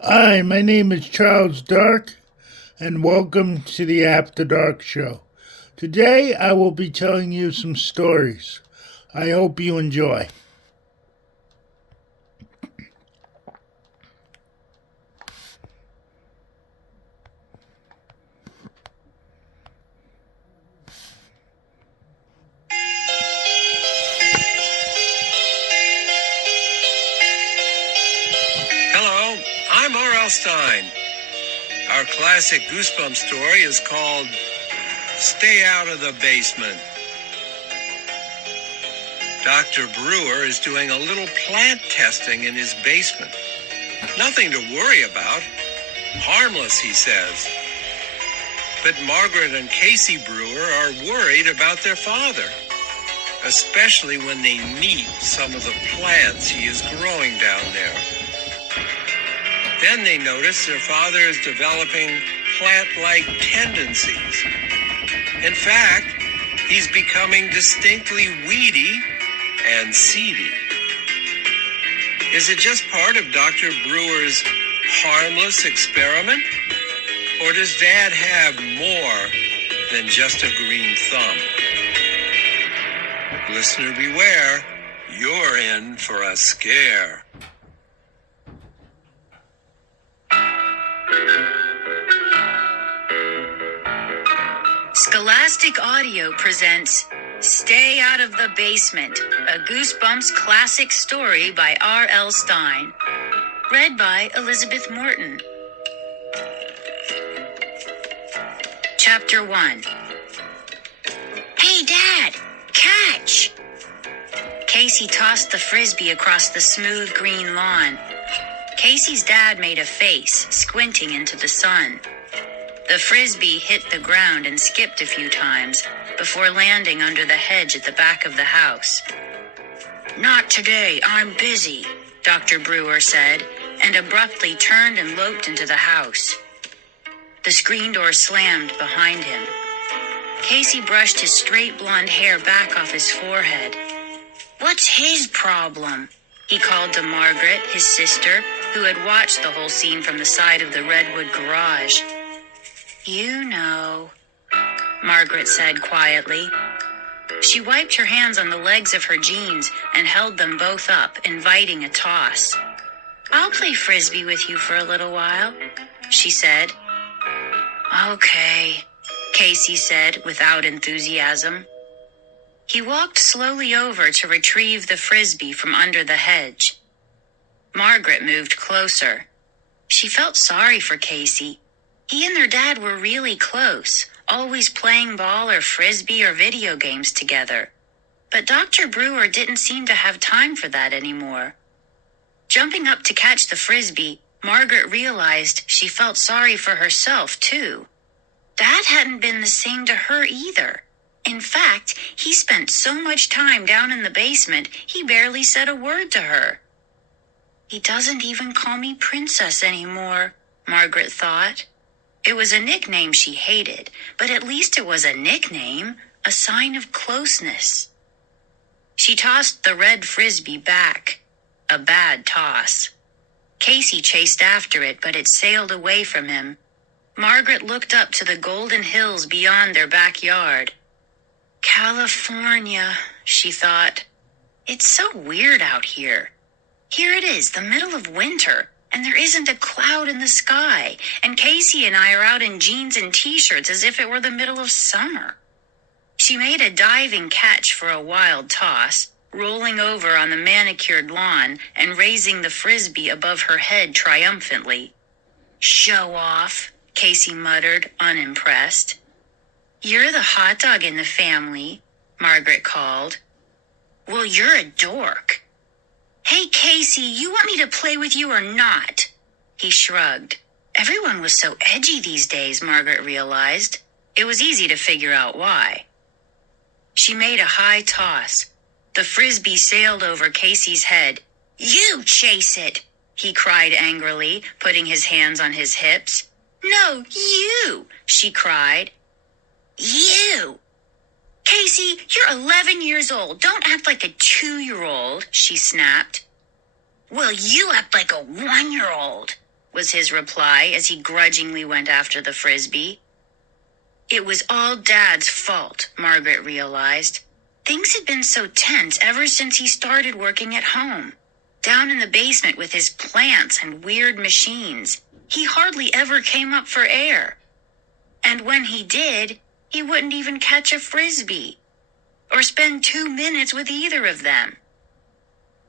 Hi, my name is Charles Dark, and welcome to the After Dark Show. Today I will be telling you some stories. I hope you enjoy. Hello, I'm R.L. Stine. Our classic Goosebumps story is called Stay Out of the Basement. Dr. Brewer is doing a little plant testing in his basement. Nothing to worry about. Harmless, he says. But Margaret and Casey Brewer are worried about their father, especially when they meet some of the plants he is growing down there. Then they notice their father is developing plant-like tendencies. In fact, he's becoming distinctly weedy and seedy. Is it just part of Dr. Brewer's harmless experiment? Or does Dad have more than just a green thumb? Listener beware, you're in for a scare. Scholastic Audio presents Stay Out of the Basement, a Goosebumps classic story by R.L. Stine. Read by Elizabeth Morton. Chapter 1. Hey, Dad! Catch! Casey tossed the frisbee across the smooth green lawn. Casey's dad made a face, squinting into the sun. The frisbee hit the ground and skipped a few times before landing under the hedge at the back of the house. Not today, I'm busy, Dr. Brewer said, and abruptly turned and loped into the house. The screen door slammed behind him. Casey brushed his straight blonde hair back off his forehead. What's his problem? He called to Margaret, his sister, who had watched the whole scene from the side of the redwood garage. You know, Margaret said quietly. She wiped her hands on the legs of her jeans and held them both up, inviting a toss. I'll play frisbee with you for a little while, she said. Okay, Casey said without enthusiasm. He walked slowly over to retrieve the frisbee from under the hedge. Margaret moved closer. She felt sorry for Casey. He and their dad were really close, always playing ball or frisbee or video games together. But Dr. Brewer didn't seem to have time for that anymore. Jumping up to catch the frisbee, Margaret realized she felt sorry for herself, too. Dad hadn't been the same to her either. In fact, he spent so much time down in the basement, he barely said a word to her. He doesn't even call me Princess anymore, Margaret thought. It was a nickname she hated, but at least it was a nickname, a sign of closeness. She tossed the red frisbee back. A bad toss. Casey chased after it, but it sailed away from him. Margaret looked up to the golden hills beyond their backyard. California, she thought. It's so weird out here. Here it is, the middle of winter, and there isn't a cloud in the sky, and Casey and I are out in jeans and t-shirts as if it were the middle of summer. She made a diving catch for a wild toss, rolling over on the manicured lawn and raising the frisbee above her head triumphantly. Show off, Casey muttered, unimpressed. You're the hot dog in the family, Margaret called. Well, you're a dork. Hey, Casey, you want me to play with you or not? He shrugged. Everyone was so edgy these days, Margaret realized. It was easy to figure out why. She made a high toss. The frisbee sailed over Casey's head. You chase it, he cried angrily, putting his hands on his hips. No, you, she cried. You. Casey, you're 11 years old. Don't act like a 2-year-old, she snapped. Well, you act like a 1-year-old, was his reply as he grudgingly went after the Frisbee. It was all Dad's fault, Margaret realized. Things had been so tense ever since he started working at home. Down in the basement with his plants and weird machines, he hardly ever came up for air. And when he did, he wouldn't even catch a Frisbee, or spend 2 minutes with either of them.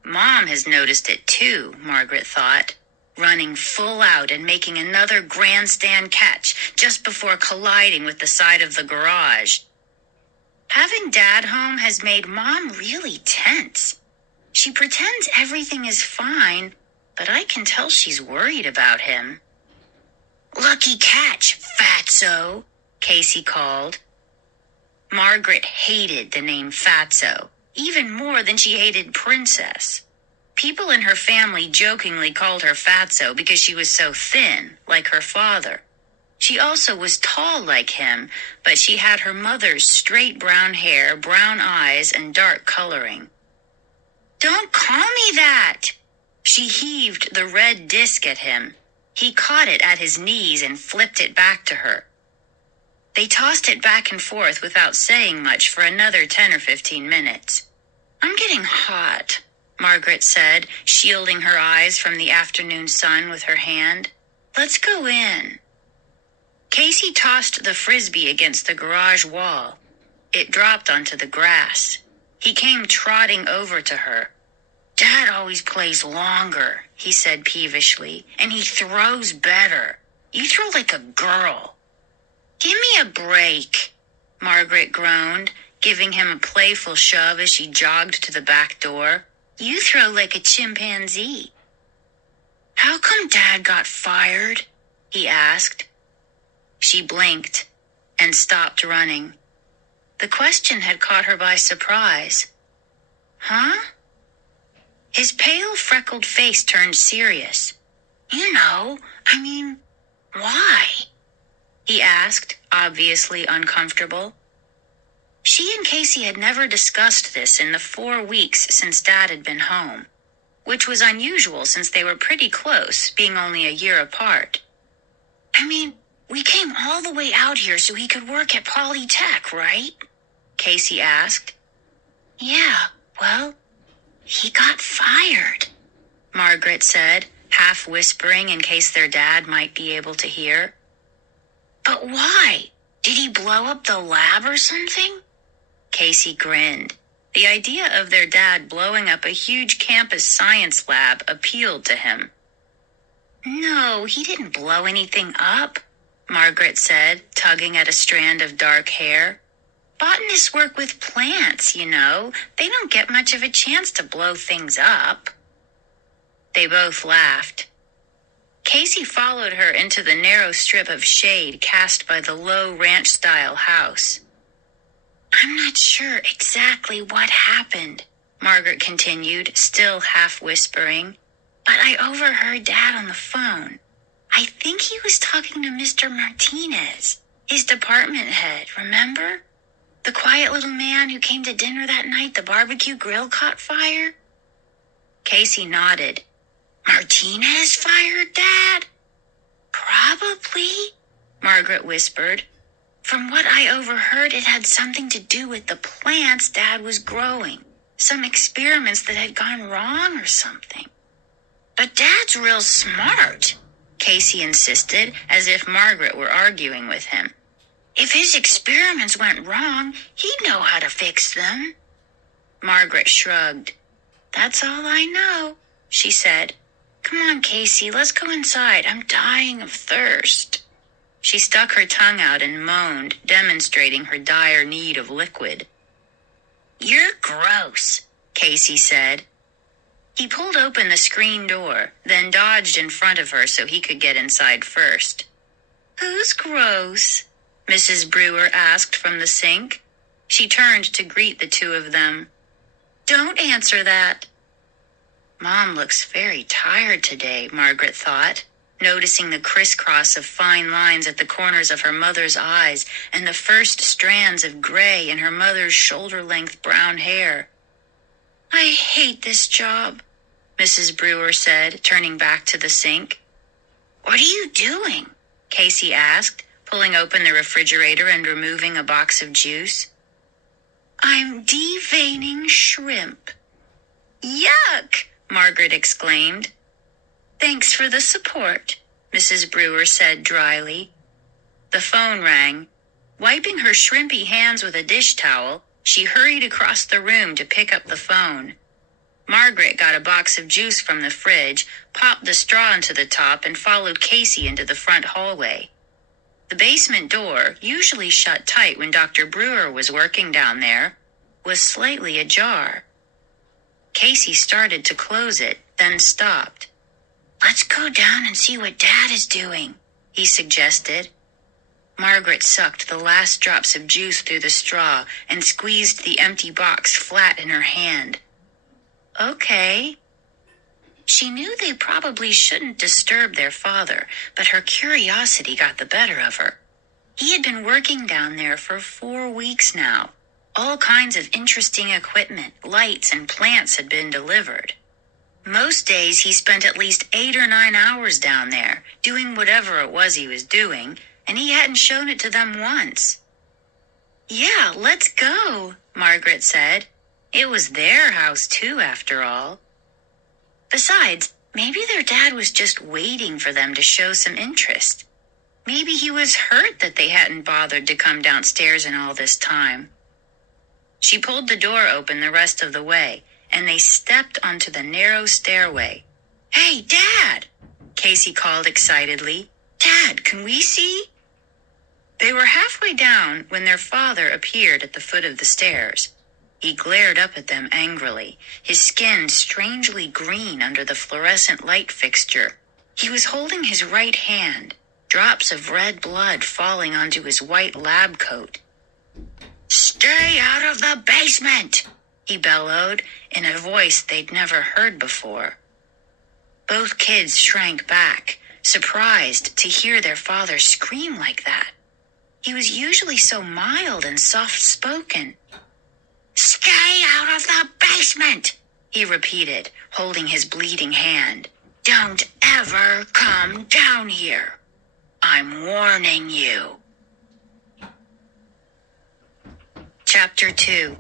Mom has noticed it too, Margaret thought, running full out and making another grandstand catch just before colliding with the side of the garage. Having Dad home has made Mom really tense. She pretends everything is fine, but I can tell she's worried about him. "Lucky catch, fatso," Casey called. Margaret hated the name Fatso, even more than she hated Princess. People in her family jokingly called her Fatso because she was so thin, like her father. She also was tall like him, but she had her mother's straight brown hair, brown eyes, and dark coloring. "Don't call me that!" She heaved the red disc at him. He caught it at his knees and flipped it back to her. They tossed it back and forth without saying much for another 10 or 15 minutes. "I'm getting hot," Margaret said, shielding her eyes from the afternoon sun with her hand. "Let's go in." Casey tossed the Frisbee against the garage wall. It dropped onto the grass. He came trotting over to her. "Dad always plays longer," he said peevishly, "and he throws better. You throw like a girl." "Give me a break," Margaret groaned, giving him a playful shove as she jogged to the back door. "You throw like a chimpanzee." "How come Dad got fired?" he asked. She blinked and stopped running. The question had caught her by surprise. "Huh?" His pale, freckled face turned serious. Why?" he asked, obviously uncomfortable. She and Casey had never discussed this in the 4 weeks since Dad had been home, which was unusual since they were pretty close, being only a year apart. We came all the way out here so he could work at Polytech, right?" Casey asked. "Yeah, well, he got fired," Margaret said, half whispering in case their dad might be able to hear. "But why? Did he blow up the lab or something?" Casey grinned. The idea of their dad blowing up a huge campus science lab appealed to him. "No, he didn't blow anything up," Margaret said, tugging at a strand of dark hair. "Botanists work with plants, you know. They don't get much of a chance to blow things up." They both laughed. Casey followed her into the narrow strip of shade cast by the low ranch-style house. "I'm not sure exactly what happened," Margaret continued, still half whispering, "but I overheard Dad on the phone. I think he was talking to Mr. Martinez, his department head, remember? The quiet little man who came to dinner that night the barbecue grill caught fire?" Casey nodded. "Martinez fired Dad?" "Probably," Margaret whispered. "From what I overheard, it had something to do with the plants Dad was growing. Some experiments that had gone wrong or something." "But Dad's real smart," Casey insisted, as if Margaret were arguing with him. "If his experiments went wrong, he'd know how to fix them." Margaret shrugged. "That's all I know," she said. "Come on, Casey, let's go inside. I'm dying of thirst." She stuck her tongue out and moaned, demonstrating her dire need of liquid. "You're gross," Casey said. He pulled open the screen door, then dodged in front of her so he could get inside first. "Who's gross?" Mrs. Brewer asked from the sink. She turned to greet the two of them. "Don't answer that." Mom looks very tired today, Margaret thought, noticing the crisscross of fine lines at the corners of her mother's eyes and the first strands of gray in her mother's shoulder-length brown hair. "I hate this job," Mrs. Brewer said, turning back to the sink. "What are you doing?" Casey asked, pulling open the refrigerator and removing a box of juice. "I'm deveining shrimp." "Yuck!" Margaret exclaimed. "Thanks for the support," Mrs. Brewer said dryly. The phone rang. Wiping her shrimpy hands with a dish towel, she hurried across the room to pick up the phone. Margaret got a box of juice from the fridge, popped the straw into the top, and followed Casey into the front hallway. The basement door, usually shut tight when Dr. Brewer was working down there, was slightly ajar. Casey started to close it, then stopped. "Let's go down and see what Dad is doing," he suggested. Margaret sucked the last drops of juice through the straw and squeezed the empty box flat in her hand. "Okay." She knew they probably shouldn't disturb their father, but her curiosity got the better of her. He had been working down there for 4 weeks now. All kinds of interesting equipment, lights, and plants had been delivered. Most days he spent at least 8 or 9 hours down there, doing whatever it was he was doing, and he hadn't shown it to them once. "Yeah, let's go," Margaret said. It was their house too, after all. Besides, maybe their dad was just waiting for them to show some interest. Maybe he was hurt that they hadn't bothered to come downstairs in all this time. She pulled the door open the rest of the way, and they stepped onto the narrow stairway. "Hey, Dad!" Casey called excitedly. "Dad, can we see?" They were halfway down when their father appeared at the foot of the stairs. He glared up at them angrily, his skin strangely green under the fluorescent light fixture. He was holding his right hand, drops of red blood falling onto his white lab coat. "Stay out of the basement!" he bellowed, in a voice they'd never heard before. Both kids shrank back, surprised to hear their father scream like that. He was usually so mild and soft-spoken. "Stay out of the basement!" he repeated, holding his bleeding hand. "Don't ever come down here. I'm warning you." Chapter 2.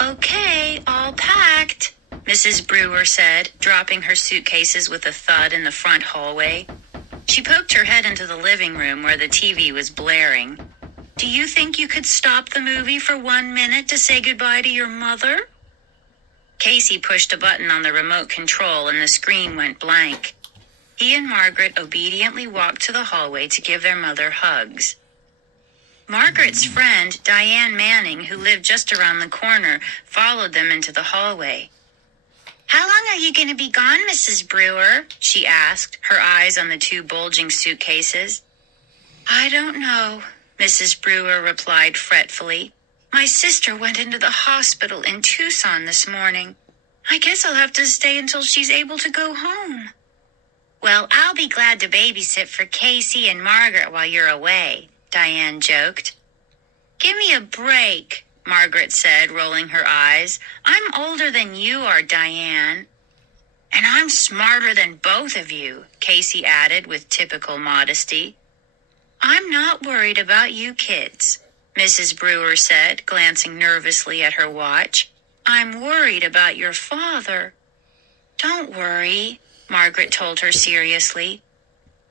"Okay, all packed," Mrs. Brewer said, dropping her suitcases with a thud in the front hallway. She poked her head into the living room where the TV was blaring. "Do you think you could stop the movie for 1 minute to say goodbye to your mother?" Casey pushed a button on the remote control and the screen went blank. He and Margaret obediently walked to the hallway to give their mother hugs. Margaret's friend, Diane Manning, who lived just around the corner, followed them into the hallway. "How long are you going to be gone, Mrs. Brewer?" she asked, her eyes on the 2 bulging suitcases. "I don't know," Mrs. Brewer replied fretfully. "My sister went into the hospital in Tucson this morning. I guess I'll have to stay until she's able to go home." "Well, I'll be glad to babysit for Casey and Margaret while you're away," Diane joked. "Give me a break," Margaret said, rolling her eyes. "I'm older than you are, Diane." "And I'm smarter than both of you," Casey added with typical modesty. "I'm not worried about you kids," Mrs. Brewer said, glancing nervously at her watch. "I'm worried about your father." "Don't worry," Margaret told her seriously.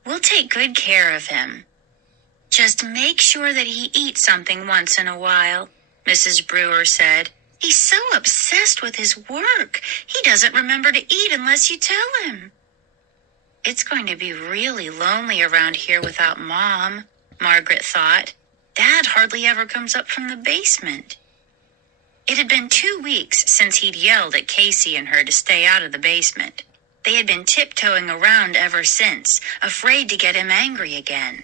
"We'll take good care of him. Just make sure that he eats something once in a while," Mrs. Brewer said. "He's so obsessed with his work. He doesn't remember to eat unless you tell him." "It's going to be really lonely around here without Mom," Margaret thought. "Dad hardly ever comes up from the basement." It had been 2 weeks since he'd yelled at Casey and her to stay out of the basement. They had been tiptoeing around ever since, afraid to get him angry again.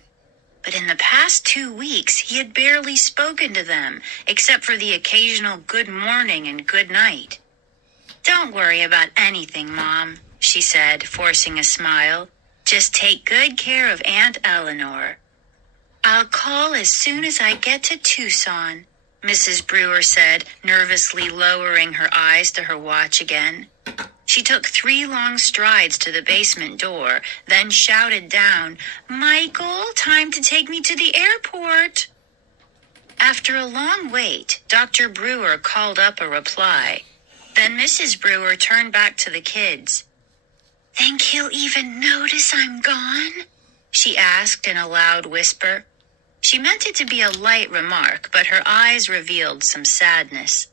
But in the past 2 weeks, he had barely spoken to them, except for the occasional good morning and good night. "Don't worry about anything, Mom," she said, forcing a smile. "Just take good care of Aunt Eleanor." "I'll call as soon as I get to Tucson," Mrs. Brewer said, nervously lowering her eyes to her watch again. She took 3 long strides to the basement door, then shouted down, "Michael, time to take me to the airport." After a long wait, Dr. Brewer called up a reply. Then Mrs. Brewer turned back to the kids. "Think he'll even notice I'm gone?" she asked in a loud whisper. She meant it to be a light remark, but her eyes revealed some sadness.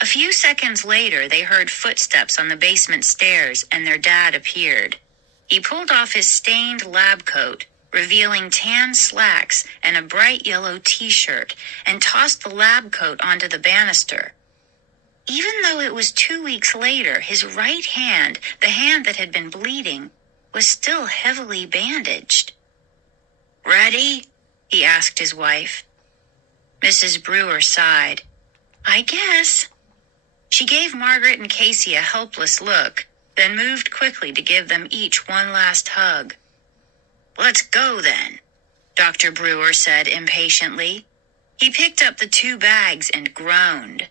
A few seconds later, they heard footsteps on the basement stairs, and their dad appeared. He pulled off his stained lab coat, revealing tan slacks and a bright yellow t-shirt, and tossed the lab coat onto the banister. Even though it was 2 weeks later, his right hand, the hand that had been bleeding, was still heavily bandaged. "Ready?" he asked his wife. Mrs. Brewer sighed. "I guess." She gave Margaret and Casey a helpless look, then moved quickly to give them each one last hug. "Let's go then," Dr. Brewer said impatiently. He picked up the 2 bags and groaned.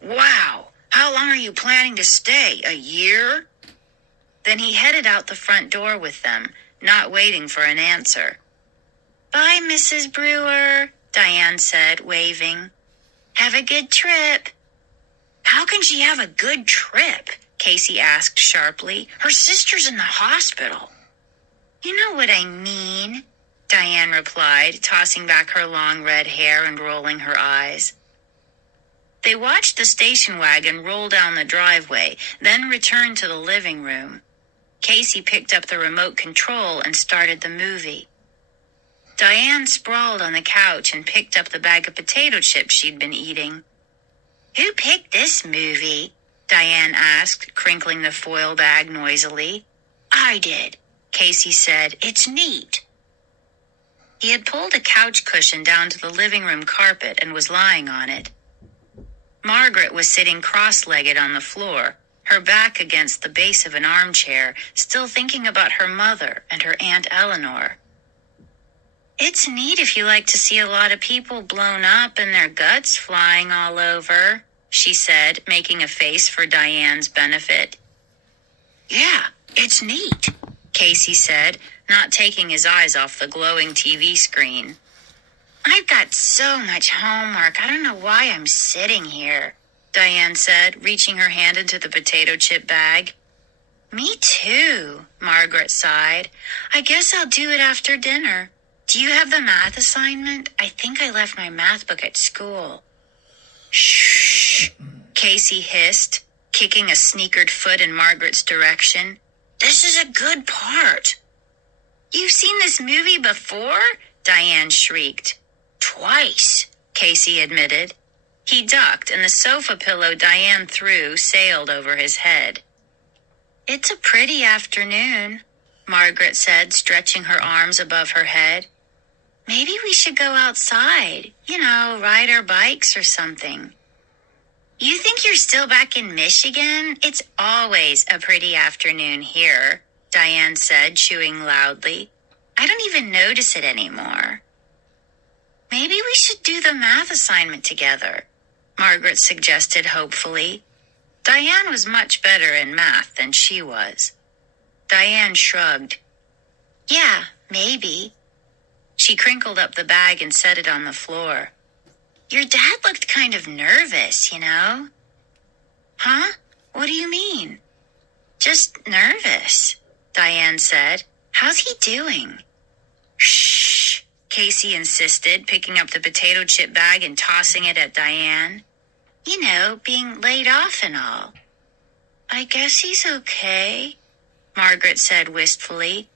"Wow, how long are you planning to stay? A year?" Then he headed out the front door with them, not waiting for an answer. "Bye, Mrs. Brewer," Diane said, waving. "Have a good trip." "How can she have a good trip?" Casey asked sharply. "Her sister's in the hospital." "You know what I mean," Diane replied, tossing back her long red hair and rolling her eyes. They watched the station wagon roll down the driveway, then returned to the living room. Casey picked up the remote control and started the movie. Diane sprawled on the couch and picked up the bag of potato chips she'd been eating. "Who picked this movie?" Diane asked, crinkling the foil bag noisily. "I did," Casey said. "It's neat." He had pulled a couch cushion down to the living room carpet and was lying on it. Margaret was sitting cross-legged on the floor, her back against the base of an armchair, still thinking about her mother and her Aunt Eleanor. "It's neat if you like to see a lot of people blown up and their guts flying all over," she said, making a face for Diane's benefit. "Yeah, it's neat," Casey said, not taking his eyes off the glowing TV screen. "I've got so much homework. I don't know why I'm sitting here," Diane said, reaching her hand into the potato chip bag. "Me too," Margaret sighed. "I guess I'll do it after dinner. Do you have the math assignment? I think I left my math book at school." "Shh," Casey hissed, kicking a sneakered foot in Margaret's direction. "This is a good part." "You've seen this movie before?" Diane shrieked. "Twice," Casey admitted. He ducked, and the sofa pillow Diane threw sailed over his head. "It's a pretty afternoon," Margaret said, stretching her arms above her head. "Maybe we should go outside, ride our bikes or something." "You think you're still back in Michigan? It's always a pretty afternoon here," Diane said, chewing loudly. "I don't even notice it anymore." "Maybe we should do the math assignment together," Margaret suggested hopefully. Diane was much better in math than she was. Diane shrugged. "Yeah, maybe." She crinkled up the bag and set it on the floor. "Your dad looked kind of nervous, "Huh? What do you mean?" "Just nervous," Diane said. "How's he doing?" "Shh," Casey insisted, picking up the potato chip bag and tossing it at Diane. Being laid off and all." "I guess he's okay," Margaret said wistfully.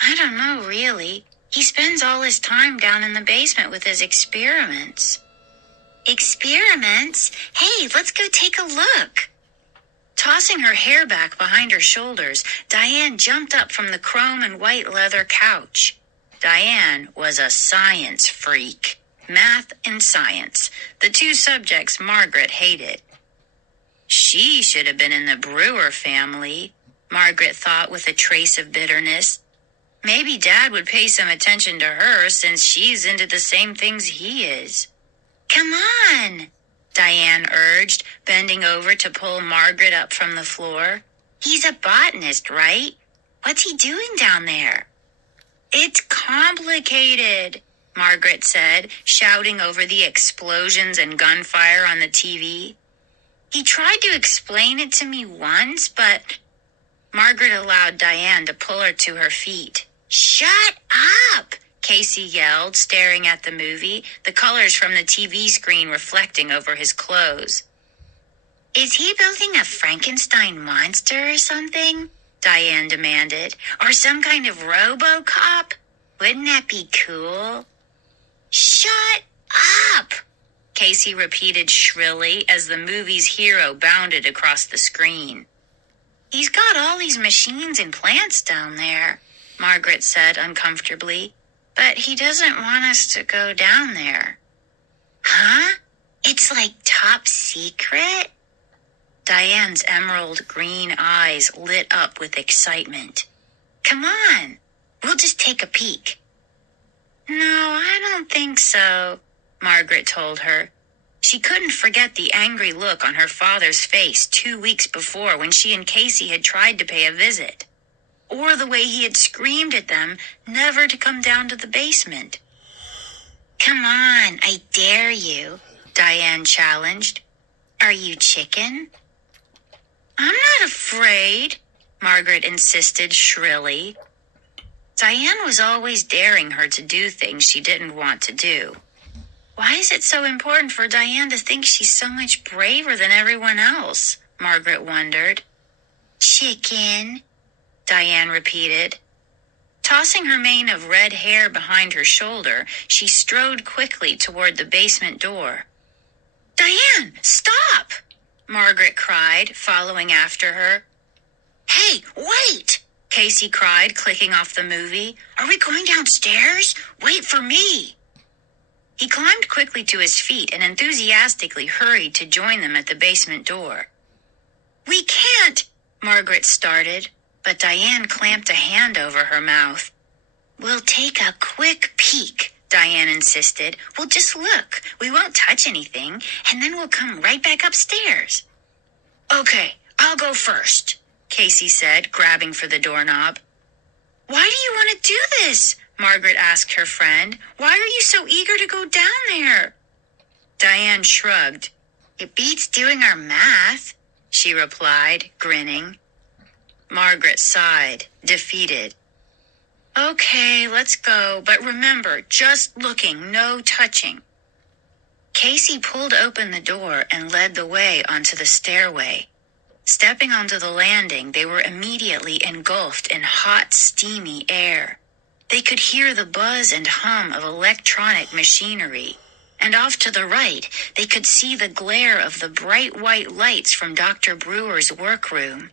"I don't know, really. He spends all his time down in the basement with his experiments." "Experiments? Hey, let's go take a look." Tossing her hair back behind her shoulders, Diane jumped up from the chrome and white leather couch. Diane was a science freak. Math and science, the 2 subjects Margaret hated. She should have been in the Brewer family, Margaret thought with a trace of bitterness. Maybe Dad would pay some attention to her since she's into the same things he is. "Come on!" Diane urged, bending over to pull Margaret up from the floor. He's a botanist, right? What's he doing down there? It's complicated, Margaret said, shouting over the explosions and gunfire on the TV. He tried to explain it to me once, but... Margaret allowed Diane to pull her to her feet. Shut up! Casey yelled, staring at the movie, the colors from the TV screen reflecting over his clothes. Is he building a Frankenstein monster or something? Diane demanded. Or some kind of RoboCop? Wouldn't that be cool? Shut up! Casey repeated shrilly as the movie's hero bounded across the screen. He's got all these machines and plants down there, Margaret said uncomfortably. But he doesn't want us to go down there. Huh? It's like top secret? Diane's emerald green eyes lit up with excitement. Come on, we'll just take a peek. No, I don't think so, Margaret told her. She couldn't forget the angry look on her father's face 2 weeks before when she and Casey had tried to pay a visit. Or the way he had screamed at them never to come down to the basement. Come on, I dare you, Diane challenged. Are you chicken? I'm not afraid, Margaret insisted shrilly. Diane was always daring her to do things she didn't want to do. Why is it so important for Diane to think she's so much braver than everyone else? Margaret wondered. Chicken, Diane repeated. Tossing her mane of red hair behind her shoulder, she strode quickly toward the basement door. Diane, stop! Margaret cried, following after her. Hey, wait! Casey cried, clicking off the movie. Are we going downstairs? Wait for me! He climbed quickly to his feet and enthusiastically hurried to join them at the basement door. We can't, Margaret started, but Diane clamped a hand over her mouth. We'll take a quick peek, Diane insisted. We'll just look. We won't touch anything, and then we'll come right back upstairs. Okay, I'll go first, Casey said, grabbing for the doorknob. Why do you want to do this? Margaret asked her friend. Why are you so eager to go down there? Diane shrugged. It beats doing our math, she replied, grinning. Margaret sighed, defeated. Okay, let's go, but remember, just looking, no touching. Casey pulled open the door and led the way onto the stairway. Stepping onto the landing, they were immediately engulfed in hot, steamy air. They could hear the buzz and hum of electronic machinery. And off to the right, they could see the glare of the bright white lights from Dr. Brewer's workroom.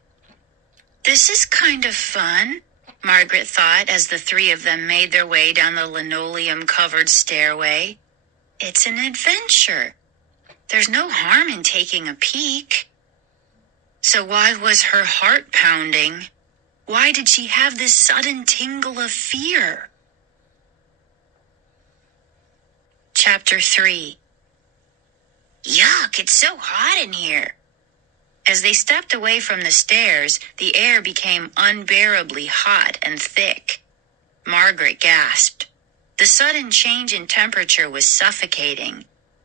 This is kind of fun, Margaret thought as the three of them made their way down the linoleum-covered stairway. It's an adventure. There's no harm in taking a peek. So why was her heart pounding? Why did she have this sudden tingle of fear? Chapter 3. Yuck, it's so hot in here. As they stepped away from the stairs, the air became unbearably hot and thick. Margaret gasped. The sudden change in temperature was suffocating.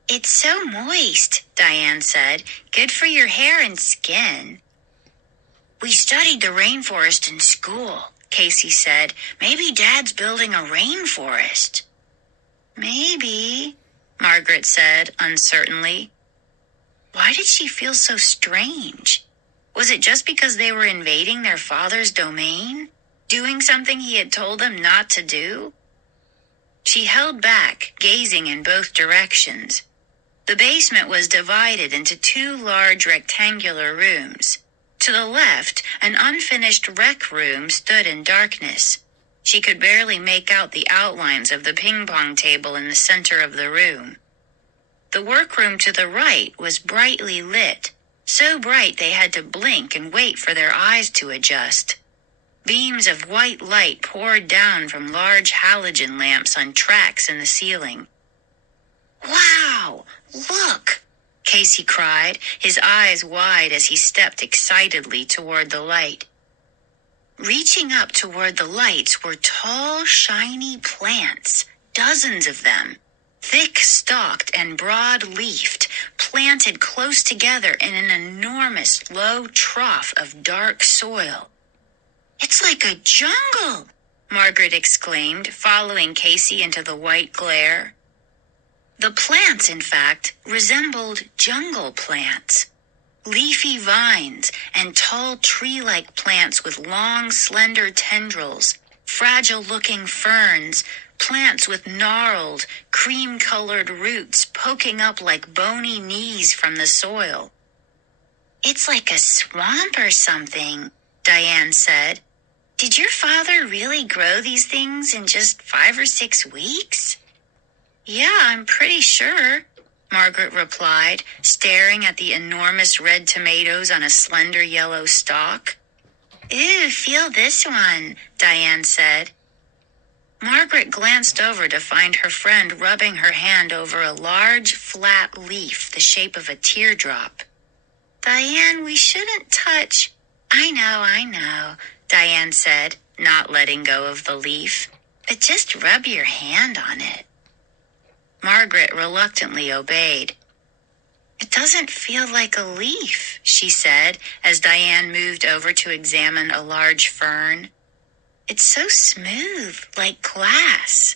It's so moist, Diane said. Good for your hair and skin. We studied the rainforest in school, Casey said. Maybe Dad's building a rainforest. Maybe, Margaret said uncertainly. Why did she feel so strange? Was it just because they were invading their father's domain? Doing something he had told them not to do? She held back, gazing in both directions. The basement was divided into 2 large rectangular rooms. To the left, an unfinished rec room stood in darkness. She could barely make out the outlines of the ping-pong table in the center of the room. The workroom to the right was brightly lit, so bright they had to blink and wait for their eyes to adjust. Beams of white light poured down from large halogen lamps on tracks in the ceiling. Wow! Look! Casey cried, his eyes wide as he stepped excitedly toward the light. Reaching up toward the lights were tall, shiny plants, dozens of them, thick-stalked and broad-leafed, planted close together in an enormous low trough of dark soil. "It's like a jungle," Margaret exclaimed, following Casey into the white glare. The plants, in fact, resembled jungle plants. Leafy vines and tall tree-like plants with long, slender tendrils, fragile-looking ferns, plants with gnarled, cream-colored roots poking up like bony knees from the soil. "It's like a swamp or something," Diane said. "Did your father really grow these things in just 5 or 6 weeks?" "Yeah, I'm pretty sure," Margaret replied, staring at the enormous red tomatoes on a slender yellow stalk. "Ooh, feel this one," Diane said. Margaret glanced over to find her friend rubbing her hand over a large, flat leaf the shape of a teardrop. "Diane, we shouldn't touch—" I know, Diane said, not letting go of the leaf. "But just rub your hand on it." Margaret reluctantly obeyed. "It doesn't feel like a leaf," she said, as Diane moved over to examine a large fern. "It's so smooth, like glass."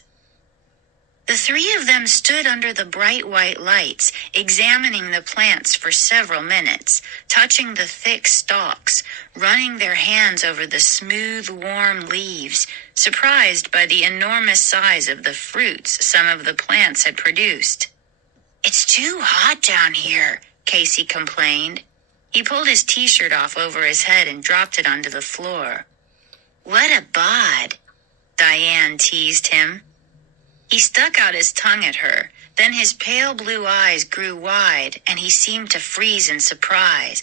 The three of them stood under the bright white lights, examining the plants for several minutes, touching the thick stalks, running their hands over the smooth, warm leaves, surprised by the enormous size of the fruits some of the plants had produced. "It's too hot down here," Casey complained. He pulled his t-shirt off over his head and dropped it onto the floor. "What a bod," Diane teased him. He stuck out his tongue at her, then his pale blue eyes grew wide and he seemed to freeze in surprise.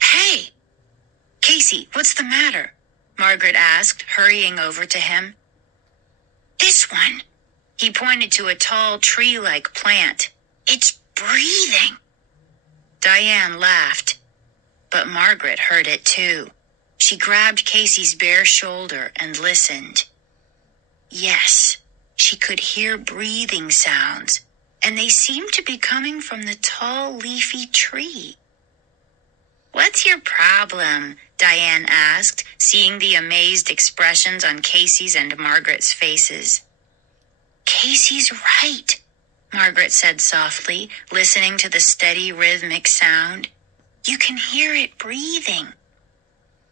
"Hey! Casey, what's the matter?" Margaret asked, hurrying over to him. "This one." He pointed to a tall tree-like plant. "It's breathing." Diane laughed, but Margaret heard it too. She grabbed Casey's bare shoulder and listened. Yes. She could hear breathing sounds, and they seemed to be coming from the tall, leafy tree. "What's your problem?" Diane asked, seeing the amazed expressions on Casey's and Margaret's faces. "Casey's right," Margaret said softly, listening to the steady, rhythmic sound. "You can hear it breathing."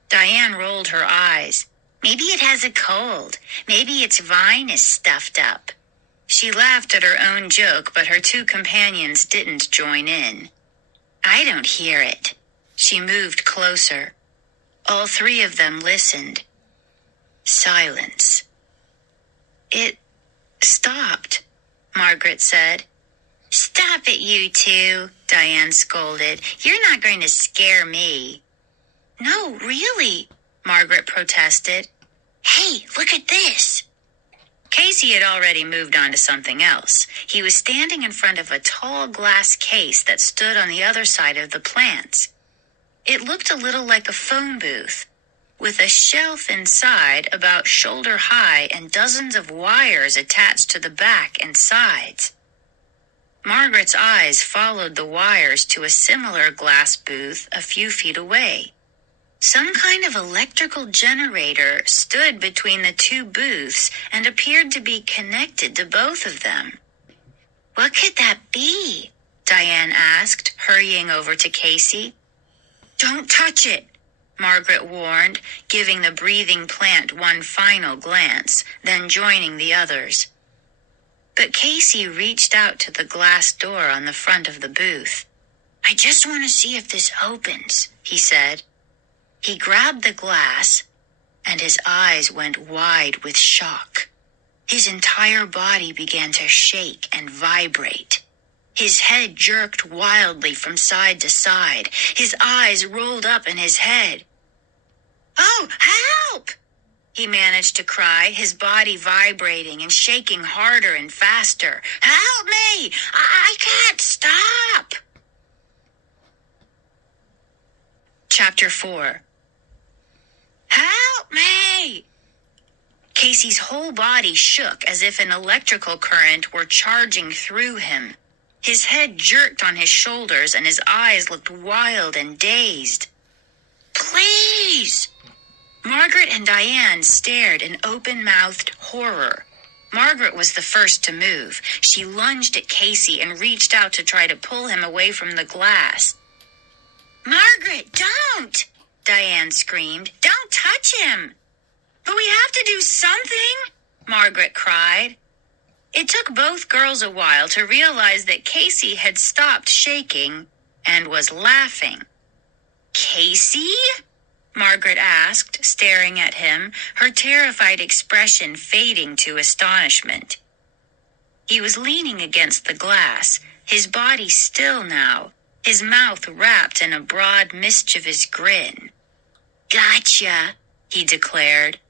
Diane rolled her eyes. "Maybe it has a cold. Maybe its vine is stuffed up." She laughed at her own joke, but her two companions didn't join in. "I don't hear it." She moved closer. All three of them listened. Silence. "It stopped," Margaret said. "Stop it, you two," Diane scolded. "You're not going to scare me." "No, really," Margaret protested. "Hey, look at this." Casey had already moved on to something else. He was standing in front of a tall glass case that stood on the other side of the plants. It looked a little like a phone booth, with a shelf inside about shoulder high and dozens of wires attached to the back and sides. Margaret's eyes followed the wires to a similar glass booth a few feet away. Some kind of electrical generator stood between the two booths and appeared to be connected to both of them. "What could that be?" Diane asked, hurrying over to Casey. "Don't touch it," Margaret warned, giving the breathing plant one final glance, then joining the others. But Casey reached out to the glass door on the front of the booth. "I just want to see if this opens," he said. He grabbed the glass, and his eyes went wide with shock. His entire body began to shake and vibrate. His head jerked wildly from side to side. His eyes rolled up in his head. "Oh, help!" he managed to cry, his body vibrating and shaking harder and faster. "Help me! I can't stop!" Chapter 4. Help me! Casey's whole body shook as if an electrical current were charging through him. His head jerked on his shoulders and his eyes looked wild and dazed. Please! Margaret and Diane stared in open-mouthed horror. Margaret was the first to move. She lunged at Casey and reached out to try to pull him away from the glass. Margaret, don't! Diane screamed. Don't touch him! But we have to do something, Margaret cried. It took both girls a while to realize that Casey had stopped shaking and was laughing. Casey? Margaret asked, staring at him, her terrified expression fading to astonishment. He was leaning against the glass, his body still now, his mouth wrapped in a broad, mischievous grin. Gotcha, he declared,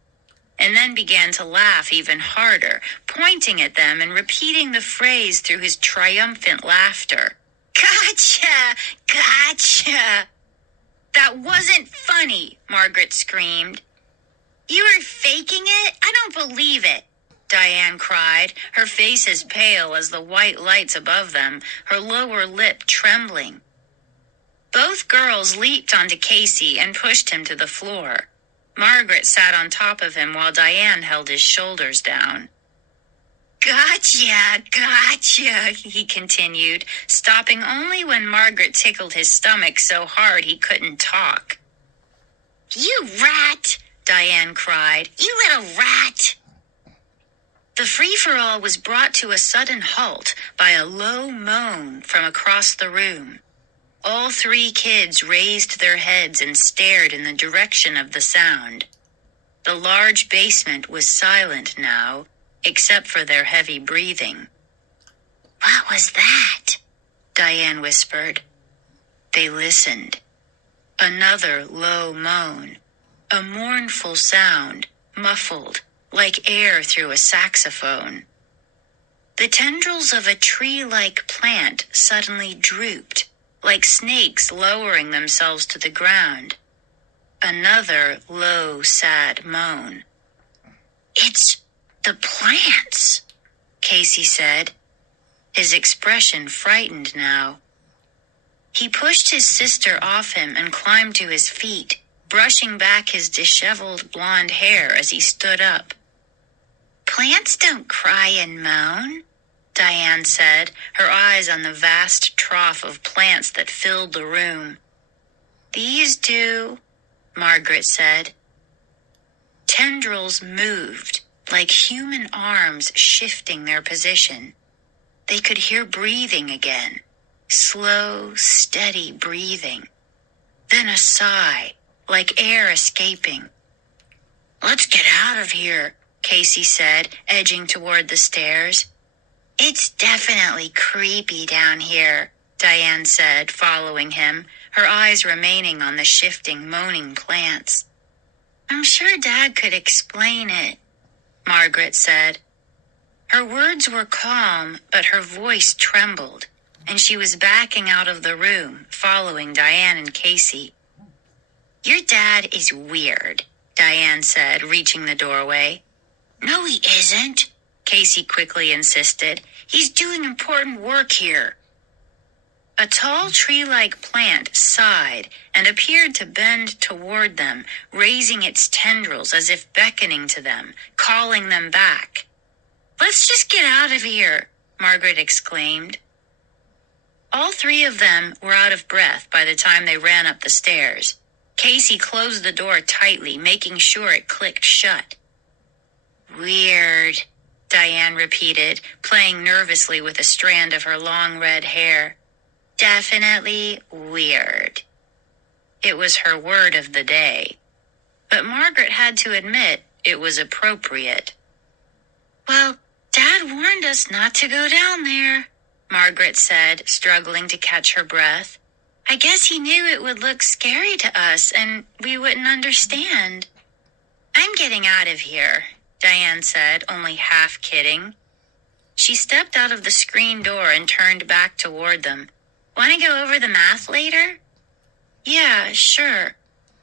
and then began to laugh even harder, pointing at them and repeating the phrase through his triumphant laughter. Gotcha! Gotcha! That wasn't funny, Margaret screamed. You were faking it? I don't believe it, Diane cried, her face as pale as the white lights above them, her lower lip trembling. Both girls leaped onto Casey and pushed him to the floor. Margaret sat on top of him while Diane held his shoulders down. Gotcha, gotcha, he continued, stopping only when Margaret tickled his stomach so hard he couldn't talk. You rat, Diane cried. You little rat. The free-for-all was brought to a sudden halt by a low moan from across the room. All three kids raised their heads and stared in the direction of the sound. The large basement was silent now, except for their heavy breathing. What was that? Diane whispered. They listened. Another low moan. A mournful sound, muffled, like air through a saxophone. The tendrils of a tree-like plant suddenly drooped, like snakes lowering themselves to the ground. Another low, sad moan. It's the plants, Casey said, his expression frightened now. He pushed his sister off him and climbed to his feet, brushing back his disheveled blonde hair as he stood up. Plants don't cry and moan, Diane said, her eyes on the vast trough of plants that filled the room. These do, Margaret said. Tendrils moved, like human arms shifting their position. They could hear breathing again, slow, steady breathing. Then a sigh, like air escaping. Let's get out of here, Casey said, edging toward the stairs. It's definitely creepy down here, Diane said, following him, her eyes remaining on the shifting, moaning plants. I'm sure Dad could explain it, Margaret said. Her words were calm, but her voice trembled, and she was backing out of the room, following Diane and Casey. Your dad is weird, Diane said, reaching the doorway. No, he isn't, Casey quickly insisted. He's doing important work here. A tall tree-like plant sighed and appeared to bend toward them, raising its tendrils as if beckoning to them, calling them back. Let's just get out of here, Margaret exclaimed. All three of them were out of breath by the time they ran up the stairs. Casey closed the door tightly, making sure it clicked shut. Weird, Diane repeated, playing nervously with a strand of her long red hair. Definitely weird. It was her word of the day. But Margaret had to admit it was appropriate. Well, Dad warned us not to go down there, Margaret said, struggling to catch her breath. I guess he knew it would look scary to us and we wouldn't understand. I'm getting out of here, Diane said, only half kidding. She stepped out of the screen door and turned back toward them. Want to go over the math later? Yeah, sure,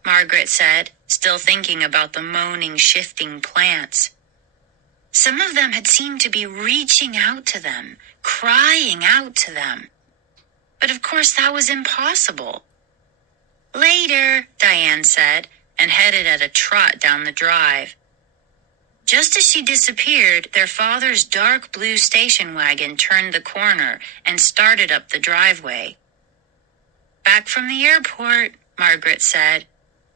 Margaret said, still thinking about the moaning, shifting plants. Some of them had seemed to be reaching out to them, crying out to them. But of course that was impossible. Later, Diane said, and headed at a trot down the drive. Just as she disappeared, their father's dark blue station wagon turned the corner and started up the driveway. Back from the airport, Margaret said.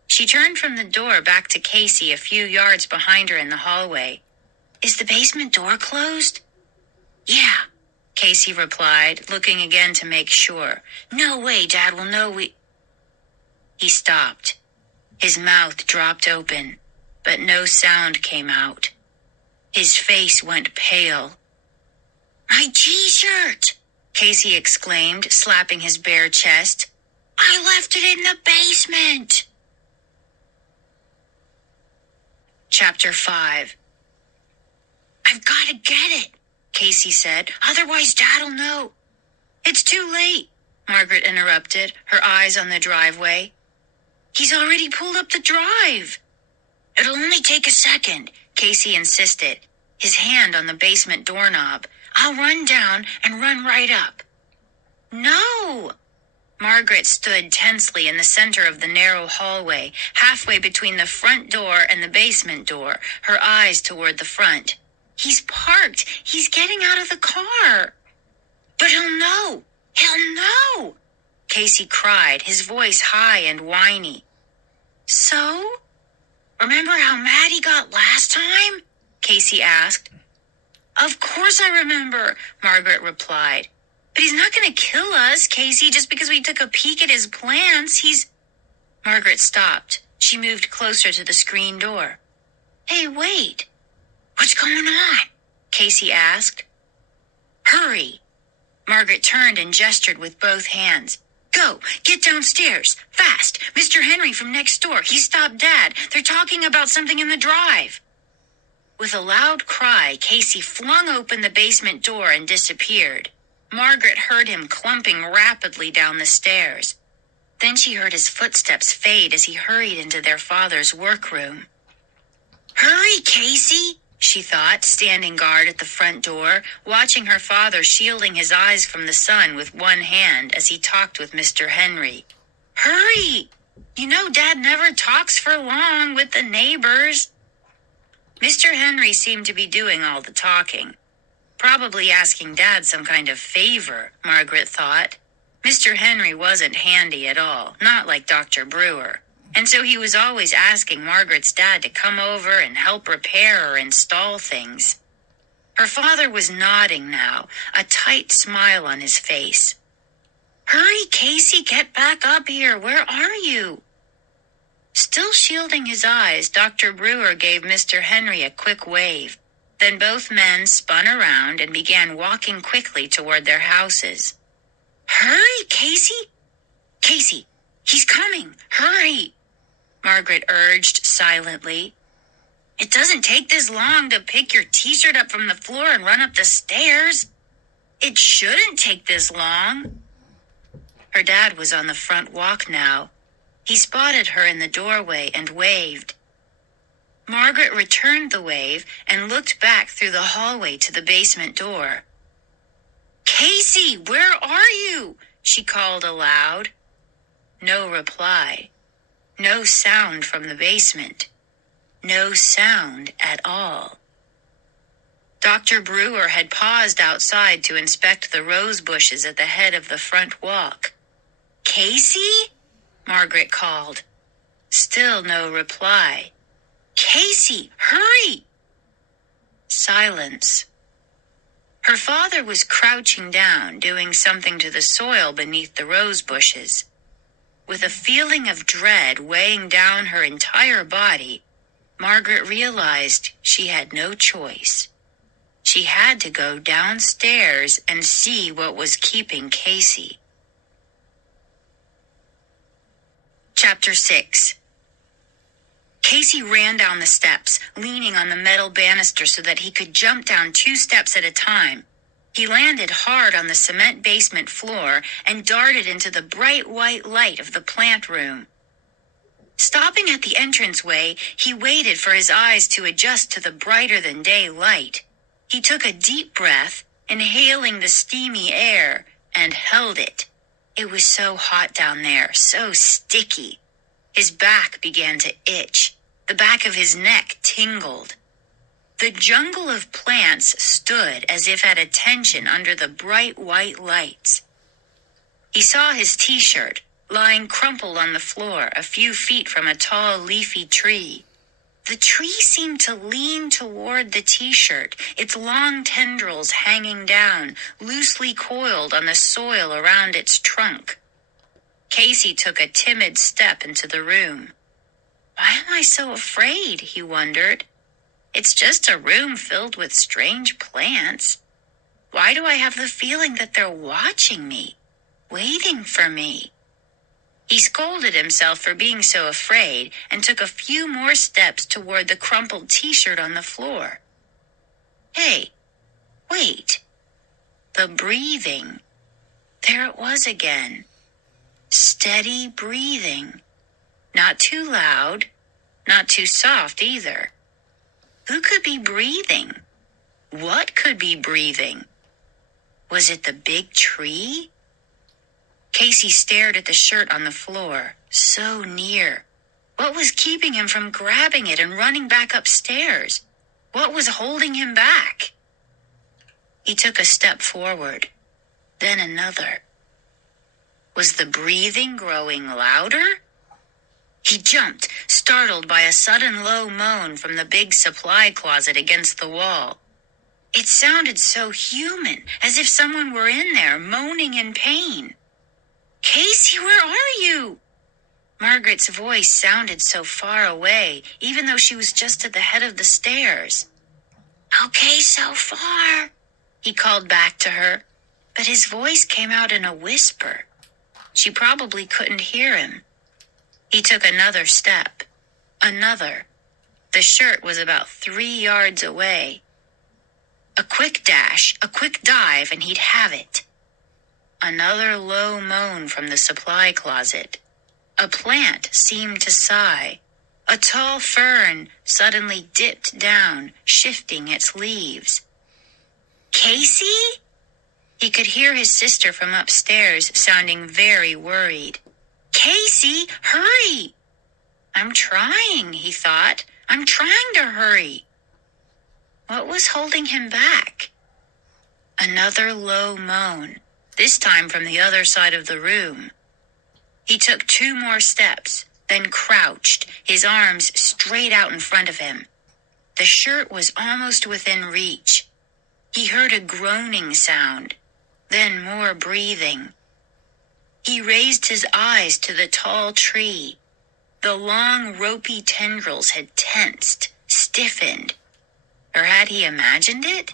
She turned from the door back to Casey a few yards behind her in the hallway. Is the basement door closed? Yeah, Casey replied, looking again to make sure. No way, Dad will know He stopped. His mouth dropped open, but no sound came out. His face went pale. My T-shirt! Casey exclaimed, slapping his bare chest. I left it in the basement! Chapter 5. I've got to get it, Casey said. Otherwise Dad'll know. It's too late, Margaret interrupted, her eyes on the driveway. He's already pulled up the drive. It'll only take a second, Casey insisted, his hand on the basement doorknob. I'll run down and run right up. No! Margaret stood tensely in the center of the narrow hallway, halfway between the front door and the basement door, her eyes toward the front. He's parked. He's getting out of the car. But he'll know. He'll know, Casey cried, his voice high and whiny. So? Remember how mad he got last time? Casey asked. Of course I remember, Margaret replied. But he's not going to kill us, Casey, just because we took a peek at his plants. Margaret stopped. She moved closer to the screen door. Hey, wait. What's going on? Casey asked. Hurry. Margaret turned and gestured with both hands. Go, get downstairs, fast. Mr. Henry from next door, he stopped Dad. They're talking about something in the drive. With a loud cry, Casey flung open the basement door and disappeared. Margaret heard him clumping rapidly down the stairs. Then she heard his footsteps fade as he hurried into their father's workroom. Hurry, Casey, she thought, standing guard at the front door, watching her father shielding his eyes from the sun with one hand as he talked with Mr. Henry. Hurry! You know Dad never talks for long with the neighbors. Mr. Henry seemed to be doing all the talking. Probably asking Dad some kind of favor, Margaret thought. Mr. Henry wasn't handy at all, not like Dr. Brewer. And so he was always asking Margaret's dad to come over and help repair or install things. Her father was nodding now, a tight smile on his face. Hurry, Casey, get back up here. Where are you? Still shielding his eyes, Dr. Brewer gave Mr. Henry a quick wave. Then both men spun around and began walking quickly toward their houses. Hurry, Casey! Casey, he's coming! Hurry! Margaret urged silently. It doesn't take this long to pick your T-shirt up from the floor and run up the stairs. It shouldn't take this long. Her dad was on the front walk now. He spotted her in the doorway and waved. Margaret returned the wave and looked back through the hallway to the basement door. Casey, where are you? She called aloud. No reply. No sound from the basement. No sound at all. Dr. Brewer had paused outside to inspect the rose bushes at the head of the front walk. Casey? Margaret called. Still no reply. Casey, hurry! Silence. Her father was crouching down, doing something to the soil beneath the rose bushes. With a feeling of dread weighing down her entire body, Margaret realized she had no choice. She had to go downstairs and see what was keeping Casey. Chapter 6. Casey ran down the steps, leaning on the metal banister so that he could jump down 2 steps at a time. He landed hard on the cement basement floor and darted into the bright white light of the plant room. Stopping at the entranceway, he waited for his eyes to adjust to the brighter-than-day light. He took a deep breath, inhaling the steamy air, and held it. It was so hot down there, so sticky. His back began to itch. The back of his neck tingled. The jungle of plants stood as if at attention under the bright white lights. He saw his t-shirt, lying crumpled on the floor a few feet from a tall leafy tree. The tree seemed to lean toward the t-shirt, its long tendrils hanging down, loosely coiled on the soil around its trunk. Casey took a timid step into the room. Why am I so afraid? He wondered. It's just a room filled with strange plants. Why do I have the feeling that they're watching me, waiting for me? He scolded himself for being so afraid and took a few more steps toward the crumpled t-shirt on the floor. Hey, wait. The breathing. There it was again. Steady breathing. Not too loud, not too soft either. Who could be breathing? What could be breathing? Was it the big tree? Casey stared at the shirt on the floor, so near. What was keeping him from grabbing it and running back upstairs? What was holding him back? He took a step forward, then another. Was the breathing growing louder? He jumped, startled by a sudden low moan from the big supply closet against the wall. It sounded so human, as if someone were in there moaning in pain. Casey, where are you? Margaret's voice sounded so far away, even though she was just at the head of the stairs. Okay, so far, he called back to her, but his voice came out in a whisper. She probably couldn't hear him. He took another step. Another. The shirt was about 3 yards away. A quick dash, a quick dive, and he'd have it. Another low moan from the supply closet. A plant seemed to sigh. A tall fern suddenly dipped down, shifting its leaves. Casey? He could hear his sister from upstairs sounding very worried. Casey, hurry! I'm trying, he thought. I'm trying to hurry. What was holding him back? Another low moan, this time from the other side of the room. He took 2 more steps, then crouched, his arms straight out in front of him. The shirt was almost within reach. He heard a groaning sound, then more breathing. He raised his eyes to the tall tree. The long, ropey tendrils had tensed, stiffened. Or had he imagined it?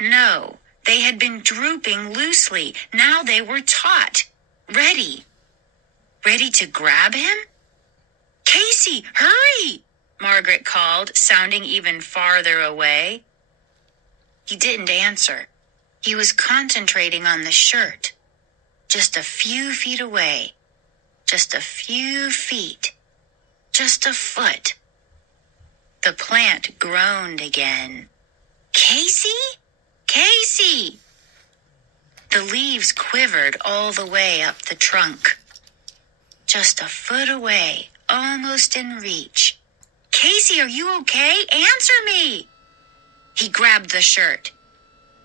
No, they had been drooping loosely. Now they were taut, ready. Ready to grab him? Casey, hurry! Margaret called, sounding even farther away. He didn't answer. He was concentrating on the shirt. Just a few feet away. Just a few feet. Just a foot. The plant groaned again. Casey? Casey! The leaves quivered all the way up the trunk. Just a foot away, almost in reach. Casey, are you okay? Answer me! He grabbed the shirt.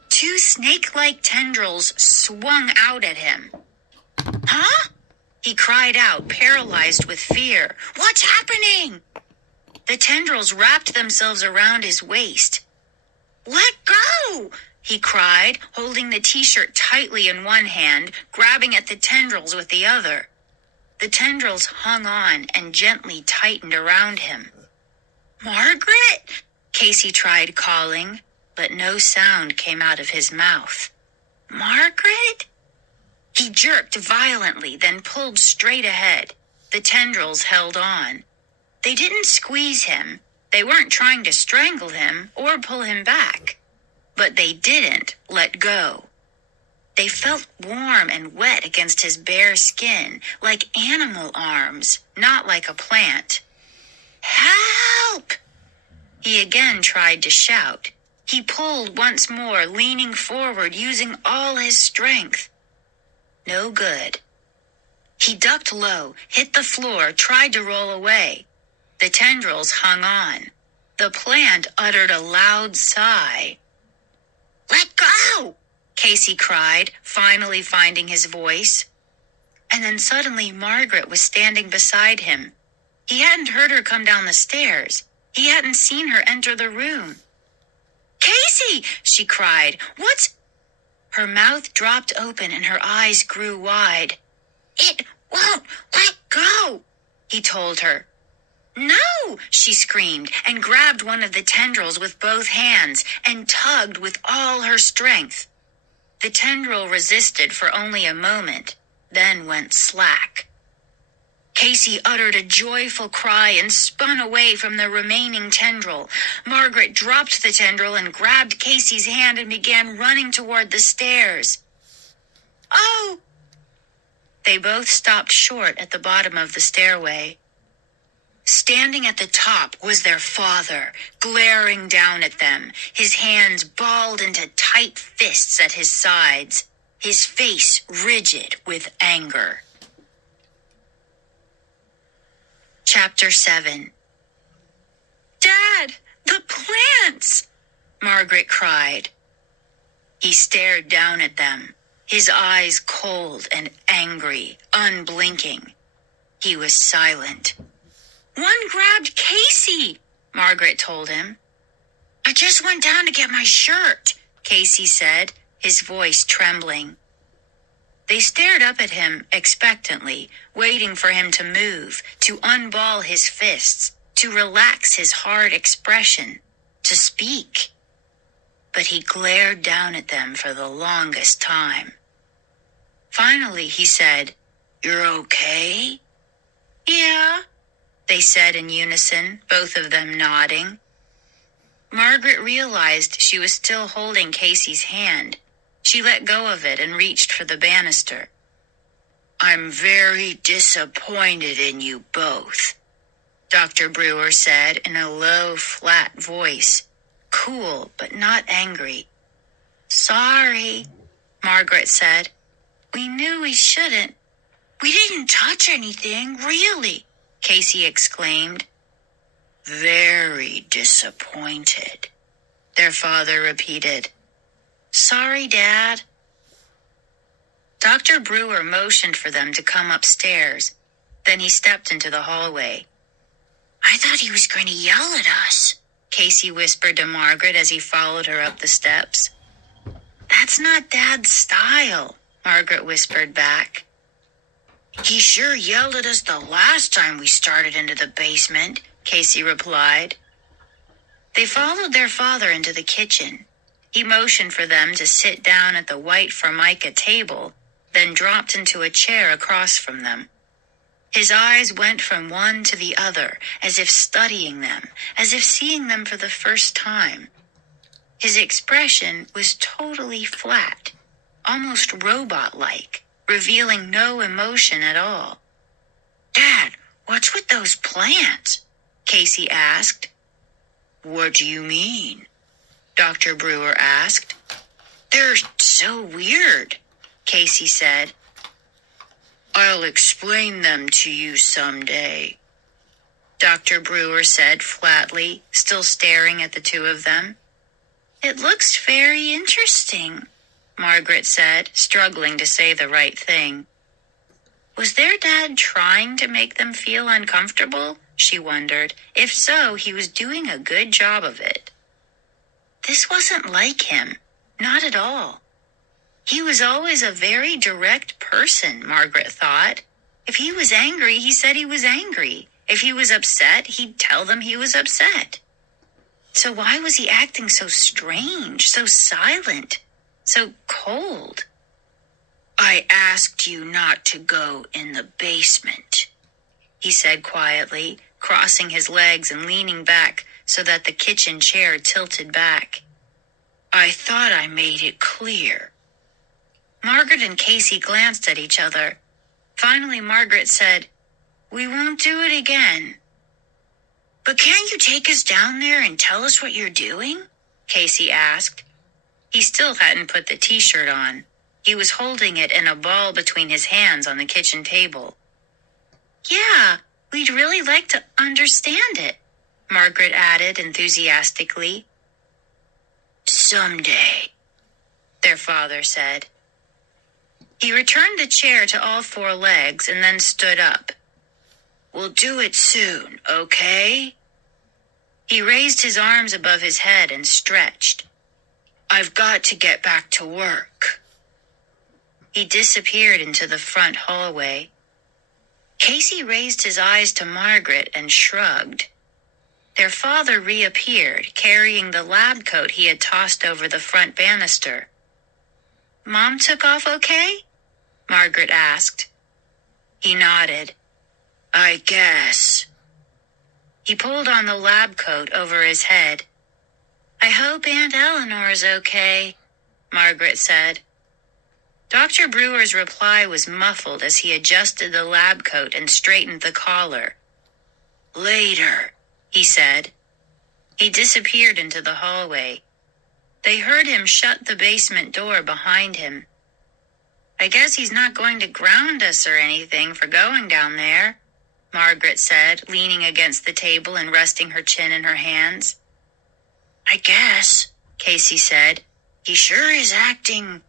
2 snake-like tendrils swung out at him. Huh? He cried out, paralyzed with fear. What's happening? The tendrils wrapped themselves around his waist. Let go! He cried, holding the t-shirt tightly in one hand, grabbing at the tendrils with the other. The tendrils hung on and gently tightened around him. Margaret? Casey tried calling, but no sound came out of his mouth. Margaret? He jerked violently, then pulled straight ahead. The tendrils held on. They didn't squeeze him. They weren't trying to strangle him or pull him back. But they didn't let go. They felt warm and wet against his bare skin, like animal arms, not like a plant. "Help!" He again tried to shout. He pulled once more, leaning forward, using all his strength. No good. He ducked low, hit the floor, tried to roll away. The tendrils hung on. The plant uttered a loud sigh. "Let go!" Casey cried, finally finding his voice. And then suddenly Margaret was standing beside him. He hadn't heard her come down the stairs. He hadn't seen her enter the room. "Casey!" she cried. "What's—" Her mouth dropped open and her eyes grew wide. "It won't let go," he told her. "No!" she screamed and grabbed one of the tendrils with both hands and tugged with all her strength. The tendril resisted for only a moment, then went slack. Casey uttered a joyful cry and spun away from the remaining tendril. Margaret dropped the tendril and grabbed Casey's hand and began running toward the stairs. "Oh!" They both stopped short at the bottom of the stairway. Standing at the top was their father, glaring down at them, his hands balled into tight fists at his sides, his face rigid with anger. Chapter 7. "Dad, the plants!" Margaret cried. He stared down at them, his eyes cold and angry, unblinking. He was silent. "One grabbed Casey," Margaret told him. "I just went down to get my shirt," Casey said, his voice trembling. They stared up at him expectantly, waiting for him to move, to unball his fists, to relax his hard expression, to speak. But he glared down at them for the longest time. Finally, he said, "You're okay?" "Yeah," they said in unison, both of them nodding. Margaret realized she was still holding Casey's hand. She let go of it and reached for the banister. "I'm very disappointed in you both," Dr. Brewer said in a low, flat voice, cool but not angry. "Sorry," Margaret said. "We knew we shouldn't." "We didn't touch anything, really," Casey exclaimed. "Very disappointed," their father repeated. "Sorry, Dad." Dr. Brewer motioned for them to come upstairs. Then he stepped into the hallway. "I thought he was going to yell at us," Casey whispered to Margaret as he followed her up the steps. "That's not Dad's style," Margaret whispered back. "He sure yelled at us the last time we started into the basement," Casey replied. They followed their father into the kitchen. He motioned for them to sit down at the white formica table, then dropped into a chair across from them. His eyes went from one to the other, as if studying them, as if seeing them for the first time. His expression was totally flat, almost robot-like, revealing no emotion at all. "Dad, what's with those plants?" Casey asked. "What do you mean?" Dr. Brewer asked. "They're so weird," Casey said. "I'll explain them to you someday," Dr. Brewer said flatly, still staring at the two of them. "It looks very interesting," Margaret said, struggling to say the right thing. Was their dad trying to make them feel uncomfortable? She wondered. If so, he was doing a good job of it. This wasn't like him. Not at all. He was always a very direct person, Margaret thought. If he was angry, he said he was angry. If he was upset, he'd tell them he was upset. So why was he acting so strange, so silent, so cold? "I asked you not to go in the basement," he said quietly, crossing his legs and leaning back so that the kitchen chair tilted back. "I thought I made it clear." Margaret and Casey glanced at each other. Finally, Margaret said, "We won't do it again." "But can't you take us down there and tell us what you're doing?" Casey asked. He still hadn't put the t-shirt on. He was holding it in a ball between his hands on the kitchen table. "Yeah, we'd really like to understand it," Margaret added enthusiastically. "Someday," their father said. He returned the chair to all four legs and then stood up. "We'll do it soon, okay?" He raised his arms above his head and stretched. "I've got to get back to work." He disappeared into the front hallway. Casey raised his eyes to Margaret and shrugged. Their father reappeared, carrying the lab coat he had tossed over the front banister. "Mom took off okay?" Margaret asked. He nodded. "I guess." He pulled on the lab coat over his head. "I hope Aunt Eleanor is okay," Margaret said. Dr. Brewer's reply was muffled as he adjusted the lab coat and straightened the collar. "Later," he said. He disappeared into the hallway. They heard him shut the basement door behind him. "I guess he's not going to ground us or anything for going down there," Margaret said, leaning against the table and resting her chin in her hands. "I guess," Casey said. "He sure is acting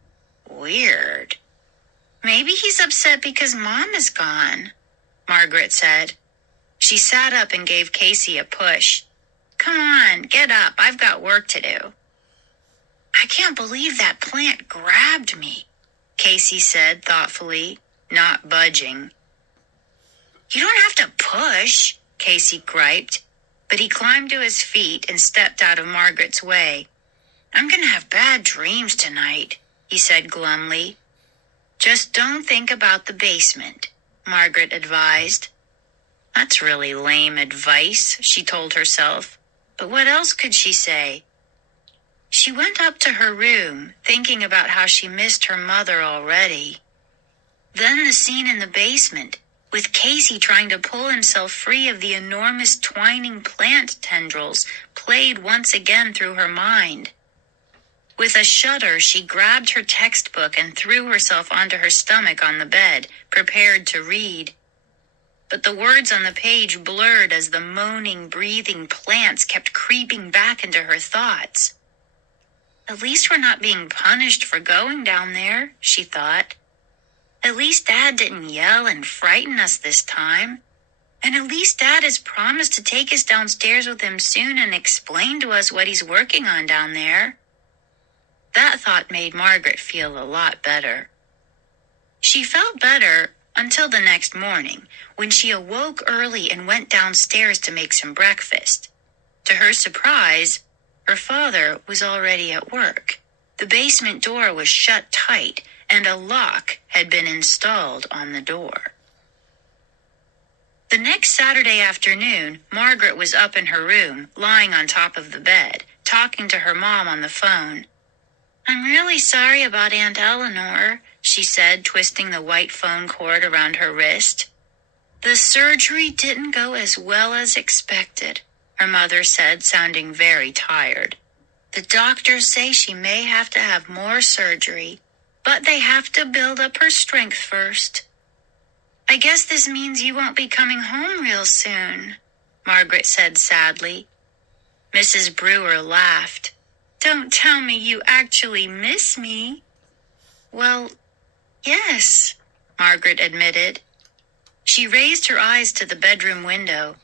weird." "Maybe he's upset because Mom is gone," Margaret said. She sat up and gave Casey a push. "Come on, get up. I've got work to do." "I can't believe that plant grabbed me," Casey said thoughtfully, not budging. "You don't have to push," Casey griped, but he climbed to his feet and stepped out of Margaret's way. "I'm going to have bad dreams tonight," he said glumly. "Just don't think about the basement," Margaret advised. That's really lame advice, she told herself. But what else could she say? She went up to her room, thinking about how she missed her mother already. Then the scene in the basement, with Casey trying to pull himself free of the enormous twining plant tendrils, played once again through her mind. With a shudder, she grabbed her textbook and threw herself onto her stomach on the bed, prepared to read. But the words on the page blurred as the moaning, breathing plants kept creeping back into her thoughts. At least we're not being punished for going down there, she thought. At least Dad didn't yell and frighten us this time. And at least Dad has promised to take us downstairs with him soon and explain to us what he's working on down there. That thought made Margaret feel a lot better. She felt better until the next morning, when she awoke early and went downstairs to make some breakfast. To her surprise, her father was already at work. The basement door was shut tight, and a lock had been installed on the door. The next Saturday afternoon, Margaret was up in her room, lying on top of the bed, talking to her mom on the phone. "I'm really sorry about Aunt Eleanor," she said, twisting the white phone cord around her wrist. "The surgery didn't go as well as expected," her mother said, sounding very tired. "The doctors say she may have to have more surgery, but they have to build up her strength first." "I guess this means you won't be coming home real soon," Margaret said sadly. Mrs. Brewer laughed. "Don't tell me you actually miss me." "Well, yes," Margaret admitted. She raised her eyes to the bedroom window.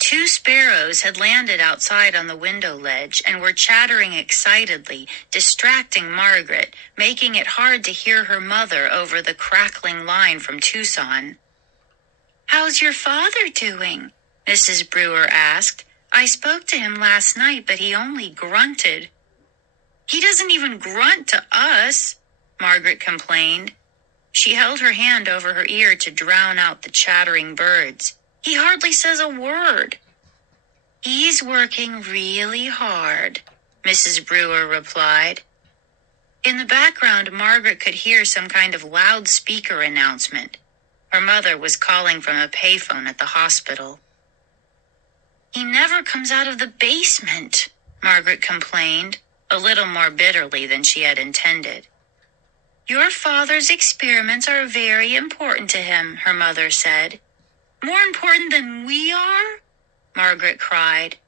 2 sparrows had landed outside on the window ledge and were chattering excitedly, distracting Margaret, making it hard to hear her mother over the crackling line from Tucson. "How's your father doing?" Mrs. Brewer asked. "I spoke to him last night, but he only grunted." "He doesn't even grunt to us," Margaret complained. She held her hand over her ear to drown out the chattering birds. "He hardly says a word." "He's working really hard," Mrs. Brewer replied. In the background, Margaret could hear some kind of loudspeaker announcement. Her mother was calling from a payphone at the hospital. "He never comes out of the basement," Margaret complained, a little more bitterly than she had intended. "Your father's experiments are very important to him," her mother said. "More important than we are?" Margaret cried.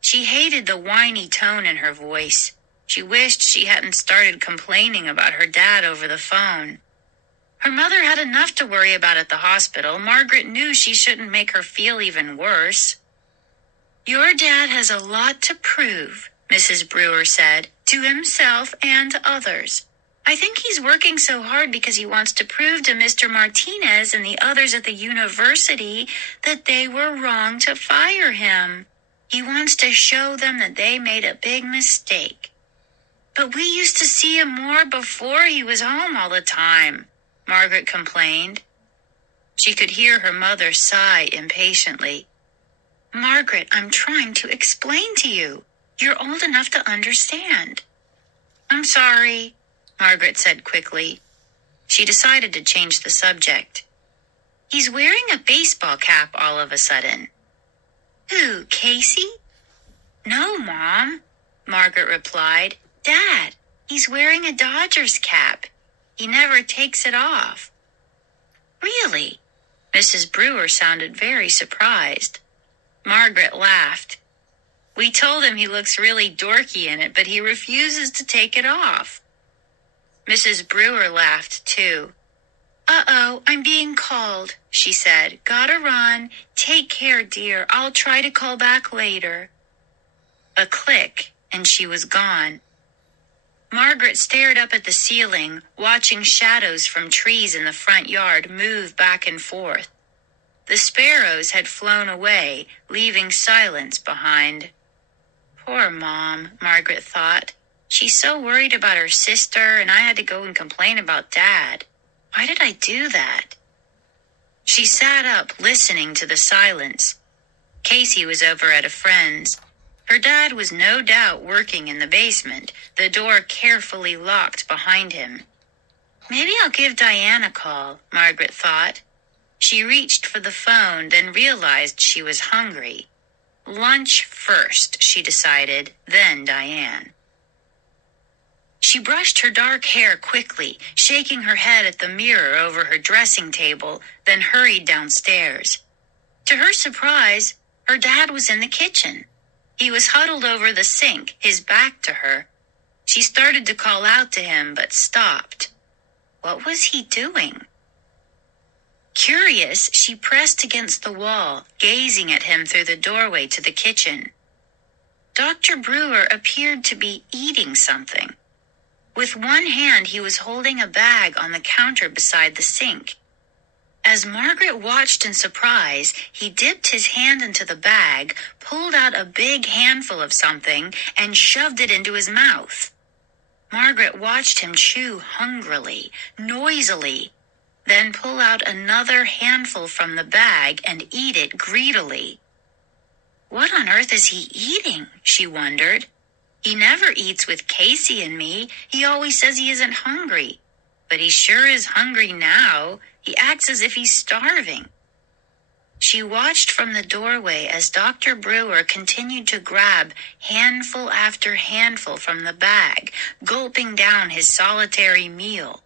She hated the whiny tone in her voice. She wished she hadn't started complaining about her dad over the phone. Her mother had enough to worry about at the hospital. Margaret knew she shouldn't make her feel even worse. "Your dad has a lot to prove," Mrs. Brewer said, "to himself and to others. I think he's working so hard because he wants to prove to Mr. Martinez and the others at the university that they were wrong to fire him. He wants to show them that they made a big mistake. But we used to see him more before he was home all the time," Margaret complained. She could hear her mother sigh impatiently. "Margaret, I'm trying to explain to you. You're old enough to understand." "I'm sorry," Margaret said quickly. She decided to change the subject. "He's wearing a baseball cap all of a sudden." "Who, Casey?" "No, Mom," Margaret replied. "Dad, he's wearing a Dodgers cap. He never takes it off." "Really?" Mrs. Brewer sounded very surprised. Margaret laughed. "We told him he looks really dorky in it, but he refuses to take it off." Mrs. Brewer laughed too. "Uh-oh, I'm being called," she said. "Gotta run. Take care, dear. I'll try to call back later." A click, and she was gone. Margaret stared up at the ceiling, watching shadows from trees in the front yard move back and forth. The sparrows had flown away, leaving silence behind. Poor Mom, Margaret thought. She's so worried about her sister, and I had to go and complain about Dad. Why did I do that? She sat up, listening to the silence. Casey was over at a friend's. Her dad was no doubt working in the basement, the door carefully locked behind him. Maybe I'll give Diane a call, Margaret thought. She reached for the phone, then realized she was hungry. Lunch first, she decided, then Diane. She brushed her dark hair quickly, shaking her head at the mirror over her dressing table, then hurried downstairs. To her surprise, her dad was in the kitchen. He was huddled over the sink, his back to her. She started to call out to him, but stopped. What was he doing? Curious, she pressed against the wall, gazing at him through the doorway to the kitchen. Dr. Brewer appeared to be eating something. With one hand, he was holding a bag on the counter beside the sink. As Margaret watched in surprise, he dipped his hand into the bag, pulled out a big handful of something, and shoved it into his mouth. Margaret watched him chew hungrily, noisily, then pull out another handful from the bag and eat it greedily. What on earth is he eating? She wondered. He never eats with Casey and me. He always says he isn't hungry. But he sure is hungry now. He acts as if he's starving. She watched from the doorway as Dr. Brewer continued to grab handful after handful from the bag, gulping down his solitary meal.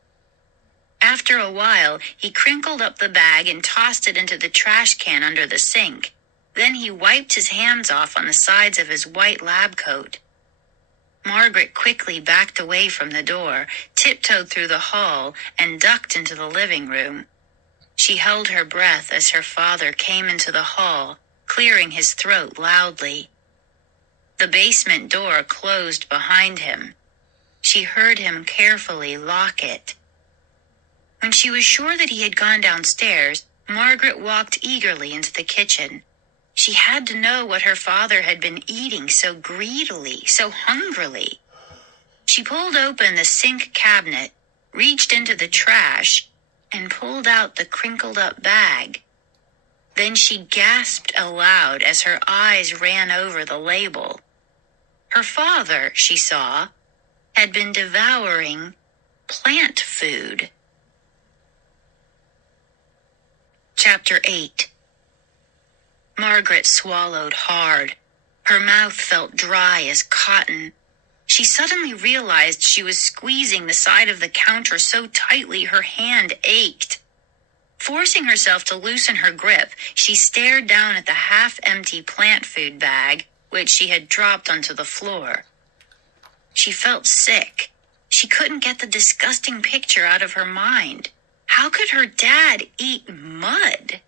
After a while, he crinkled up the bag and tossed it into the trash can under the sink. Then he wiped his hands off on the sides of his white lab coat. Margaret quickly backed away from the door, tiptoed through the hall, and ducked into the living room. She held her breath as her father came into the hall, clearing his throat loudly. The basement door closed behind him. She heard him carefully lock it. When she was sure that he had gone downstairs, Margaret walked eagerly into the kitchen. She had to know what her father had been eating so greedily, so hungrily. She pulled open the sink cabinet, reached into the trash, and pulled out the crinkled-up bag. Then she gasped aloud as her eyes ran over the label. Her father, she saw, had been devouring plant food. Chapter 8. Margaret swallowed hard. Her mouth felt dry as cotton. She suddenly realized she was squeezing the side of the counter so tightly her hand ached. Forcing herself to loosen her grip, she stared down at the half-empty plant food bag, which she had dropped onto the floor. She felt sick. She couldn't get the disgusting picture out of her mind. How could her dad eat mud?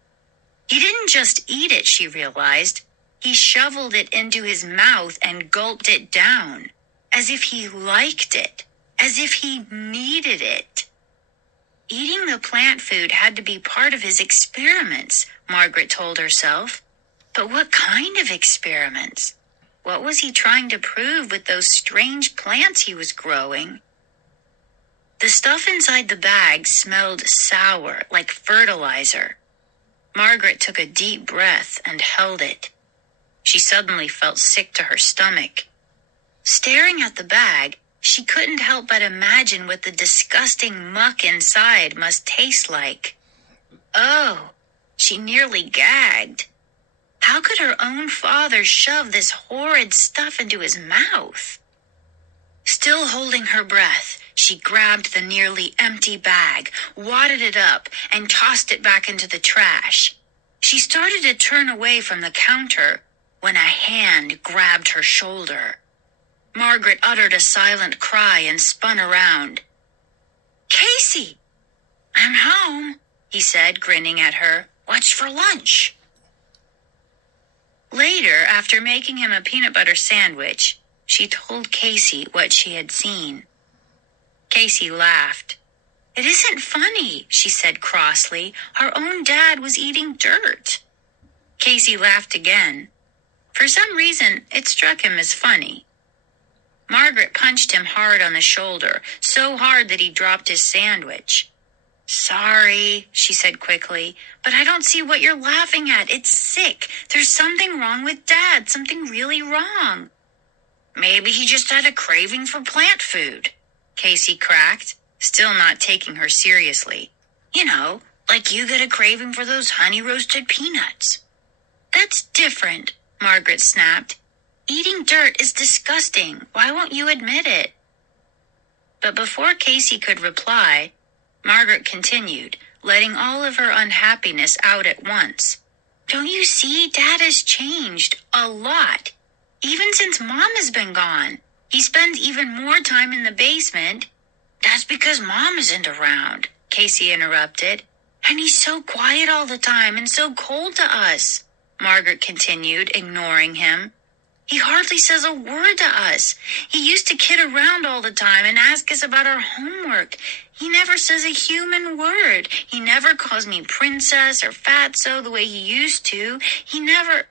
He didn't just eat it, she realized. He shoveled it into his mouth and gulped it down, as if he liked it, as if he needed it. Eating the plant food had to be part of his experiments, Margaret told herself. But what kind of experiments? What was he trying to prove with those strange plants he was growing? The stuff inside the bag smelled sour, like fertilizer. Margaret took a deep breath and held it. She suddenly felt sick to her stomach. Staring at the bag, she couldn't help but imagine what the disgusting muck inside must taste like. Oh, she nearly gagged. How could her own father shove this horrid stuff into his mouth? Still holding her breath, she grabbed the nearly empty bag, wadded it up, and tossed it back into the trash. She started to turn away from the counter when a hand grabbed her shoulder. Margaret uttered a silent cry and spun around. "Casey!" "I'm home," he said, grinning at her. "What's for lunch?" Later, after making him a peanut butter sandwich, she told Casey what she had seen. Casey laughed. "It isn't funny," she said crossly. "Our own dad was eating dirt." Casey laughed again. For some reason, it struck him as funny. Margaret punched him hard on the shoulder, so hard that he dropped his sandwich. "Sorry," she said quickly, "but I don't see what you're laughing at. It's sick. There's something wrong with Dad, something really wrong." "Maybe he just had a craving for plant food," Casey cracked, still not taking her seriously. "You know, like you get a craving for those honey-roasted peanuts." "That's different," Margaret snapped. "Eating dirt is disgusting. Why won't you admit it?" But before Casey could reply, Margaret continued, letting all of her unhappiness out at once. "Don't you see, Dad has changed a lot. Even since Mom has been gone. He spends even more time in the basement." "That's because Mom isn't around," Casey interrupted. "And he's so quiet all the time and so cold to us," Margaret continued, ignoring him. "He hardly says a word to us. He used to kid around all the time and ask us about our homework. He never says a human word. He never calls me princess or fatso the way he used to. He never—"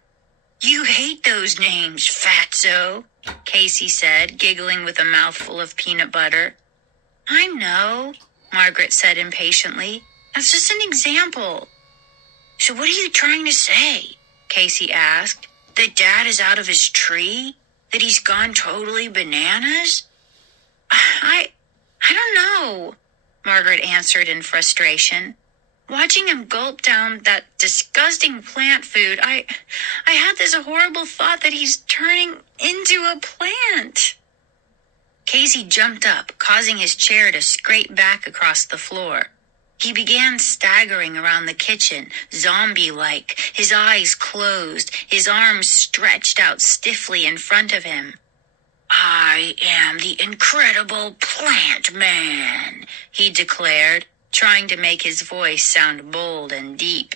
"You hate those names, fatso," Casey said, giggling with a mouthful of peanut butter. "I know," Margaret said impatiently. "That's just an example." "So what are you trying to say?" Casey asked. "That Dad is out of his tree? That he's gone totally bananas?" I don't know," Margaret answered in frustration. Watching him gulp down that disgusting plant food, I had this horrible thought that he's turning into a plant. Casey jumped up, causing his chair to scrape back across the floor. He began staggering around the kitchen, zombie-like, his eyes closed, his arms stretched out stiffly in front of him. "I am the incredible plant man," he declared, trying to make his voice sound bold and deep.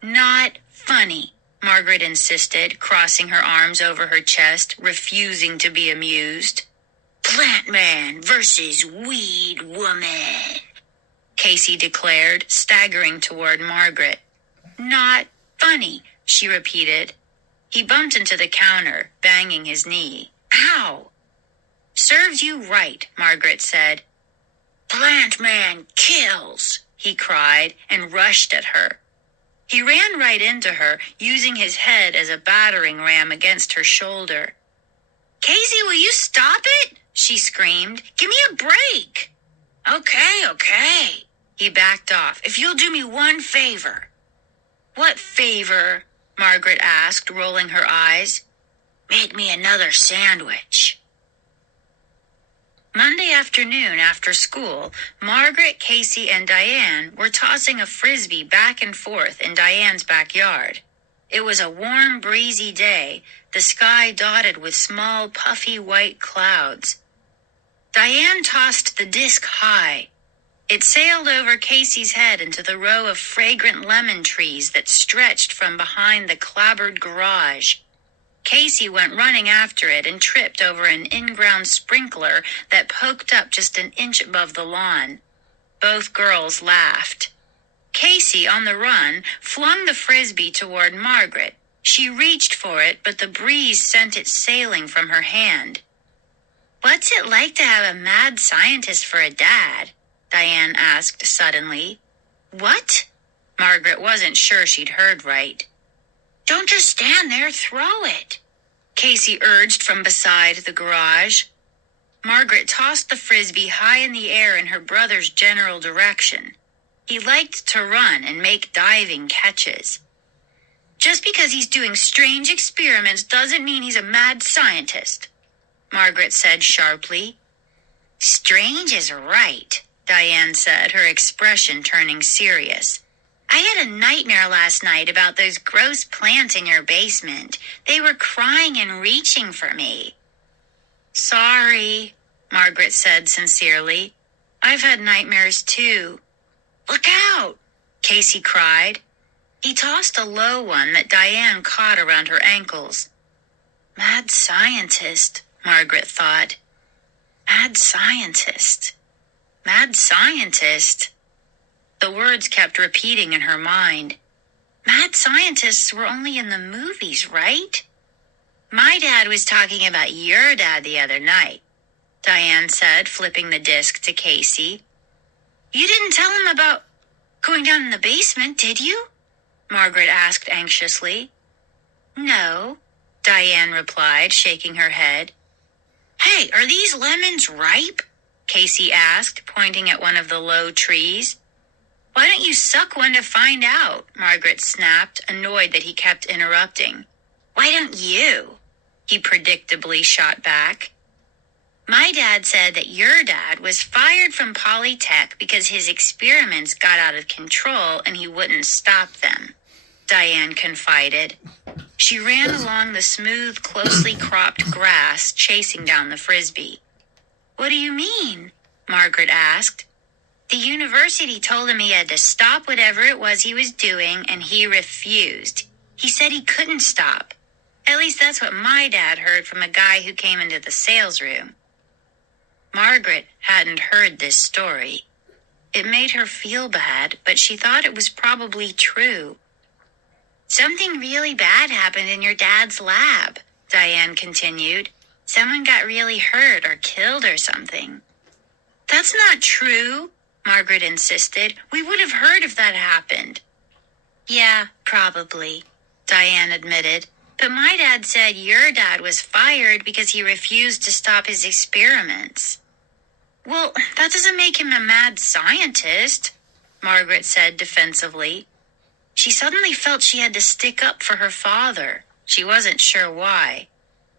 "Not funny," Margaret insisted, crossing her arms over her chest, refusing to be amused. "Plant man versus weed woman," Casey declared, staggering toward Margaret. "Not funny," she repeated. He bumped into the counter, banging his knee. "Ow!" "Serves you right," Margaret said. "Plant man kills," he cried, and rushed at her. He ran right into her, using his head as a battering ram against her shoulder. "Casey, will you stop it?" she screamed. "Give me a break." Okay. He backed off. "If you'll do me one favor." "What favor?" Margaret asked, rolling her eyes. "Make me another sandwich." Monday afternoon after school, Margaret, Casey, and Diane were tossing a frisbee back and forth in Diane's backyard. It was a warm, breezy day, the sky dotted with small, puffy white clouds. Diane tossed the disc high. It sailed over Casey's head into the row of fragrant lemon trees that stretched from behind the clapboard garage. Casey went running after it and tripped over an in-ground sprinkler that poked up just an inch above the lawn. Both girls laughed. Casey, on the run, flung the frisbee toward Margaret. She reached for it, but the breeze sent it sailing from her hand. "What's it like to have a mad scientist for a dad?" Diane asked suddenly. "What?" Margaret wasn't sure she'd heard right. "Don't just stand there, throw it," Casey urged from beside the garage. Margaret tossed the frisbee high in the air in her brother's general direction. He liked to run and make diving catches. "Just because he's doing strange experiments doesn't mean he's a mad scientist," Margaret said sharply. "Strange is right," Diane said, her expression turning serious. "I had a nightmare last night about those gross plants in your basement. They were crying and reaching for me." "Sorry," Margaret said sincerely. "I've had nightmares too." "Look out!" Casey cried. He tossed a low one that Diane caught around her ankles. Mad scientist, Margaret thought. Mad scientist. Mad scientist. The words kept repeating in her mind. Mad scientists were only in the movies, right? "My dad was talking about your dad the other night," Diane said, flipping the disc to Casey. "You didn't tell him about going down in the basement, did you?" Margaret asked anxiously. "No," Diane replied, shaking her head. "Hey, are these lemons ripe?" Casey asked, pointing at one of the low trees. "Why don't you suck one to find out?" Margaret snapped, annoyed that he kept interrupting. "Why don't you?" he predictably shot back. "My dad said that your dad was fired from Polytech because his experiments got out of control and he wouldn't stop them," Diane confided. She ran along the smooth, closely cropped grass, chasing down the frisbee. "What do you mean?" Margaret asked. "The university told him he had to stop whatever it was he was doing, and he refused. He said he couldn't stop. At least that's what my dad heard from a guy who came into the sales room." Margaret hadn't heard this story. It made her feel bad, but she thought it was probably true. "Something really bad happened in your dad's lab," Diane continued. "Someone got really hurt or killed or something." "That's not true," Margaret insisted. "We would have heard if that happened." "Yeah, probably," Diane admitted. "But my dad said your dad was fired because he refused to stop his experiments." "Well, that doesn't make him a mad scientist," Margaret said defensively. She suddenly felt she had to stick up for her father. She wasn't sure why.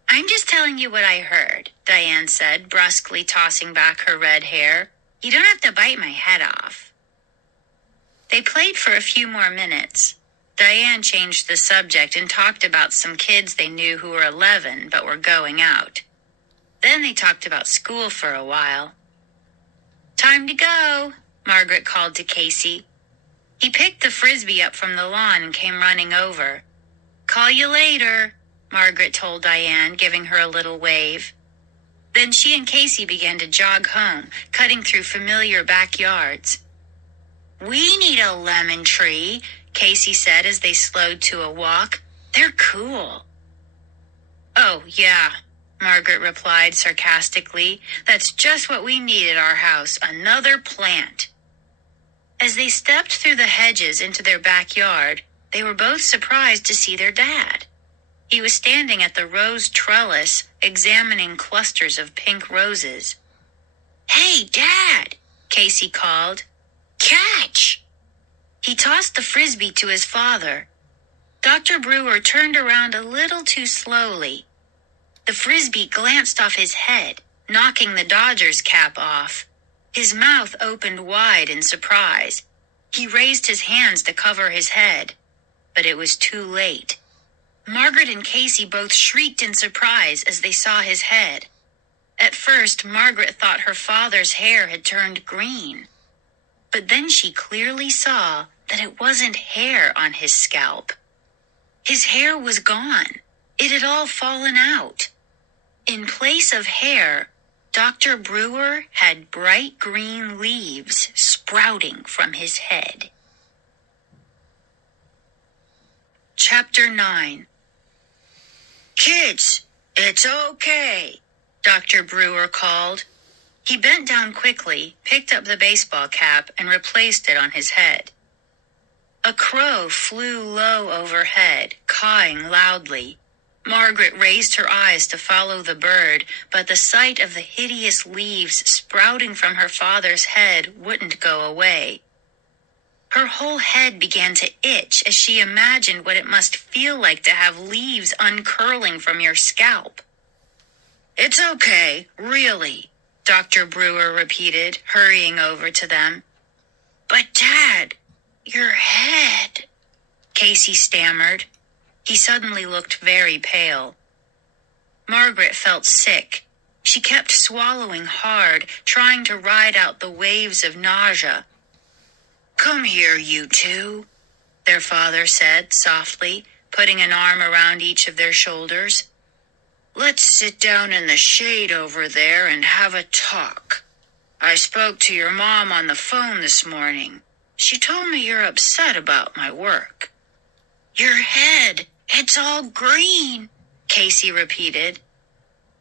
"I'm just telling you what I heard," Diane said, brusquely tossing back her red hair. "You don't have to bite my head off." They played for a few more minutes. Diane changed the subject and talked about some kids they knew who were 11 but were going out. Then they talked about school for a while. "Time to go," Margaret called to Casey. He picked the frisbee up from the lawn and came running over. "Call you later," Margaret told Diane, giving her a little wave. Then she and Casey began to jog home, cutting through familiar backyards. "We need a lemon tree," Casey said as they slowed to a walk. "They're cool." "Oh, yeah," Margaret replied sarcastically. "That's just what we need at our house, another plant." As they stepped through the hedges into their backyard, they were both surprised to see their dad. He was standing at the rose trellis, examining clusters of pink roses. "Hey, Dad," Casey called. "Catch!" He tossed the frisbee to his father. Dr. Brewer turned around a little too slowly. The frisbee glanced off his head, knocking the Dodger's cap off. His mouth opened wide in surprise. He raised his hands to cover his head, but it was too late. Margaret and Casey both shrieked in surprise as they saw his head. At first, Margaret thought her father's hair had turned green. But then she clearly saw that it wasn't hair on his scalp. His hair was gone. It had all fallen out. In place of hair, Dr. Brewer had bright green leaves sprouting from his head. Chapter 9. "Kids, it's okay," Dr. Brewer called. He bent down quickly, picked up the baseball cap, and replaced it on his head. A crow flew low overhead, cawing loudly. Margaret raised her eyes to follow the bird, but the sight of the hideous leaves sprouting from her father's head wouldn't go away. Her whole head began to itch as she imagined what it must feel like to have leaves uncurling from your scalp. "It's okay, really," Dr. Brewer repeated, hurrying over to them. "But Dad, your head," Casey stammered. He suddenly looked very pale. Margaret felt sick. She kept swallowing hard, trying to ride out the waves of nausea. "Come here, you two," their father said softly, putting an arm around each of their shoulders. "Let's sit down in the shade over there and have a talk. I spoke to your mom on the phone this morning. She told me you're upset about my work." "Your head, it's all green," Casey repeated.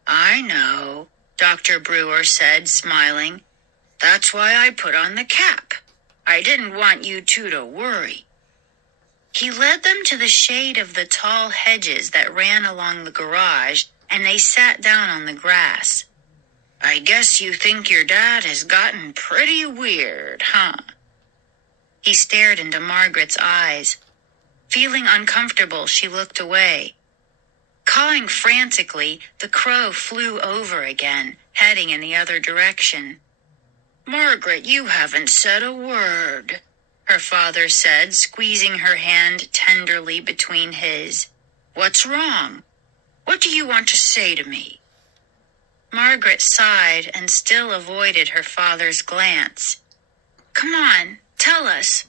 "I know," Dr. Brewer said, smiling. "That's why I put on the cap. I didn't want you two to worry." He led them to the shade of the tall hedges that ran along the garage, and they sat down on the grass. "I guess you think your dad has gotten pretty weird, huh?" He stared into Margaret's eyes. Feeling uncomfortable, she looked away. Cawing frantically, the crow flew over again, heading in the other direction. "Margaret, you haven't said a word," her father said, squeezing her hand tenderly between his. "What's wrong? What do you want to say to me?" Margaret sighed and still avoided her father's glance. "Come on, tell us.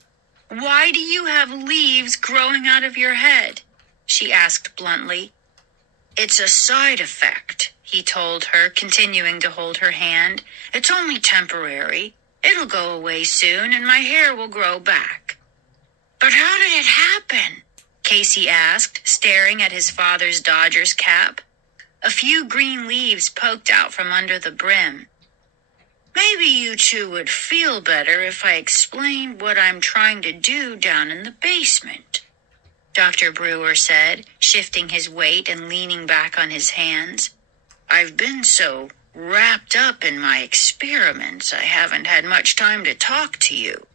Why do you have leaves growing out of your head?" she asked bluntly. "It's a side effect," he told her, continuing to hold her hand. "It's only temporary. It'll go away soon, and my hair will grow back." "But how did it happen?" Casey asked, staring at his father's Dodger's cap. A few green leaves poked out from under the brim. "Maybe you two would feel better if I explained what I'm trying to do down in the basement," Dr. Brewer said, shifting his weight and leaning back on his hands. "I've been so wrapped up in my experiments, I haven't had much time to talk to you."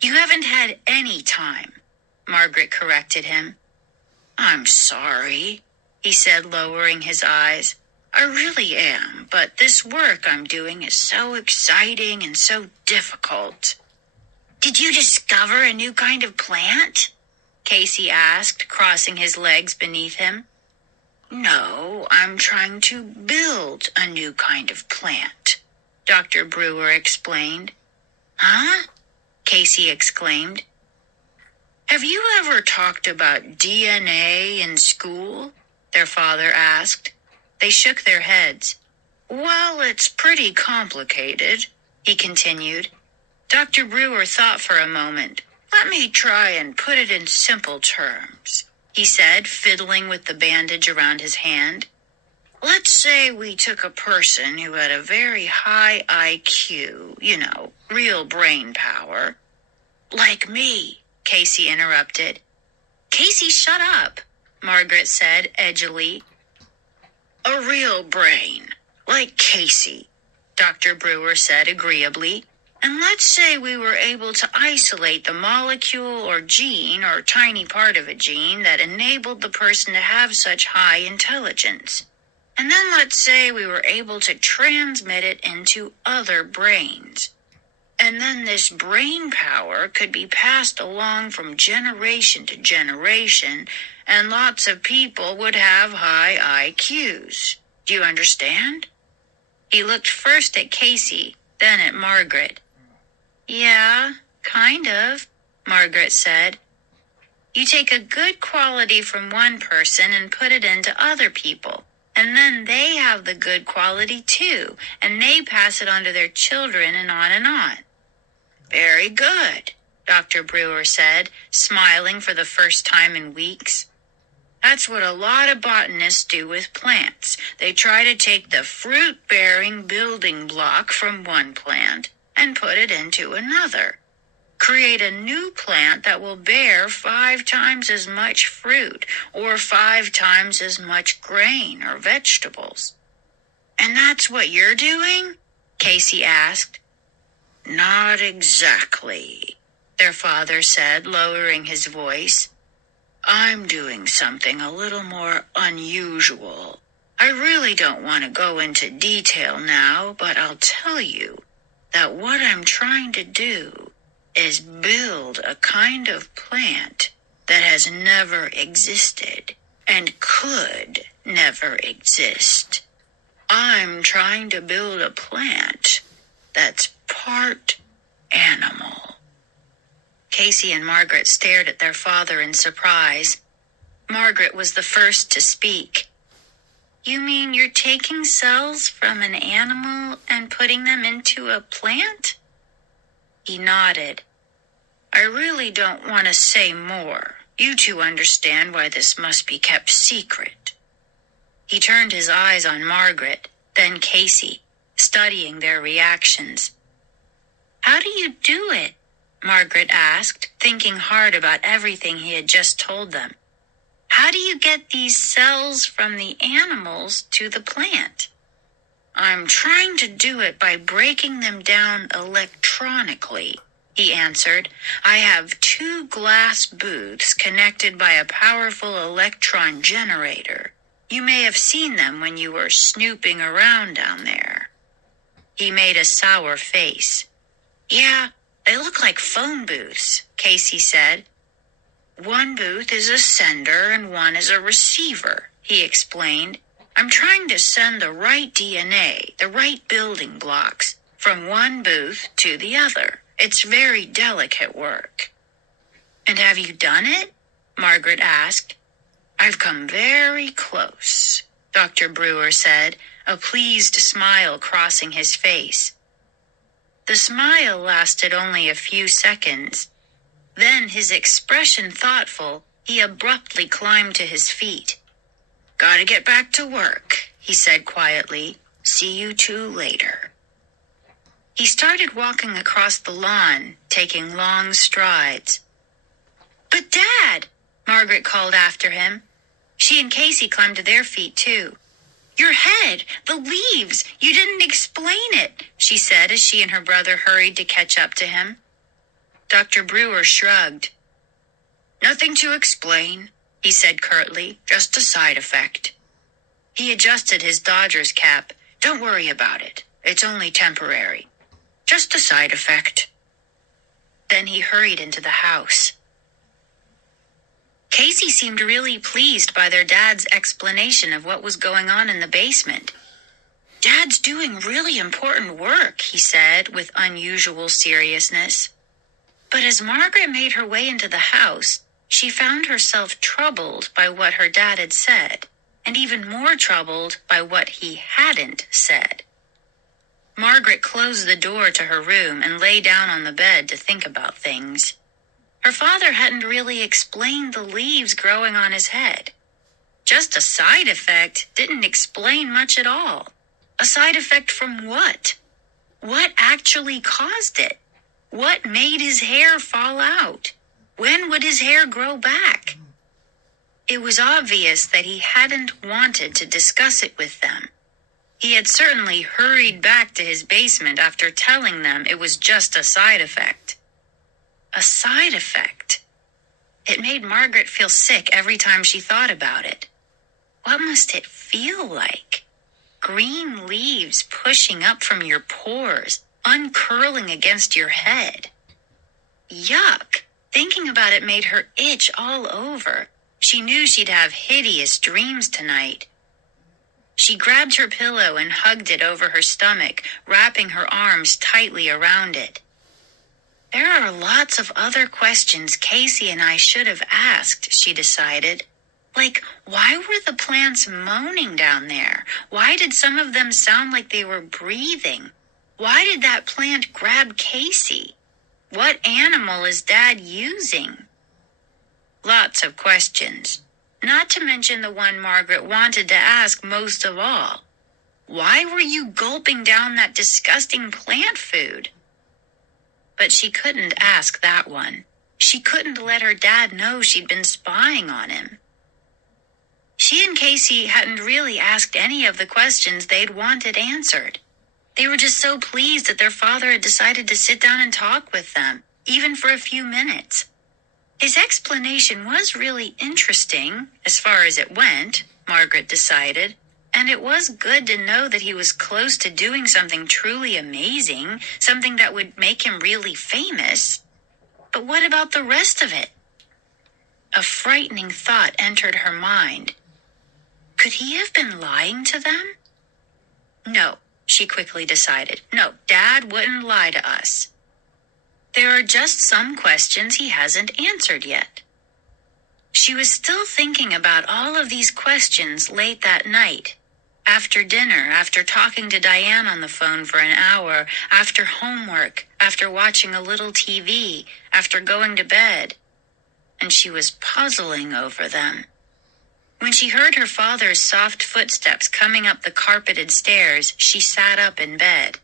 "You haven't had any time," Margaret corrected him. "I'm sorry," he said, lowering his eyes. "I really am, but this work I'm doing is so exciting and so difficult." "Did you discover a new kind of plant?" Casey asked, crossing his legs beneath him. "No, I'm trying to build a new kind of plant," Dr. Brewer explained. "Huh?" Casey exclaimed. "Have you ever talked about DNA in school?" their father asked. They shook their heads. "Well, it's pretty complicated," he continued. Dr. Brewer thought for a moment. "Let me try and put it in simple terms," he said, fiddling with the bandage around his hand. "Let's say we took a person who had a very high IQ, real brain power." "Like me," Casey interrupted. "Casey, shut up," Margaret said edgily. A real brain, like Casey, Dr. Brewer said agreeably. And let's say we were able to isolate the molecule or gene or tiny part of a gene that enabled the person to have such high intelligence. And then let's say we were able to transmit it into other brains. And then this brain power could be passed along from generation to generation, and lots of people would have high IQs. Do you understand? He looked first at Casey, then at Margaret. Yeah, kind of, Margaret said. You take a good quality from one person and put it into other people, and then they have the good quality too, and they pass it on to their children and on and on. Very good, Dr. Brewer said, smiling for the first time in weeks. That's what a lot of botanists do with plants. They try to take the fruit-bearing building block from one plant and put it into another. Create a new plant that will bear 5 times as much fruit or 5 times as much grain or vegetables. And that's what you're doing? Casey asked. Not exactly, their father said, lowering his voice. I'm doing something a little more unusual. I really don't want to go into detail now, but I'll tell you that what I'm trying to do is build a kind of plant that has never existed and could never exist. I'm trying to build a plant that's part animal. Casey and Margaret stared at their father in surprise. Margaret was the first to speak. You mean you're taking cells from an animal and putting them into a plant? He nodded. I really don't want to say more. You two understand why this must be kept secret. He turned his eyes on Margaret, then Casey, studying their reactions. How do you do it? Margaret asked, thinking hard about everything he had just told them. How do you get these cells from the animals to the plant? I'm trying to do it by breaking them down electronically, he answered. I have 2 glass booths connected by a powerful electron generator. You may have seen them when you were snooping around down there. He made a sour face. Yeah, they look like phone booths, Casey said. One booth is a sender and one is a receiver, he explained. I'm trying to send the right DNA, the right building blocks, from one booth to the other. It's very delicate work. And have you done it? Margaret asked. I've come very close, Dr. Brewer said, a pleased smile crossing his face. The smile lasted only a few seconds. Then, his expression thoughtful, he abruptly climbed to his feet. Gotta get back to work, he said quietly. See you two later. He started walking across the lawn, taking long strides. But Dad, Margaret called after him. She and Casey climbed to their feet too. Your head, the leaves, you didn't explain it, she said as she and her brother hurried to catch up to him. Dr. Brewer shrugged. Nothing to explain, he said curtly, just a side effect. He adjusted his Dodgers cap. Don't worry about it. It's only temporary. Just a side effect. Then he hurried into the house. Casey seemed really pleased by their dad's explanation of what was going on in the basement. Dad's doing really important work, he said with unusual seriousness. But as Margaret made her way into the house, she found herself troubled by what her dad had said, and even more troubled by what he hadn't said. Margaret closed the door to her room and lay down on the bed to think about things. Her father hadn't really explained the leaves growing on his head. Just a side effect didn't explain much at all. A side effect from what? What actually caused it? What made his hair fall out? When would his hair grow back? It was obvious that he hadn't wanted to discuss it with them. He had certainly hurried back to his basement after telling them it was just a side effect. A side effect. It made Margaret feel sick every time she thought about it. What must it feel like? Green leaves pushing up from your pores, uncurling against your head. Yuck! Thinking about it made her itch all over. She knew she'd have hideous dreams tonight. She grabbed her pillow and hugged it over her stomach, wrapping her arms tightly around it. There are lots of other questions Casey and I should have asked, she decided. Like, why were the plants moaning down there? Why did some of them sound like they were breathing? Why did that plant grab Casey? What animal is Dad using? Lots of questions. Not to mention the one Margaret wanted to ask most of all. Why were you gulping down that disgusting plant food? But she couldn't ask that one. She couldn't let her dad know she'd been spying on him. She and Casey hadn't really asked any of the questions they'd wanted answered. They were just so pleased that their father had decided to sit down and talk with them, even for a few minutes. His explanation was really interesting, as far as it went, Margaret decided, and it was good to know that he was close to doing something truly amazing, something that would make him really famous. But what about the rest of it? A frightening thought entered her mind. Could he have been lying to them? No, she quickly decided. No, Dad wouldn't lie to us. There are just some questions he hasn't answered yet. She was still thinking about all of these questions late that night. After dinner, after talking to Diane on the phone for an hour, after homework, after watching a little TV, after going to bed. And she was puzzling over them. When she heard her father's soft footsteps coming up the carpeted stairs, she sat up in bed.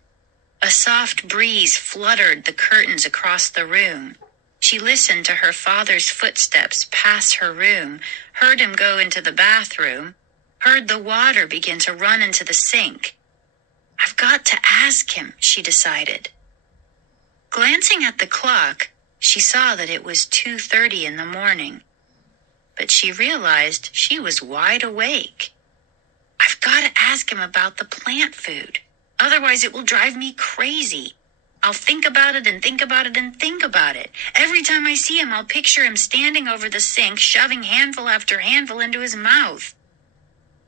A soft breeze fluttered the curtains across the room. She listened to her father's footsteps pass her room, heard him go into the bathroom, heard the water begin to run into the sink. I've got to ask him, she decided. Glancing at the clock, she saw that it was 2:30 in the morning. But she realized she was wide awake. I've got to ask him about the plant food. Otherwise it will drive me crazy. I'll think about it and think about it and think about it. Every time I see him, I'll picture him standing over the sink, shoving handful after handful into his mouth.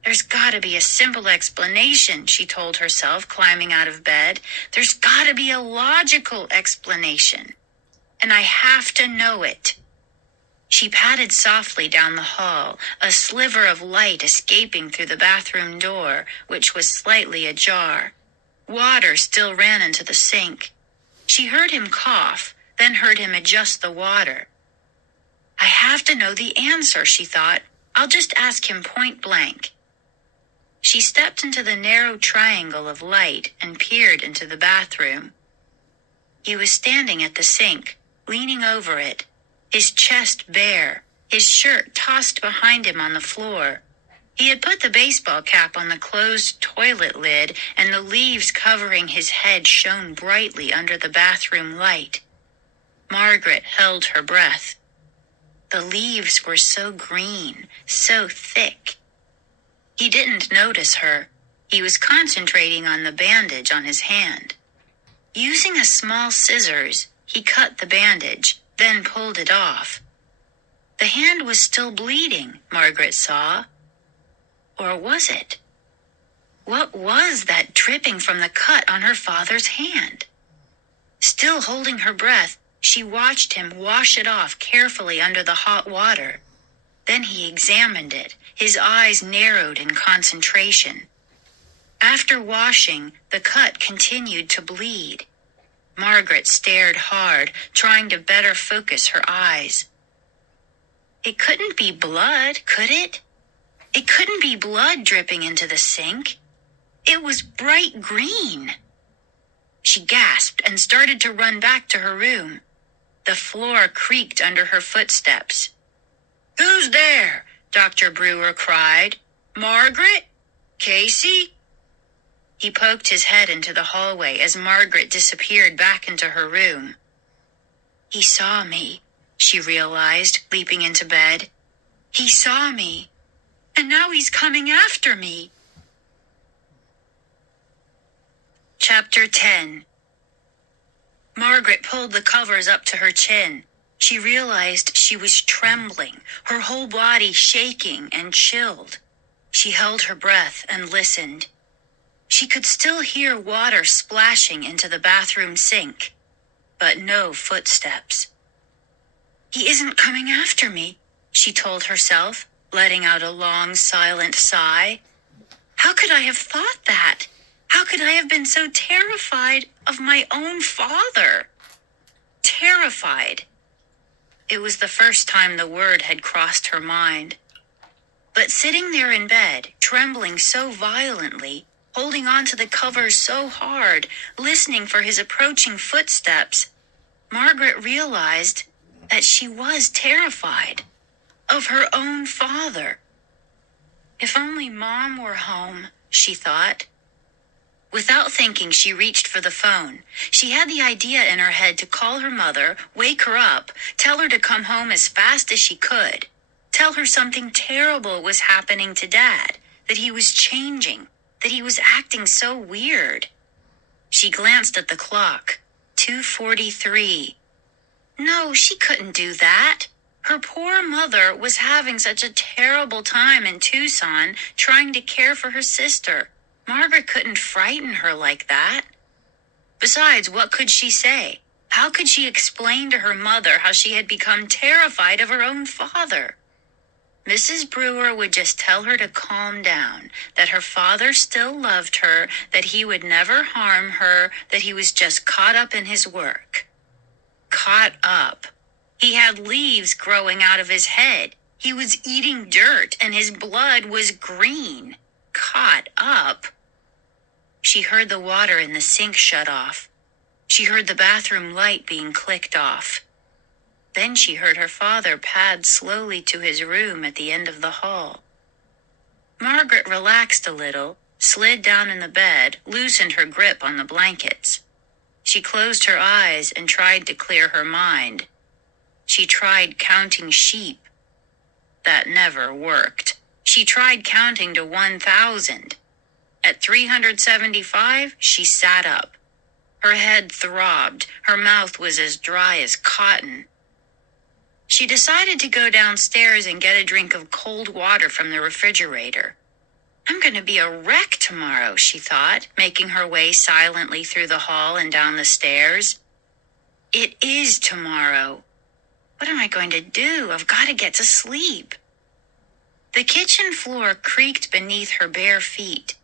There's got to be a simple explanation, she told herself, climbing out of bed. There's got to be a logical explanation. And I have to know it. She padded softly down the hall, a sliver of light escaping through the bathroom door, which was slightly ajar. Water still ran into the sink. She heard him cough, then heard him adjust the water. I have to know the answer, she thought. I'll just ask him point blank. She stepped into the narrow triangle of light and peered into the bathroom. He was standing at the sink, leaning over it, his chest bare, his shirt tossed behind him on the floor. He had put the baseball cap on the closed toilet lid, and the leaves covering his head shone brightly under the bathroom light. Margaret held her breath. The leaves were so green, so thick. He didn't notice her. He was concentrating on the bandage on his hand. Using a small scissors, he cut the bandage, then pulled it off. The hand was still bleeding, Margaret saw. Or was it? What was that dripping from the cut on her father's hand? Still holding her breath, she watched him wash it off carefully under the hot water. Then he examined it, his eyes narrowed in concentration. After washing, the cut continued to bleed. Margaret stared hard, trying to better focus her eyes. It couldn't be blood, could it? It couldn't be blood dripping into the sink. It was bright green. She gasped and started to run back to her room. The floor creaked under her footsteps. "Who's there? Dr. Brewer cried. "Margaret? Casey?" He poked his head into the hallway as Margaret disappeared back into her room. "He saw me," she realized, leaping into bed. "He saw me. And now he's coming after me." Chapter 10. Margaret pulled the covers up to her chin. She realized she was trembling, her whole body shaking and chilled. She held her breath and listened. She could still hear water splashing into the bathroom sink, but no footsteps. "He isn't coming after me," she told herself, letting out a long, silent sigh. How could I have thought that? How could I have been so terrified of my own father? Terrified. It was the first time the word had crossed her mind. But sitting there in bed, trembling so violently, holding on to the covers so hard, listening for his approaching footsteps, Margaret realized that she was terrified of her own father. If only Mom were home, she thought. Without thinking, she reached for the phone. She had the idea in her head to call her mother, wake her up, tell her to come home as fast as she could. Tell her something terrible was happening to Dad, that he was changing, that he was acting so weird. She glanced at the clock. 2:43. No, she couldn't do that. Her poor mother was having such a terrible time in Tucson trying to care for her sister. Margaret couldn't frighten her like that. Besides, what could she say? How could she explain to her mother how she had become terrified of her own father? Mrs. Brewer would just tell her to calm down, that her father still loved her, that he would never harm her, that he was just caught up in his work. Caught up. He had leaves growing out of his head. He was eating dirt, and his blood was green. Caught up. She heard the water in the sink shut off. She heard the bathroom light being clicked off. Then she heard her father pad slowly to his room at the end of the hall. Margaret relaxed a little, slid down in the bed, loosened her grip on the blankets. She closed her eyes and tried to clear her mind. She tried counting sheep. That never worked. She tried counting to 1,000. At 375, she sat up. Her head throbbed. Her mouth was as dry as cotton. She decided to go downstairs and get a drink of cold water from the refrigerator. I'm going to be a wreck tomorrow, she thought, making her way silently through the hall and down the stairs. It is tomorrow. What am I going to do? I've got to get to sleep. The kitchen floor creaked beneath her bare feet.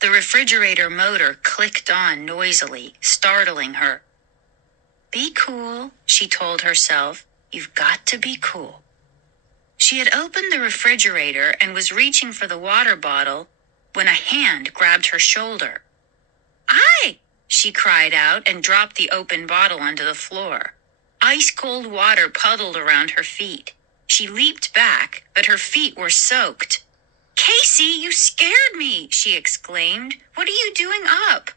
The refrigerator motor clicked on noisily, startling her. Be cool, she told herself. You've got to be cool. She had opened the refrigerator and was reaching for the water bottle when a hand grabbed her shoulder. "Aye!" she cried out and dropped the open bottle onto the floor. Ice-cold water puddled around her feet. She leaped back, but her feet were soaked. "Casey, you scared me!" she exclaimed. "What are you doing up?"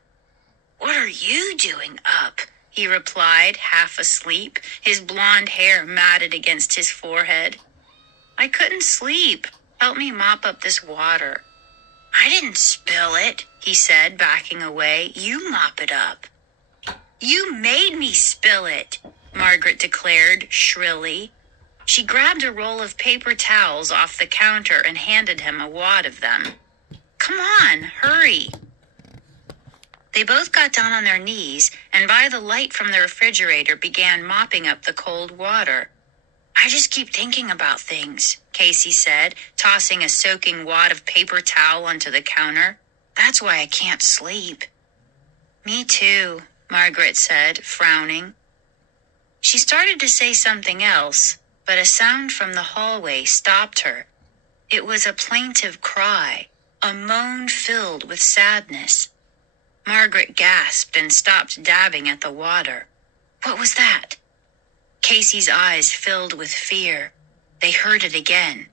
"What are you doing up?" he replied, half asleep, his blonde hair matted against his forehead. "I couldn't sleep. Help me mop up this water." "I didn't spill it," he said, backing away. "You mop it up." "You made me spill it," Margaret declared shrilly. She grabbed a roll of paper towels off the counter and handed him a wad of them. "Come on, hurry." They both got down on their knees and by the light from the refrigerator began mopping up the cold water. "I just keep thinking about things," Casey said, tossing a soaking wad of paper towel onto the counter. "That's why I can't sleep." "Me too," Margaret said, frowning. She started to say something else, but a sound from the hallway stopped her. It was a plaintive cry, a moan filled with sadness. Margaret gasped and stopped dabbing at the water. What was that? Casey's eyes filled with fear. They heard it again.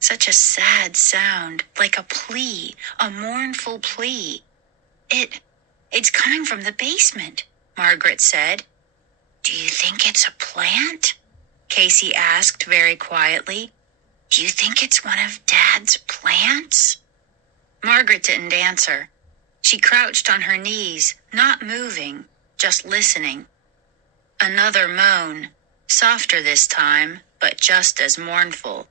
Such a sad sound, like a plea, a mournful plea. It's coming from the basement, Margaret said. Do you think it's a plant? Casey asked very quietly. Do you think it's one of Dad's plants? Margaret didn't answer. She crouched on her knees, not moving, just listening. Another moan, softer this time, but just as mournful.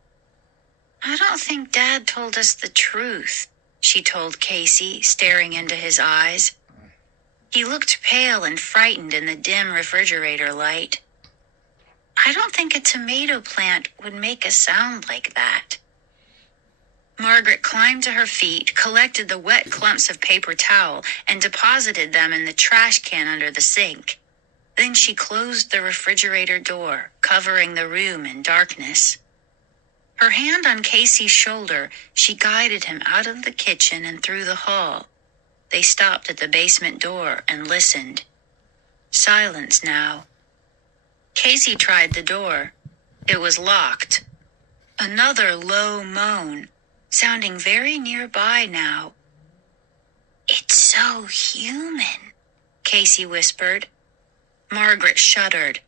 I don't think Dad told us the truth, she told Casey, staring into his eyes. He looked pale and frightened in the dim refrigerator light. I don't think a tomato plant would make a sound like that. Margaret climbed to her feet, collected the wet clumps of paper towel, and deposited them in the trash can under the sink. Then she closed the refrigerator door, covering the room in darkness. Her hand on Casey's shoulder, she guided him out of the kitchen and through the hall. They stopped at the basement door and listened. Silence now. Casey tried the door. It was locked. Another low moan, sounding very nearby now. It's so human, Casey whispered. Margaret shuddered.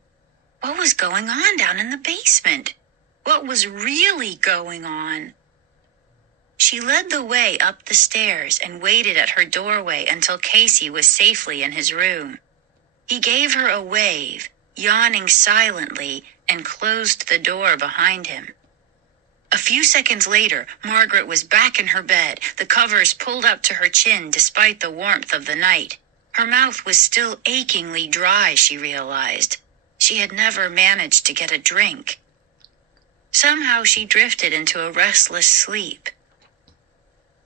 What was going on down in the basement? What was really going on? She led the way up the stairs and waited at her doorway until Casey was safely in his room. He gave her a wave, yawning silently, and closed the door behind him. A few seconds later, Margaret was back in her bed, the covers pulled up to her chin despite the warmth of the night. Her mouth was still achingly dry, she realized. She had never managed to get a drink. Somehow she drifted into a restless sleep.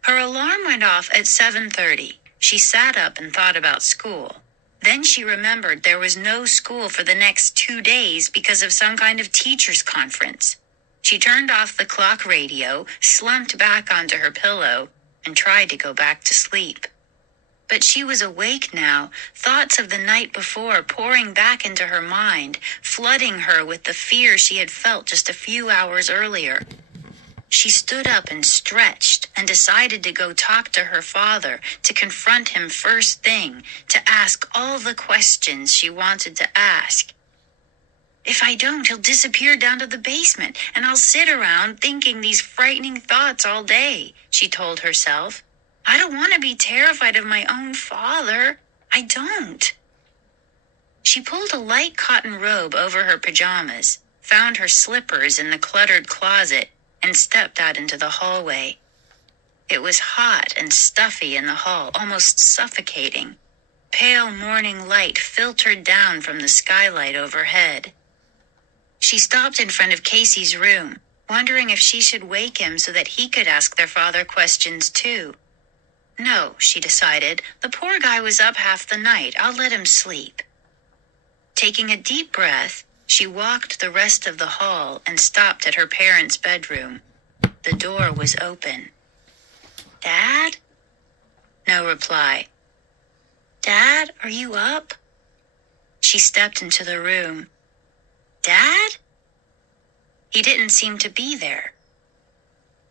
Her alarm went off at 7:30. She sat up and thought about school. Then she remembered there was no school for the next 2 days because of some kind of teachers' conference. She turned off the clock radio, slumped back onto her pillow, and tried to go back to sleep. But she was awake now, thoughts of the night before pouring back into her mind, flooding her with the fear she had felt just a few hours earlier. She stood up and stretched and decided to go talk to her father, to confront him first thing, to ask all the questions she wanted to ask. If I don't, he'll disappear down to the basement, and I'll sit around thinking these frightening thoughts all day, she told herself. I don't want to be terrified of my own father. I don't. She pulled a light cotton robe over her pajamas, found her slippers in the cluttered closet, and stepped out into the hallway. It was hot and stuffy in the hall, almost suffocating. Pale morning light filtered down from the skylight overhead. She stopped in front of Casey's room, wondering if she should wake him so that he could ask their father questions too. No, she decided, the poor guy was up half the night. I'll let him sleep. Taking a deep breath, she walked the rest of the hall and stopped at her parents' bedroom. The door was open. Dad? No reply. Dad, are you up? She stepped into the room. Dad? He didn't seem to be there.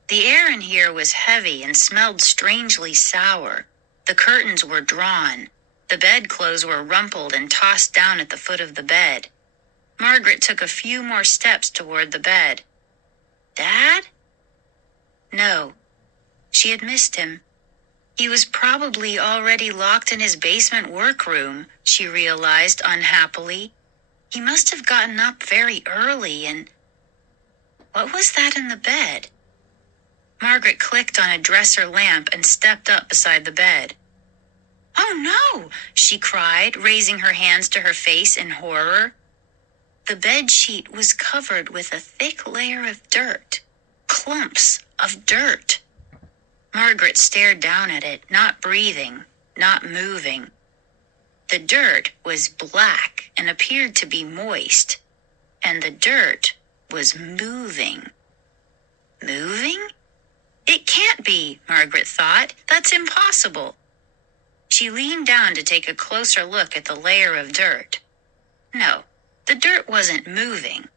The air in here was heavy and smelled strangely sour. The curtains were drawn. The bedclothes were rumpled and tossed down at the foot of the bed. Margaret took a few more steps toward the bed. Dad? No. She had missed him. He was probably already locked in his basement workroom, she realized unhappily. He must have gotten up very early and... What was that in the bed? Margaret clicked on a dresser lamp and stepped up beside the bed. Oh no, she cried, raising her hands to her face in horror. The bed sheet was covered with a thick layer of dirt. Clumps of dirt. Margaret stared down at it, not breathing, not moving. The dirt was black and appeared to be moist, and the dirt was moving. Moving? It can't be, Margaret thought. That's impossible. She leaned down to take a closer look at the layer of dirt. No, the dirt wasn't moving.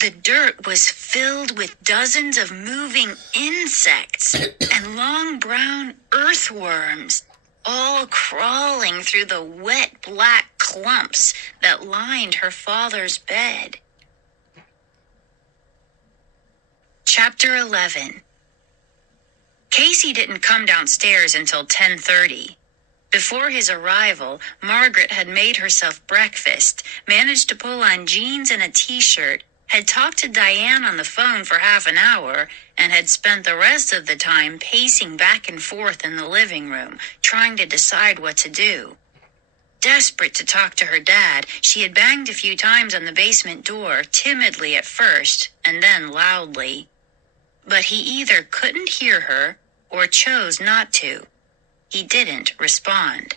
The dirt was filled with dozens of moving insects and long brown earthworms, all crawling through the wet black clumps that lined her father's bed. Chapter 11. Casey didn't come downstairs until 10:30. Before his arrival, Margaret had made herself breakfast, managed to pull on jeans and a t-shirt, had talked to Diane on the phone for half an hour, and had spent the rest of the time pacing back and forth in the living room, trying to decide what to do. Desperate to talk to her dad, she had banged a few times on the basement door, timidly at first, and then loudly. But he either couldn't hear her or chose not to. He didn't respond.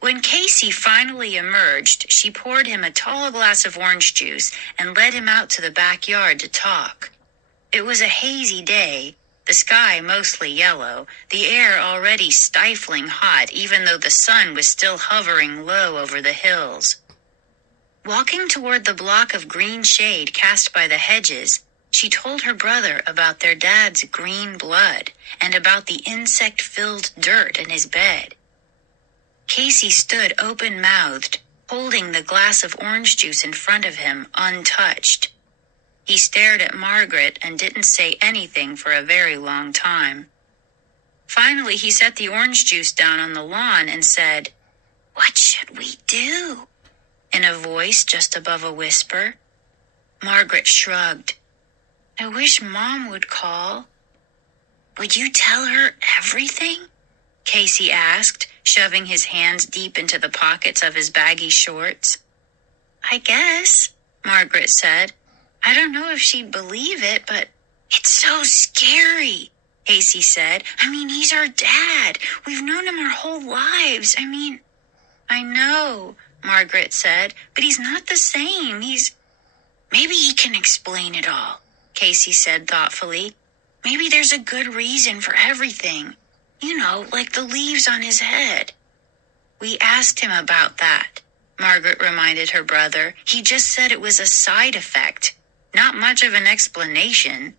When Casey finally emerged, she poured him a tall glass of orange juice and led him out to the backyard to talk. It was a hazy day, the sky mostly yellow, the air already stifling hot even though the sun was still hovering low over the hills. Walking toward the block of green shade cast by the hedges, she told her brother about their dad's green blood and about the insect-filled dirt in his bed. Casey stood open-mouthed, holding the glass of orange juice in front of him untouched. He stared at Margaret and didn't say anything for a very long time. Finally, he set the orange juice down on the lawn and said, "What should we do?" in a voice just above a whisper. Margaret shrugged. "I wish Mom would call." "Would you tell her everything?" Casey asked, shoving his hands deep into the pockets of his baggy shorts. "I guess," Margaret said. "I don't know if she'd believe it, but it's so scary," Casey said. "I mean, he's our dad. We've known him our whole lives. I know," Margaret said, "but he's not the same. Maybe he can explain it all," Casey said thoughtfully. "Maybe there's a good reason for everything. You know, like the leaves on his head." "We asked him about that," Margaret reminded her brother. "He just said it was a side effect. Not much of an explanation."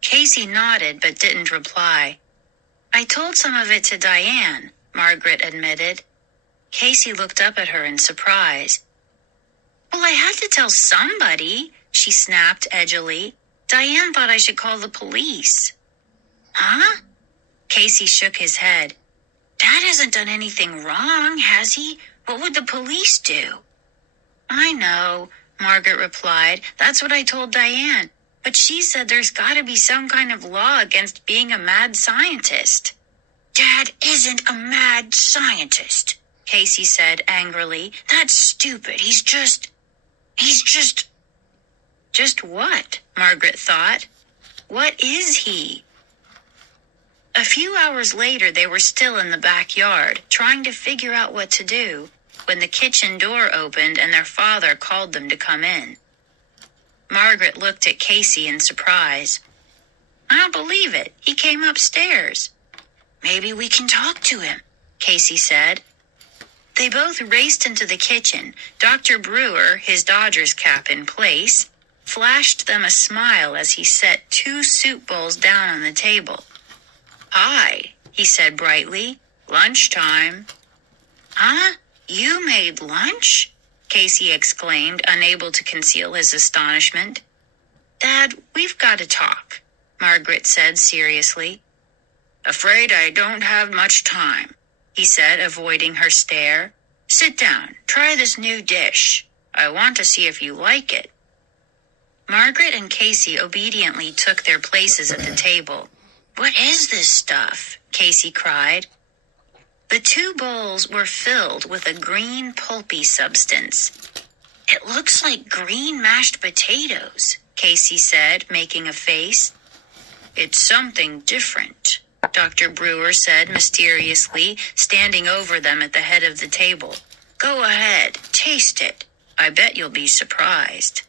Casey nodded but didn't reply. "I told some of it to Diane," Margaret admitted. Casey looked up at her in surprise. "Well, I had to tell somebody," she snapped edgily. "Diane thought I should call the police." "Huh?" Casey shook his head. "Dad hasn't done anything wrong, has he? What would the police do?" "I know," Margaret replied. "That's what I told Diane. But she said there's got to be some kind of law against being a mad scientist." "Dad isn't a mad scientist," Casey said angrily. "That's stupid. He's just... Just what? Margaret thought. What is he? A few hours later, they were still in the backyard, trying to figure out what to do, when the kitchen door opened and their father called them to come in. Margaret looked at Casey in surprise. "I don't believe it. He came upstairs." "Maybe we can talk to him," Casey said. They both raced into the kitchen. Dr. Brewer, his Dodgers cap in place, flashed them a smile as he set 2 soup bowls down on the table. "Hi," he said brightly. "Lunchtime." "Huh? You made lunch?" Casey exclaimed, unable to conceal his astonishment. "Dad, we've got to talk," Margaret said seriously. "Afraid I don't have much time," he said, avoiding her stare. "Sit down. Try this new dish. I want to see if you like it." Margaret and Casey obediently took their places at the table. "What is this stuff?" Casey cried. The 2 bowls were filled with a green pulpy substance. "It looks like green mashed potatoes," Casey said, making a face. "It's something different," Dr. Brewer said mysteriously, standing over them at the head of the table. "Go ahead, taste it. I bet you'll be surprised."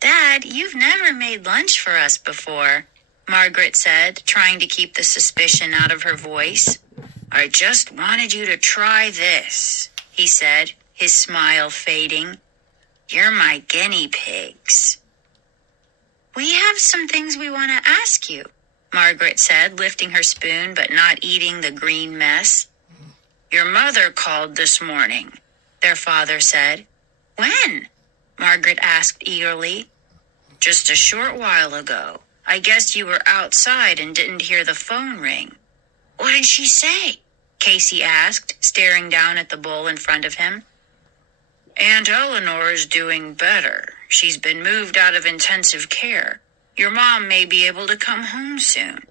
"Dad, you've never made lunch for us before," Margaret said, trying to keep the suspicion out of her voice. "I just wanted you to try this," he said, his smile fading. You're my guinea pigs. We have some things we want to ask you, Margaret said, lifting her spoon but not eating the green mess. Your mother called this morning, their father said. When? Margaret asked eagerly. Just a short while ago. I guess you were outside and didn't hear the phone ring. What did she say? Casey asked, staring down at the bowl in front of him. Aunt Eleanor is doing better. She's been moved out of intensive care. Your mom may be able to come home soon.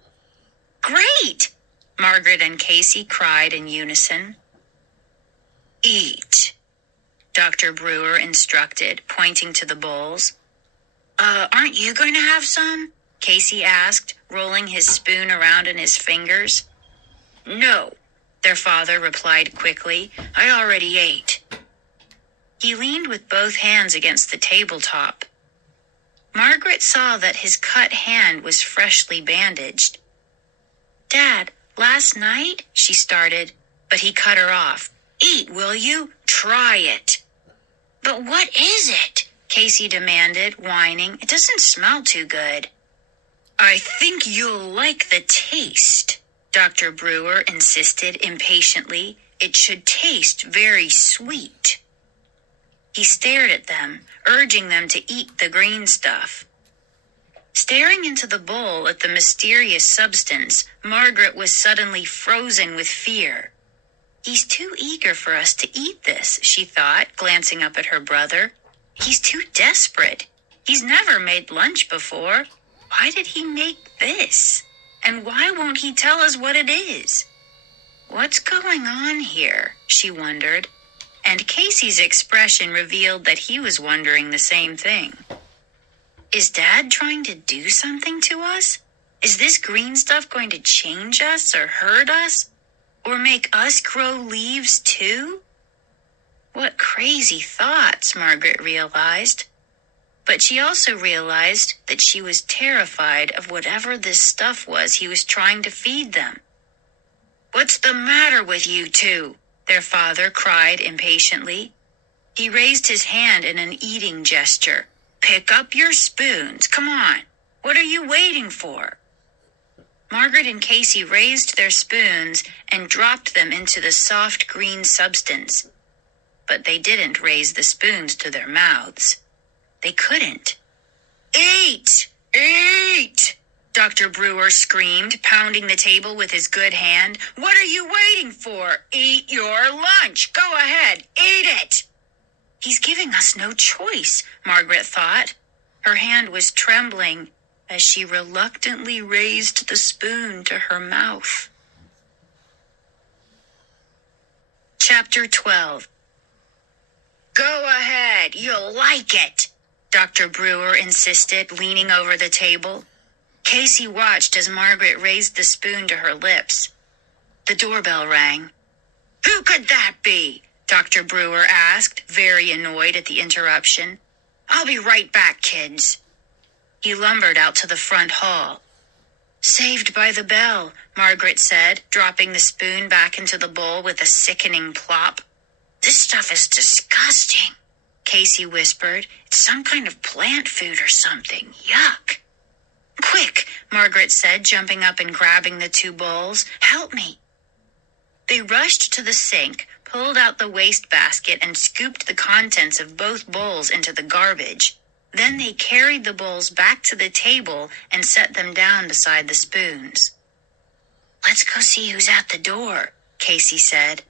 Great! Margaret and Casey cried in unison. Eat, Dr. Brewer instructed, pointing to the bowls. Aren't you going to have some? Casey asked, rolling his spoon around in his fingers. No, their father replied quickly. I already ate. He leaned with both hands against the tabletop. Margaret saw that his cut hand was freshly bandaged. Dad, last night, she started, but he cut her off. Eat, will you? Try it. But what is it? Casey demanded, whining. It doesn't smell too good. I think you'll like the taste, Dr. Brewer insisted impatiently. It should taste very sweet. He stared at them, urging them to eat the green stuff. Staring into the bowl at the mysterious substance, Margaret was suddenly frozen with fear. He's too eager for us to eat this, she thought, glancing up at her brother. He's too desperate. He's never made lunch before. Why did he make this? And why won't he tell us what it is? What's going on here? She wondered. And Casey's expression revealed that he was wondering the same thing. Is Dad trying to do something to us? Is this green stuff going to change us or hurt us? Or make us grow leaves too? What crazy thoughts, Margaret realized. But she also realized that she was terrified of whatever this stuff was he was trying to feed them. What's the matter with you two? Their father cried impatiently. He raised his hand in an eating gesture. Pick up your spoons. Come on. What are you waiting for? Margaret and Casey raised their spoons and dropped them into the soft green substance. But they didn't raise the spoons to their mouths. They couldn't. Eat! Eat! Dr. Brewer screamed, pounding the table with his good hand. What are you waiting for? Eat your lunch. Go ahead. Eat it. He's giving us no choice, Margaret thought. Her hand was trembling as she reluctantly raised the spoon to her mouth. Chapter 12. Go ahead. You'll like it, Dr. Brewer insisted, leaning over the table. Casey watched as Margaret raised the spoon to her lips. The doorbell rang. Who could that be? Dr. Brewer asked, very annoyed at the interruption. I'll be right back, kids. He lumbered out to the front hall. Saved by the bell, Margaret said, dropping the spoon back into the bowl with a sickening plop. This stuff is disgusting, Casey whispered. It's some kind of plant food or something. Yuck. Quick, Margaret said, jumping up and grabbing the two bowls. Help me. They rushed to the sink, pulled out the wastebasket, and scooped the contents of both bowls into the garbage. Then they carried the bowls back to the table and set them down beside the spoons. Let's go see who's at the door, Casey said.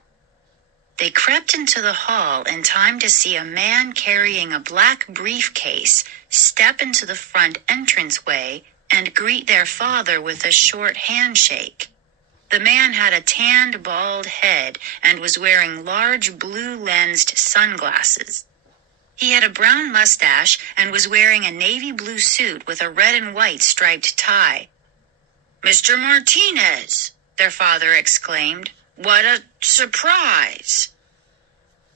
They crept into the hall in time to see a man carrying a black briefcase step into the front entranceway and greet their father with a short handshake. The man had a tanned, bald head and was wearing large blue-lensed sunglasses. He had a brown mustache and was wearing a navy blue suit with a red and white striped tie. Mr. Martinez, their father exclaimed. What a surprise!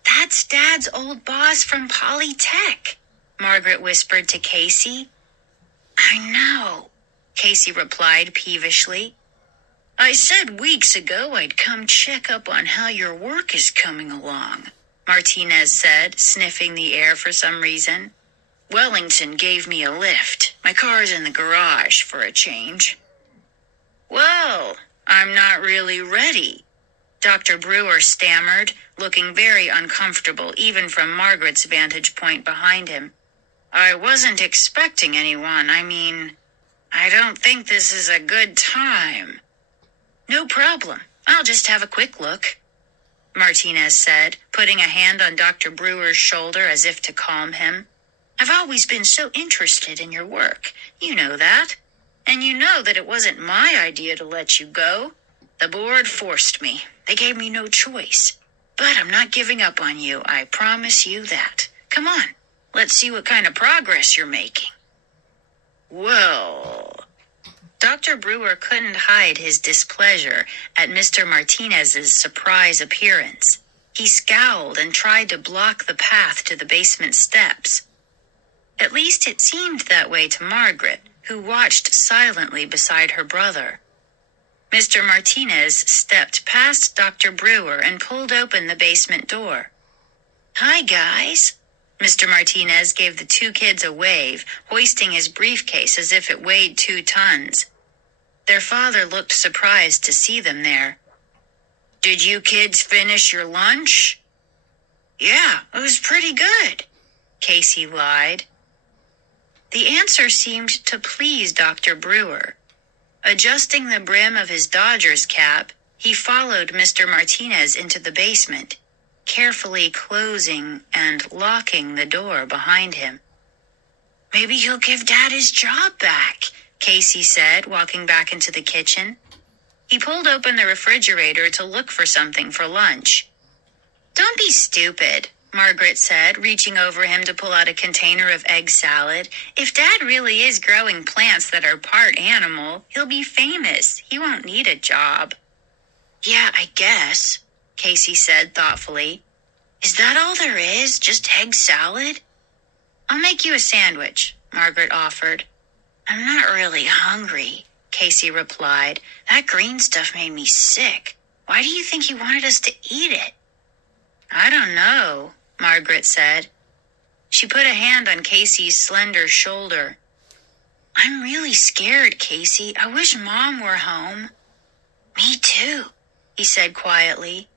That's Dad's old boss from Polytech, Margaret whispered to Casey. I know, Casey replied peevishly. I said weeks ago I'd come check up on how your work is coming along. Martinez said, sniffing the air for some reason. Wellington gave me a lift. My car's in the garage for a change. Well, I'm not really ready, Dr. Brewer stammered, looking very uncomfortable even from Margaret's vantage point behind him. I wasn't expecting anyone. I don't think this is a good time. No problem. I'll just have a quick look, Martinez said, putting a hand on Dr. Brewer's shoulder as if to calm him. I've always been so interested in your work. You know that. And you know that it wasn't my idea to let you go. The board forced me. They gave me no choice. But I'm not giving up on you. I promise you that. Come on. Let's see what kind of progress you're making. Well, Dr. Brewer couldn't hide his displeasure at Mr. Martinez's surprise appearance. He scowled and tried to block the path to the basement steps. At least it seemed that way to Margaret, who watched silently beside her brother. Mr. Martinez stepped past Dr. Brewer and pulled open the basement door. Hi, guys. Mr. Martinez gave the two kids a wave, hoisting his briefcase as if it weighed 2 tons. Their father looked surprised to see them there. Did you kids finish your lunch? Yeah, it was pretty good, Casey lied. The answer seemed to please Dr. Brewer. Adjusting the brim of his Dodgers cap, he followed Mr. Martinez into the basement, carefully closing and locking the door behind him. Maybe he'll give Dad his job back, Casey said, walking back into the kitchen. He pulled open the refrigerator to look for something for lunch. Don't be stupid, Margaret said, reaching over him to pull out a container of egg salad. If Dad really is growing plants that are part animal, he'll be famous. He won't need a job. Yeah, I guess, Casey said thoughtfully. Is that all there is? Just egg salad? I'll make you a sandwich, Margaret offered. I'm not really hungry, Casey replied. That green stuff made me sick. Why do you think he wanted us to eat it? I don't know, Margaret said. She put a hand on Casey's slender shoulder. I'm really scared, Casey. I wish Mom were home. Me too, he said quietly.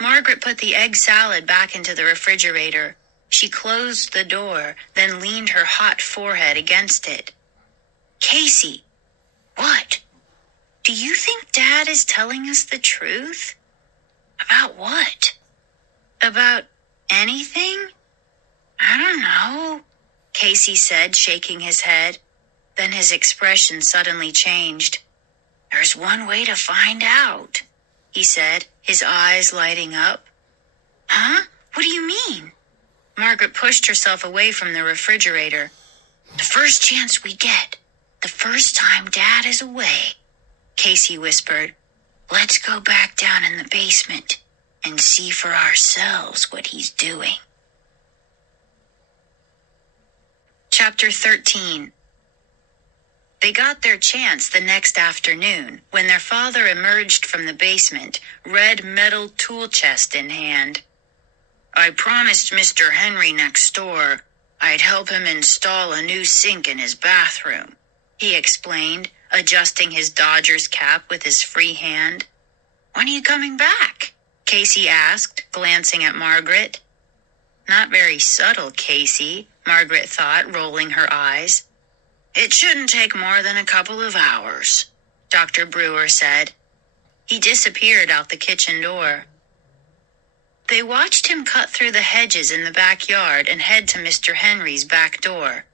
Margaret put the egg salad back into the refrigerator. She closed the door, then leaned her hot forehead against it. Casey, what? Do you think Dad is telling us the truth? About what? About anything? I don't know, Casey said, shaking his head. Then his expression suddenly changed. There's one way to find out, he said, his eyes lighting up. Huh? What do you mean? Margaret pushed herself away from the refrigerator. The first chance we get. The first time Dad is away, Casey whispered. Let's go back down in the basement and see for ourselves what he's doing. Chapter 13. They got their chance the next afternoon when their father emerged from the basement, red metal tool chest in hand. I promised Mr. Henry next door I'd help him install a new sink in his bathroom, he explained, adjusting his Dodgers cap with his free hand. When are you coming back? Casey asked, glancing at Margaret. Not very subtle, Casey, Margaret thought, rolling her eyes. It shouldn't take more than a couple of hours, Dr. Brewer said. He disappeared out the kitchen door. They watched him cut through the hedges in the backyard and head to Mr. Henry's back door.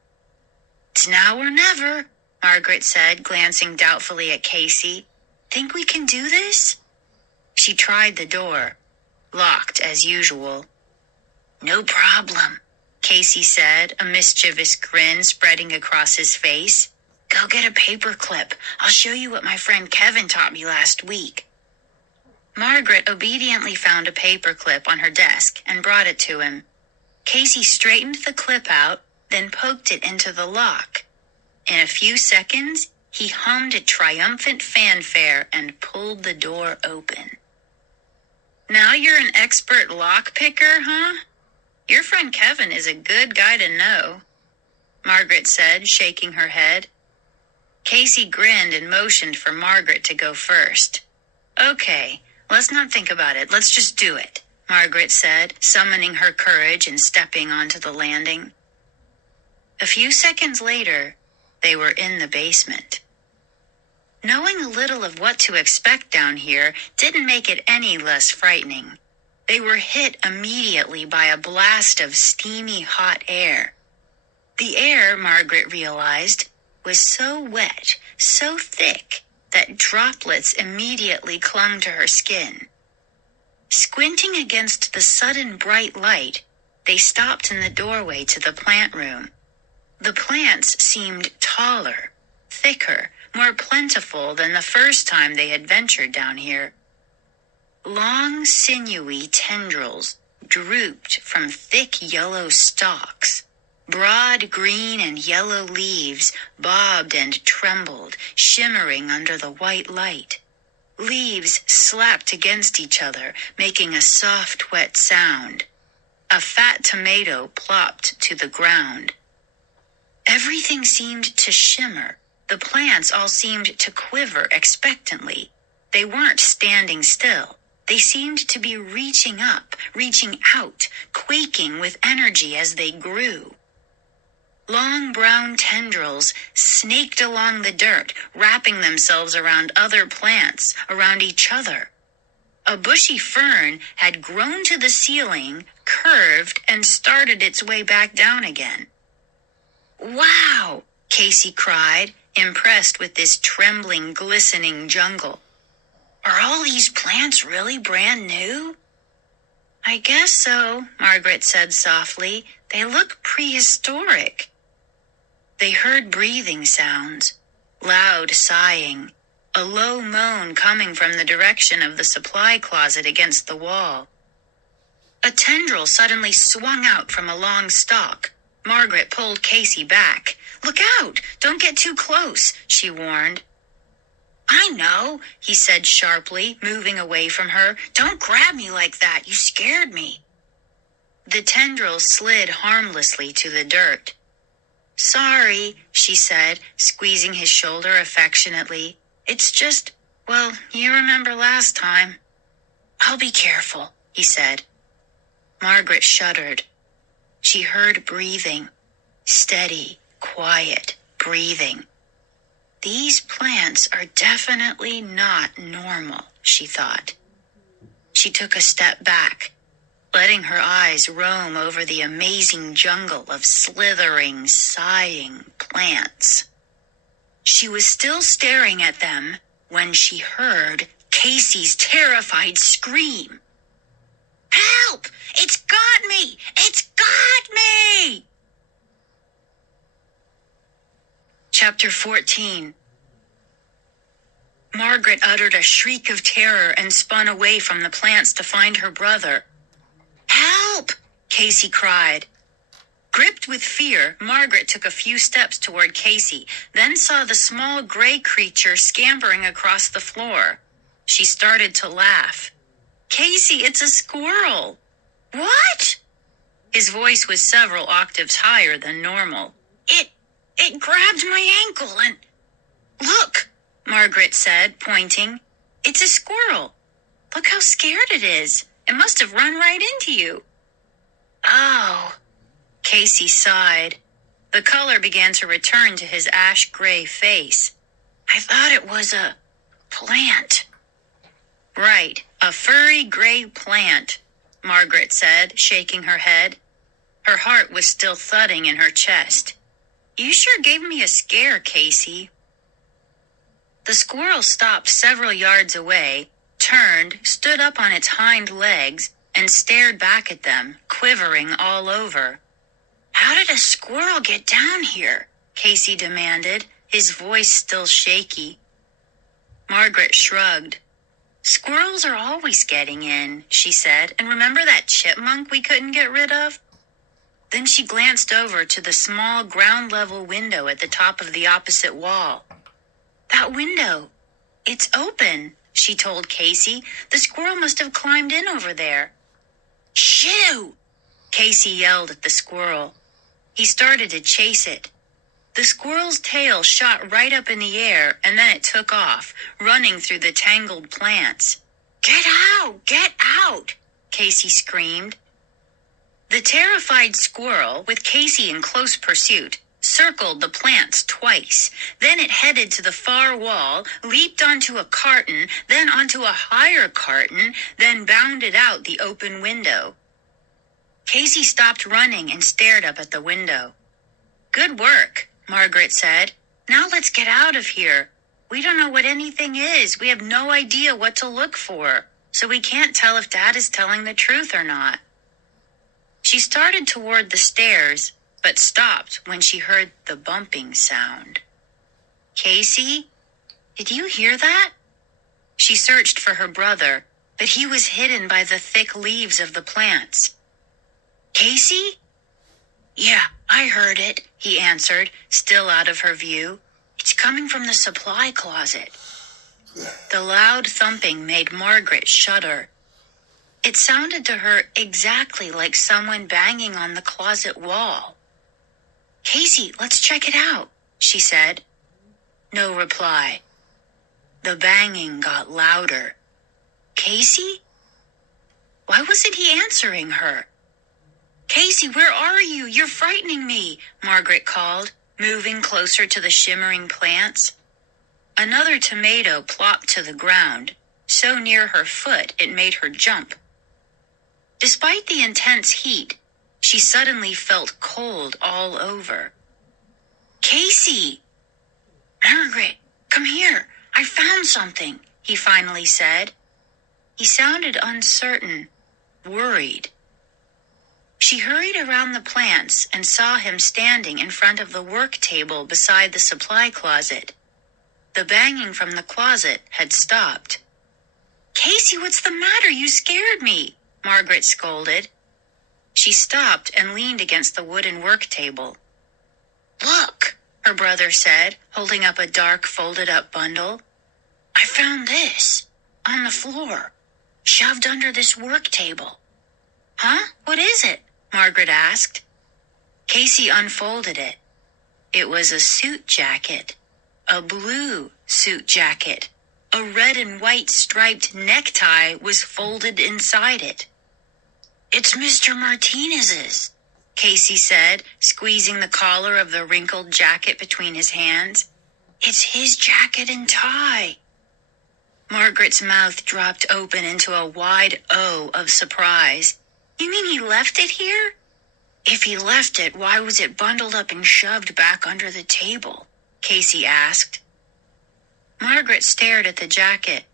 It's now or never, Margaret said, glancing doubtfully at Casey. Think we can do this? She tried the door. Locked as usual. No problem, Casey said, a mischievous grin spreading across his face. Go get a paper clip. I'll show you what my friend Kevin taught me last week. Margaret obediently found a paper clip on her desk and brought it to him. Casey straightened the clip out, then poked it into the lock. In a few seconds, he hummed a triumphant fanfare and pulled the door open. Now you're an expert lock picker, huh? Your friend Kevin is a good guy to know, Margaret said, shaking her head. Casey grinned and motioned for Margaret to go first. Okay, let's not think about it. Let's just do it, Margaret said, summoning her courage and stepping onto the landing. A few seconds later, they were in the basement. Knowing a little of what to expect down here didn't make it any less frightening. They were hit immediately by a blast of steamy hot air. The air, Margaret realized, was so wet, so thick, that droplets immediately clung to her skin. Squinting against the sudden bright light, they stopped in the doorway to the plant room. The plants seemed taller, thicker, more plentiful than the first time they had ventured down here. Long, sinewy tendrils drooped from thick yellow stalks. Broad green and yellow leaves bobbed and trembled, shimmering under the white light. Leaves slapped against each other, making a soft, wet sound. A fat tomato plopped to the ground. Everything seemed to shimmer. The plants all seemed to quiver expectantly. They weren't standing still. They seemed to be reaching up, reaching out, quaking with energy as they grew. Long brown tendrils snaked along the dirt, wrapping themselves around other plants, around each other. A bushy fern had grown to the ceiling, curved, and started its way back down again. Wow! Casey cried, impressed with this trembling, glistening jungle. Are all these plants really brand new? I guess so, Margaret said softly. They look prehistoric. They heard breathing sounds, loud sighing, a low moan coming from the direction of the supply closet against the wall. A tendril suddenly swung out from a long stalk. Margaret pulled Casey back. Look out! Don't get too close, she warned. I know, he said sharply, moving away from her. Don't grab me like that. You scared me. The tendril slid harmlessly to the dirt. Sorry, she said, squeezing his shoulder affectionately. It's just, well, you remember last time. I'll be careful, he said. Margaret shuddered. She heard breathing. Steady, quiet breathing. These plants are definitely not normal, she thought. She took a step back, letting her eyes roam over the amazing jungle of slithering, sighing plants. She was still staring at them when she heard Casey's terrified scream. Help! It's got me! It's got me! Chapter 14. Margaret uttered a shriek of terror and spun away from the plants to find her brother. Help! Casey cried. Gripped with fear, Margaret took a few steps toward Casey, then saw the small gray creature scampering across the floor. She started to laugh. Casey, it's a squirrel. What? His voice was several octaves higher than normal. It grabbed my ankle and... Look, Margaret said, pointing. It's a squirrel. Look how scared it is. It must have run right into you. Oh, Casey sighed. The color began to return to his ash-gray face. I thought it was a plant. Right, a furry gray plant, Margaret said, shaking her head. Her heart was still thudding in her chest. You sure gave me a scare, Casey. The squirrel stopped several yards away, turned, stood up on its hind legs, and stared back at them, quivering all over. How did a squirrel get down here? Casey demanded, his voice still shaky. Margaret shrugged. Squirrels are always getting in, she said, and remember that chipmunk we couldn't get rid of? Then she glanced over to the small ground-level window at the top of the opposite wall. That window, it's open, she told Casey. "The squirrel must have climbed in over there." "Shoo!" Casey yelled at the squirrel. He started to chase it. The squirrel's tail shot right up in the air, and then it took off, running through the tangled plants. "Get out! Get out!" Casey screamed. The terrified squirrel, with Casey in close pursuit, circled the plants twice. Then it headed to the far wall, leaped onto a carton, then onto a higher carton, then bounded out the open window. Casey stopped running and stared up at the window. "Good work," Margaret said. "Now let's get out of here. We don't know what anything is. We have no idea what to look for, so we can't tell if Dad is telling the truth or not." She started toward the stairs, but stopped when she heard the bumping sound. "Casey, did you hear that?" She searched for her brother, but he was hidden by the thick leaves of the plants. "Casey?" "Yeah, I heard it," he answered, still out of her view. "It's coming from the supply closet." The loud thumping made Margaret shudder. It sounded to her exactly like someone banging on the closet wall. "Casey, let's check it out," she said. No reply. The banging got louder. "Casey?" Why wasn't he answering her? "Casey, where are you? You're frightening me," Margaret called, moving closer to the shimmering plants. Another tomato plopped to the ground, so near her foot it made her jump. Despite the intense heat, she suddenly felt cold all over. "Casey!" "Margaret, come here. I found something," he finally said. He sounded uncertain, worried. She hurried around the plants and saw him standing in front of the work table beside the supply closet. The banging from the closet had stopped. "Casey, what's the matter? You scared me," Margaret scolded. She stopped and leaned against the wooden work table. "Look," her brother said, holding up a dark folded-up bundle. "I found this on the floor, shoved under this work table." "Huh? What is it?" Margaret asked. Casey unfolded it. It was a suit jacket, a blue suit jacket. A red and white striped necktie was folded inside it. "It's Mr. Martinez's," Casey said, squeezing the collar of the wrinkled jacket between his hands. "It's his jacket and tie." Margaret's mouth dropped open into a wide O of surprise. "You mean he left it here?" "If he left it, why was it bundled up and shoved back under the table?" Casey asked. Margaret stared at the jacket.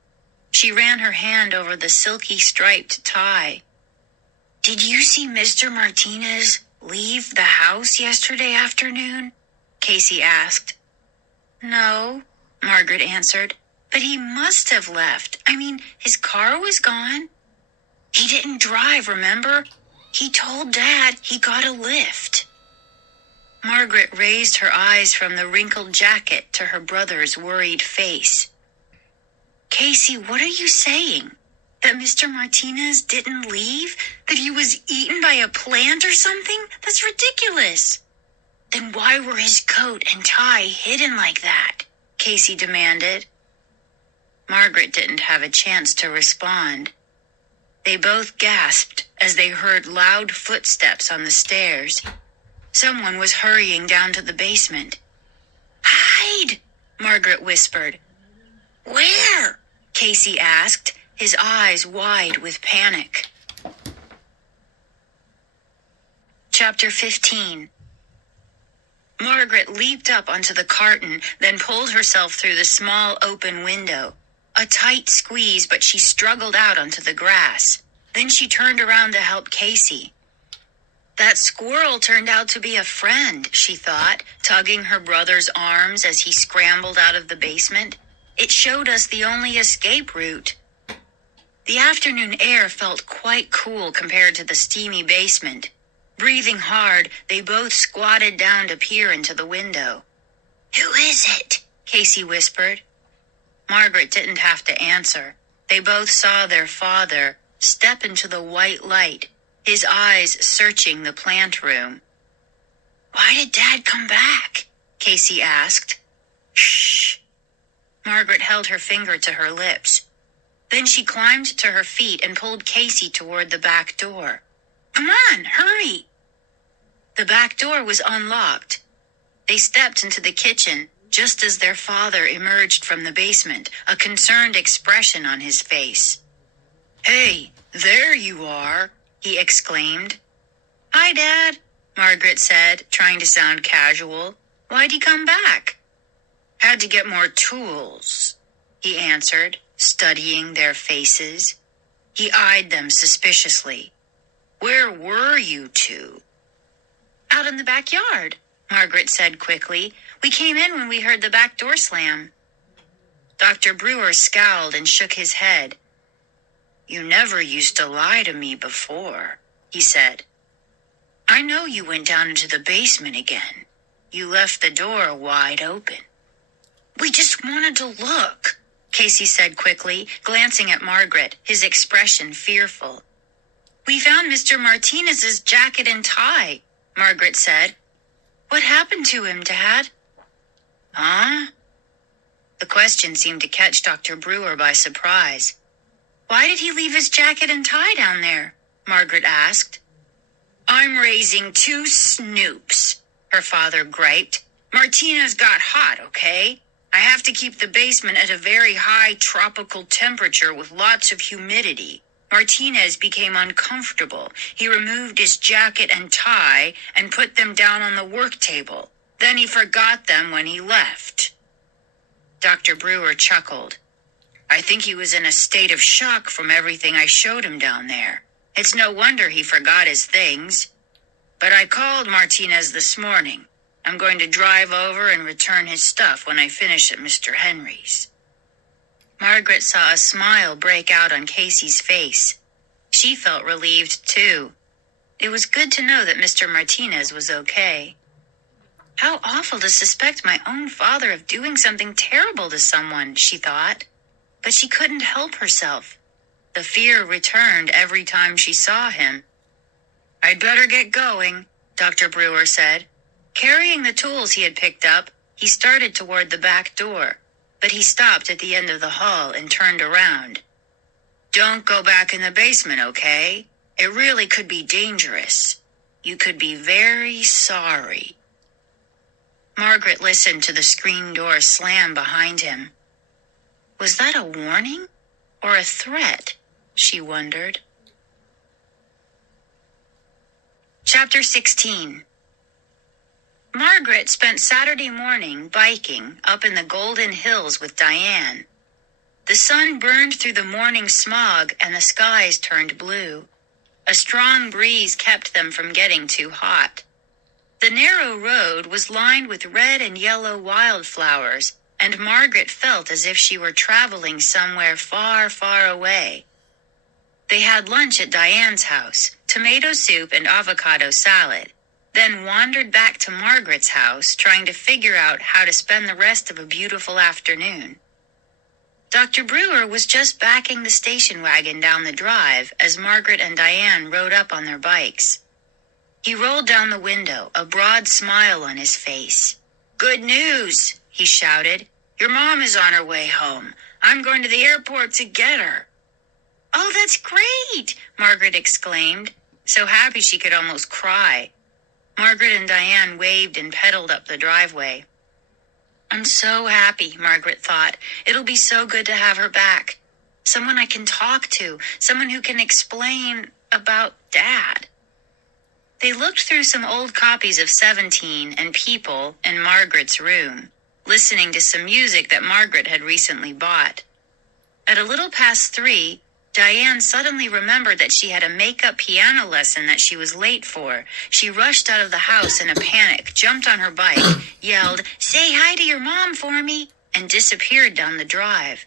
She ran her hand over the silky striped tie. "Did you see Mr. Martinez leave the house yesterday afternoon?" Casey asked. "No," Margaret answered, "but he must have left. I mean, his car was gone. He didn't drive, remember? He told Dad he got a lift." Margaret raised her eyes from the wrinkled jacket to her brother's worried face. "Casey, what are you saying? That Mr. Martinez didn't leave? That he was eaten by a plant or something? That's ridiculous." "Then why were his coat and tie hidden like that?" Casey demanded. Margaret didn't have a chance to respond. They both gasped as they heard loud footsteps on the stairs. Someone was hurrying down to the basement. "Hide!" Margaret whispered. "Where?" Casey asked, his eyes wide with panic. Chapter 15. Margaret leaped up onto the carton, then pulled herself through the small open window. A tight squeeze, but she struggled out onto the grass. Then she turned around to help Casey. That squirrel turned out to be a friend, she thought, tugging her brother's arms as he scrambled out of the basement. It showed us the only escape route. The afternoon air felt quite cool compared to the steamy basement. Breathing hard, they both squatted down to peer into the window. "Who is it?" Casey whispered. Margaret didn't have to answer. They both saw their father step into the white light, his eyes searching the plant room. "Why did Dad come back?" Casey asked. "Shh." Margaret held her finger to her lips. Then she climbed to her feet and pulled Casey toward the back door. "Come on, hurry." The back door was unlocked. They stepped into the kitchen just as their father emerged from the basement, a concerned expression on his face. "Hey, there you are," he exclaimed. "Hi, Dad," Margaret said, trying to sound casual. "Why'd he come back?" "Had to get more tools," he answered, studying their faces. He eyed them suspiciously. "Where were you two?" "Out in the backyard," Margaret said quickly. "We came in when we heard the back door slam." Dr. Brewer scowled and shook his head. "You never used to lie to me before," he said. "I know you went down into the basement again. You left the door wide open." "We just wanted to look," Casey said quickly, glancing at Margaret, his expression fearful. "We found Mr. Martinez's jacket and tie," Margaret said. "What happened to him, Dad?" "Huh?" The question seemed to catch Dr. Brewer by surprise. "Why did he leave his jacket and tie down there?" Margaret asked. "I'm raising two snoops," her father griped. "Martinez got hot, okay? I have to keep the basement at a very high tropical temperature with lots of humidity. Martinez became uncomfortable. He removed his jacket and tie and put them down on the work table. Then he forgot them when he left." Dr. Brewer chuckled. "I think he was in a state of shock from everything I showed him down there. It's no wonder he forgot his things. But I called Martinez this morning. I'm going to drive over and return his stuff when I finish at Mr. Henry's." Margaret saw a smile break out on Casey's face. She felt relieved, too. It was good to know that Mr. Martinez was okay. How awful to suspect my own father of doing something terrible to someone, she thought. But she couldn't help herself. The fear returned every time she saw him. "I'd better get going," Dr. Brewer said. Carrying the tools he had picked up, he started toward the back door, but he stopped at the end of the hall and turned around. "Don't go back in the basement, okay? It really could be dangerous. You could be very sorry." Margaret listened to the screen door slam behind him. Was that a warning or a threat? She wondered. Chapter 16. Margaret spent Saturday morning biking up in the Golden Hills with Diane. The sun burned through the morning smog and the skies turned blue. A strong breeze kept them from getting too hot. The narrow road was lined with red and yellow wildflowers, and Margaret felt as if she were traveling somewhere far, far away. They had lunch at Diane's house, tomato soup and avocado salad, then wandered back to Margaret's house, trying to figure out how to spend the rest of a beautiful afternoon. Dr. Brewer was just backing the station wagon down the drive as Margaret and Diane rode up on their bikes. He rolled down the window, a broad smile on his face. "Good news," he shouted. "Your mom is on her way home. I'm going to the airport to get her." "Oh, that's great," Margaret exclaimed, so happy she could almost cry. Margaret and Diane waved and pedaled up the driveway. "I'm so happy," Margaret thought. "It'll be so good to have her back. Someone I can talk to, someone who can explain about Dad." They looked through some old copies of 17 and People in Margaret's room, listening to some music that Margaret had recently bought. At a little past 3, Diane suddenly remembered that she had a make-up piano lesson that she was late for. She rushed out of the house in a panic, jumped on her bike, yelled, "Say hi to your mom for me," and disappeared down the drive.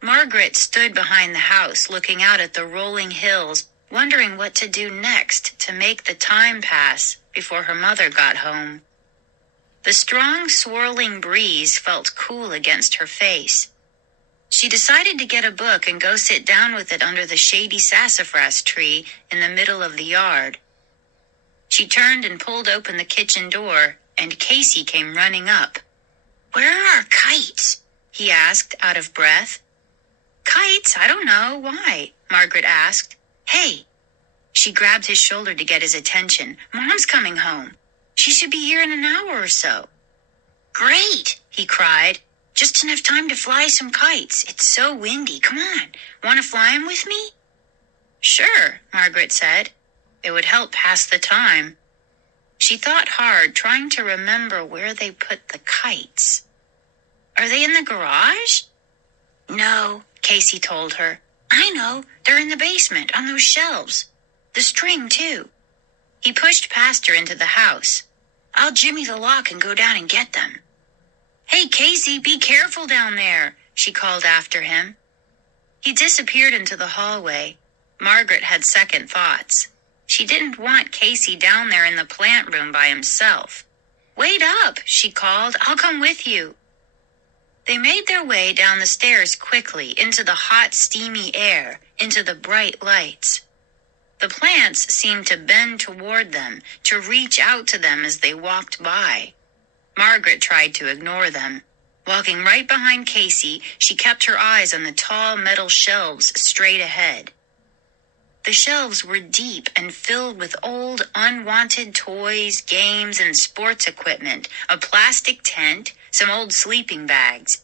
Margaret stood behind the house, looking out at the rolling hills, wondering what to do next to make the time pass before her mother got home. The strong, swirling breeze felt cool against her face, She decided to get a book and go sit down with it under the shady sassafras tree in the middle of the yard. She turned and pulled open the kitchen door, and Casey came running up. "Where are our kites?" he asked, out of breath. "Kites? I don't know. Why?" Margaret asked. "Hey." She grabbed his shoulder to get his attention. "Mom's coming home. She should be here in an hour or so." "Great," he cried. "Just enough time to fly some kites. It's so windy. Come on. Want to fly 'em with me?" "Sure," Margaret said. It would help pass the time. She thought hard, trying to remember where they put the kites. "Are they in the garage?" "No," Casey told her. "I know. They're in the basement, on those shelves. The string, too." He pushed past her into the house. "I'll jimmy the lock and go down and get them." "Hey, Casey, be careful down there," she called after him. He disappeared into the hallway. Margaret had second thoughts. She didn't want Casey down there in the plant room by himself. "Wait up," she called. "I'll come with you." They made their way down the stairs quickly, into the hot, steamy air, into the bright lights. The plants seemed to bend toward them, to reach out to them as they walked by. Margaret tried to ignore them. Walking right behind Casey, she kept her eyes on the tall metal shelves straight ahead. The shelves were deep and filled with old, unwanted toys, games, and sports equipment, a plastic tent, some old sleeping bags.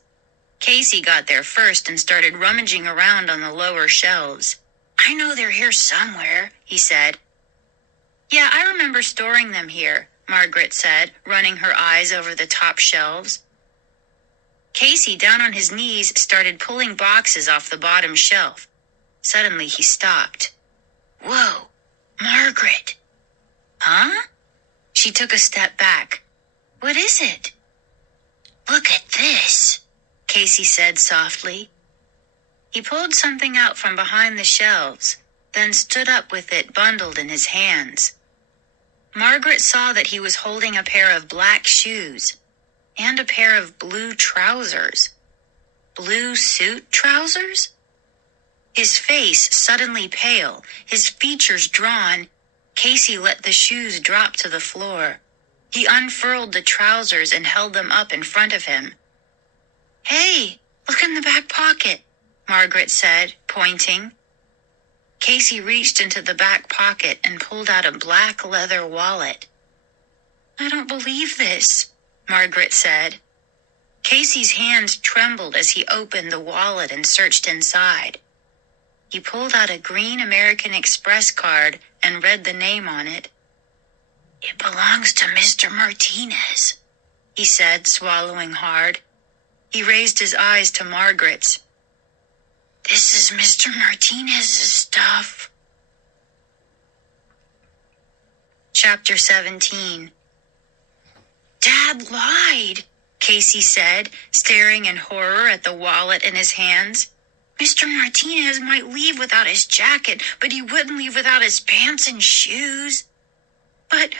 Casey got there first and started rummaging around on the lower shelves. "I know they're here somewhere," he said. "Yeah, I remember storing them here," Margaret said, running her eyes over the top shelves. Casey, down on his knees, started pulling boxes off the bottom shelf. Suddenly he stopped. "Whoa, Margaret." "Huh?" She took a step back. "What is it?" "Look at this," Casey said softly. He pulled something out from behind the shelves, then stood up with it bundled in his hands. Margaret saw that he was holding a pair of black shoes and a pair of blue trousers. Blue suit trousers? His face suddenly pale, his features drawn, Casey let the shoes drop to the floor. He unfurled the trousers and held them up in front of him. "Hey, look in the back pocket," Margaret said, pointing. Casey reached into the back pocket and pulled out a black leather wallet. "I don't believe this," Margaret said. Casey's hands trembled as he opened the wallet and searched inside. He pulled out a green American Express card and read the name on it. "It belongs to Mr. Martinez," he said, swallowing hard. He raised his eyes to Margaret's. "This is Mr. Martinez's stuff." Chapter 17. "Dad lied," Casey said, staring in horror at the wallet in his hands. "Mr. Martinez might leave without his jacket, but he wouldn't leave without his pants and shoes." "But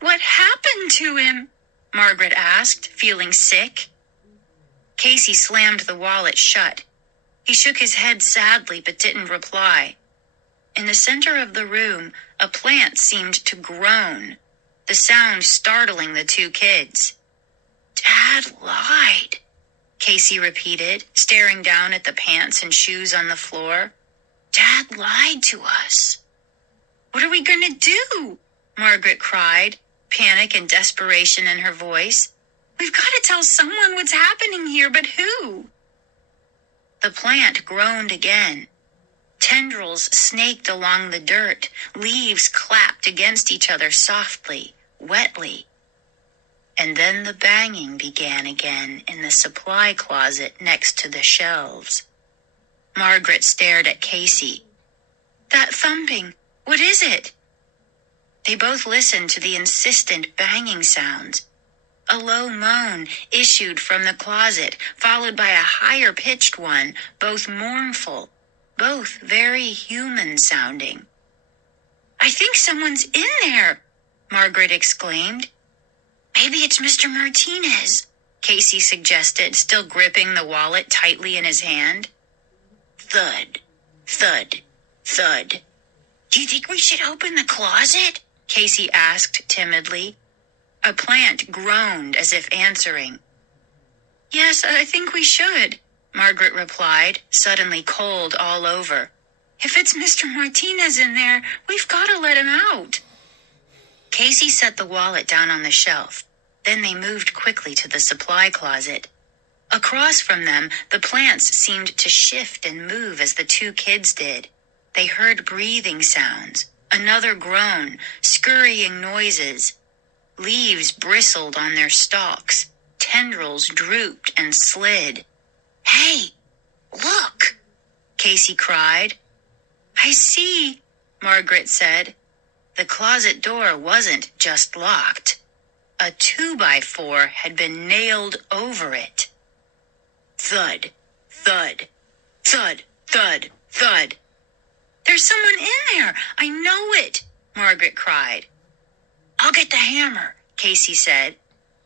what happened to him?" Margaret asked, feeling sick. Casey slammed the wallet shut. He shook his head sadly but didn't reply. In the center of the room, a plant seemed to groan, the sound startling the two kids. "Dad lied," Casey repeated, staring down at the pants and shoes on the floor. "Dad lied to us." "What are we going to do?" Margaret cried, panic and desperation in her voice. "We've got to tell someone what's happening here, but who?" The plant groaned again. Tendrils snaked along the dirt. Leaves clapped against each other softly, wetly. And then the banging began again in the supply closet next to the shelves. Margaret stared at Casey. "That thumping, what is it?" They both listened to the insistent banging sounds. A low moan issued from the closet, followed by a higher-pitched one, both mournful, both very human-sounding. "I think someone's in there," Margaret exclaimed. "Maybe it's Mr. Martinez," Casey suggested, still gripping the wallet tightly in his hand. thud, thud, thud. "Do you think we should open the closet?" Casey asked timidly. A plant groaned as if answering. "Yes, I think we should," Margaret replied, suddenly cold all over. "If it's Mr. Martinez in there, we've got to let him out." Casey set the wallet down on the shelf. Then they moved quickly to the supply closet. Across from them, the plants seemed to shift and move as the two kids did. They heard breathing sounds, another groan, scurrying noises. Leaves bristled on their stalks. Tendrils drooped and slid. "Hey, look!" Casey cried. "I see," Margaret said. The closet door wasn't just locked. A 2x4 had been nailed over it. Thud, thud, thud, thud, thud. "There's someone in there! I know it!" Margaret cried. "I'll get the hammer," Casey said.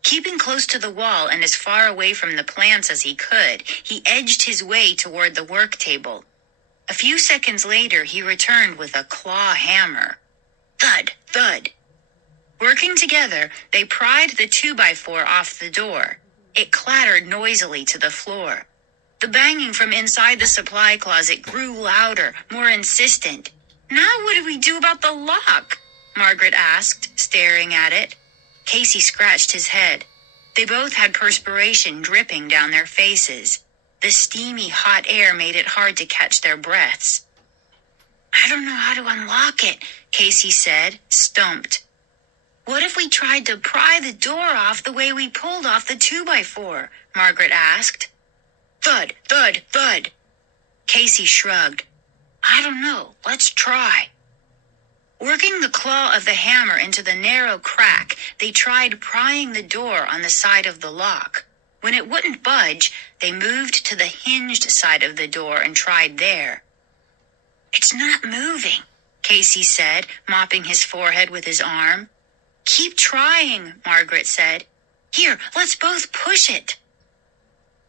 Keeping close to the wall and as far away from the plants as he could, he edged his way toward the work table. A few seconds later, he returned with a claw hammer. Thud, thud. Working together, they pried the 2x4 off the door. It clattered noisily to the floor. The banging from inside the supply closet grew louder, more insistent. "Now what do we do about the lock?" Margaret asked, staring at it. Casey scratched his head. They both had perspiration dripping down their faces. The steamy, hot air made it hard to catch their breaths. "I don't know how to unlock it," Casey said, stumped. "What if we tried to pry the door off the way we pulled off the 2x4? Margaret asked. Thud, thud, thud. Casey shrugged. "I don't know. Let's try." Working the claw of the hammer into the narrow crack, they tried prying the door on the side of the lock. When it wouldn't budge, they moved to the hinged side of the door and tried there. "It's not moving," Casey said, mopping his forehead with his arm. "Keep trying," Margaret said. "Here, let's both push it."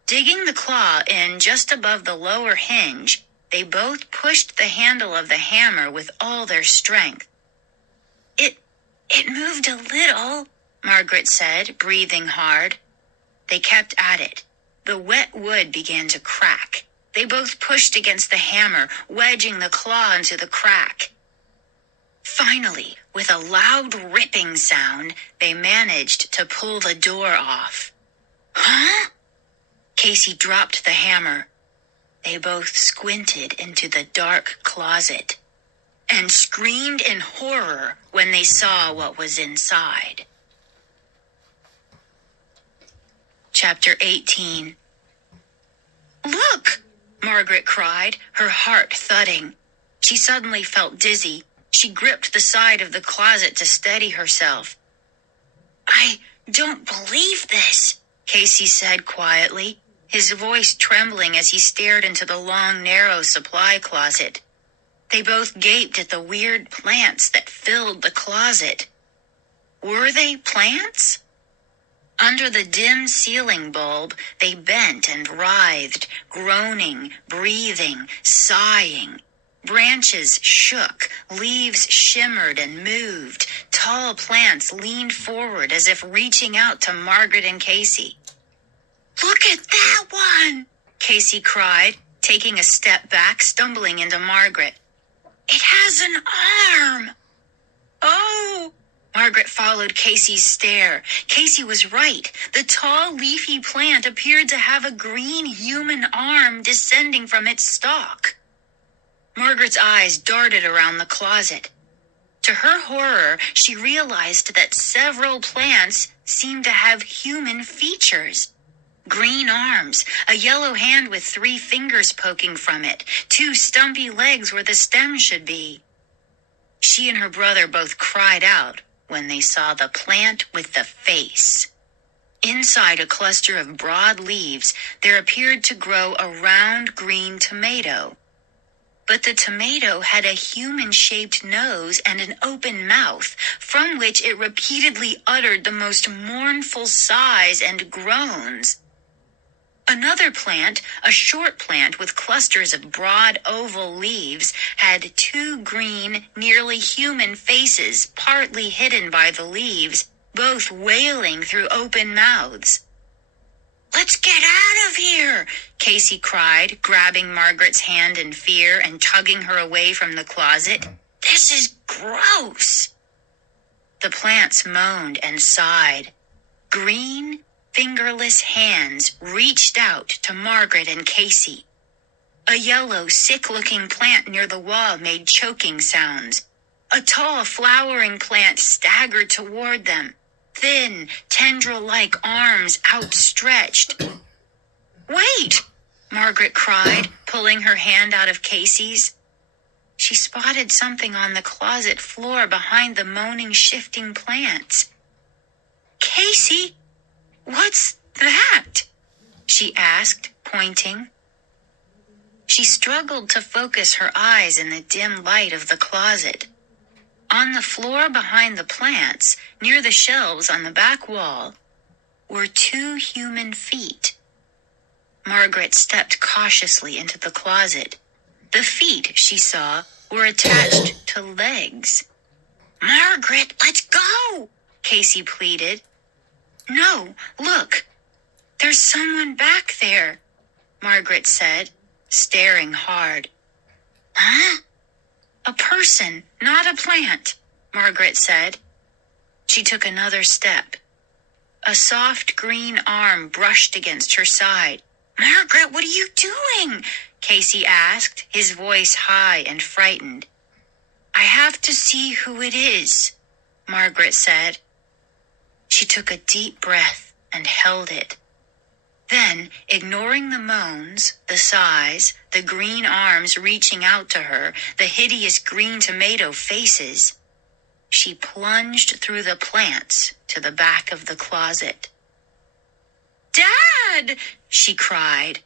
Digging the claw in just above the lower hinge, they both pushed the handle of the hammer with all their strength. It moved a little," Margaret said, breathing hard. They kept at it. The wet wood began to crack. They both pushed against the hammer, wedging the claw into the crack. Finally, with a loud ripping sound, they managed to pull the door off. "Huh?" Casey dropped the hammer. They both squinted into the dark closet and screamed in horror when they saw what was inside. Chapter 18. "Look!" Margaret cried, her heart thudding. She suddenly felt dizzy. She gripped the side of the closet to steady herself. "I don't believe this," Casey said quietly, his voice trembling as he stared into the long, narrow supply closet. They both gaped at the weird plants that filled the closet. Were they plants? Under the dim ceiling bulb, they bent and writhed, groaning, breathing, sighing. Branches shook, leaves shimmered and moved. Tall plants leaned forward as if reaching out to Margaret and Casey. "Look at that one!" Casey cried, taking a step back, stumbling into Margaret. "It has an arm!" "Oh!" Margaret followed Casey's stare. Casey was right. The tall, leafy plant appeared to have a green human arm descending from its stalk. Margaret's eyes darted around the closet. To her horror, she realized that several plants seemed to have human features. Green arms, a yellow hand with 3 fingers poking from it, 2 stumpy legs where the stem should be. She and her brother both cried out when they saw the plant with the face. Inside a cluster of broad leaves, there appeared to grow a round green tomato. But the tomato had a human-shaped nose and an open mouth, from which it repeatedly uttered the most mournful sighs and groans. Another plant, a short plant with clusters of broad oval leaves, had two green, nearly human faces partly hidden by the leaves, both wailing through open mouths. "Let's get out of here," Casey cried, grabbing Margaret's hand in fear and tugging her away from the closet. "This is gross." The plants moaned and sighed. Green, fingerless hands reached out to Margaret and Casey. A yellow, sick-looking plant near the wall made choking sounds. A tall, flowering plant staggered toward them, thin, tendril-like arms outstretched. "Wait!" Margaret cried, pulling her hand out of Casey's. She spotted something on the closet floor behind the moaning, shifting plants. "Casey, what's that?" she asked, pointing. She struggled to focus her eyes in the dim light of the closet. On the floor behind the plants, near the shelves on the back wall, were two human feet. Margaret stepped cautiously into the closet. The feet, she saw, were attached to legs. "Margaret, let's go!" Casey pleaded. "No, look, there's someone back there," Margaret said, staring hard. "Huh?" "A person, not a plant," Margaret said. She took another step. A soft green arm brushed against her side. "Margaret, what are you doing?" Casey asked, his voice high and frightened. "I have to see who it is," Margaret said. She took a deep breath and held it. Then, ignoring the moans, the sighs, the green arms reaching out to her, the hideous green tomato faces, she plunged through the plants to the back of the closet. "Dad!" she cried.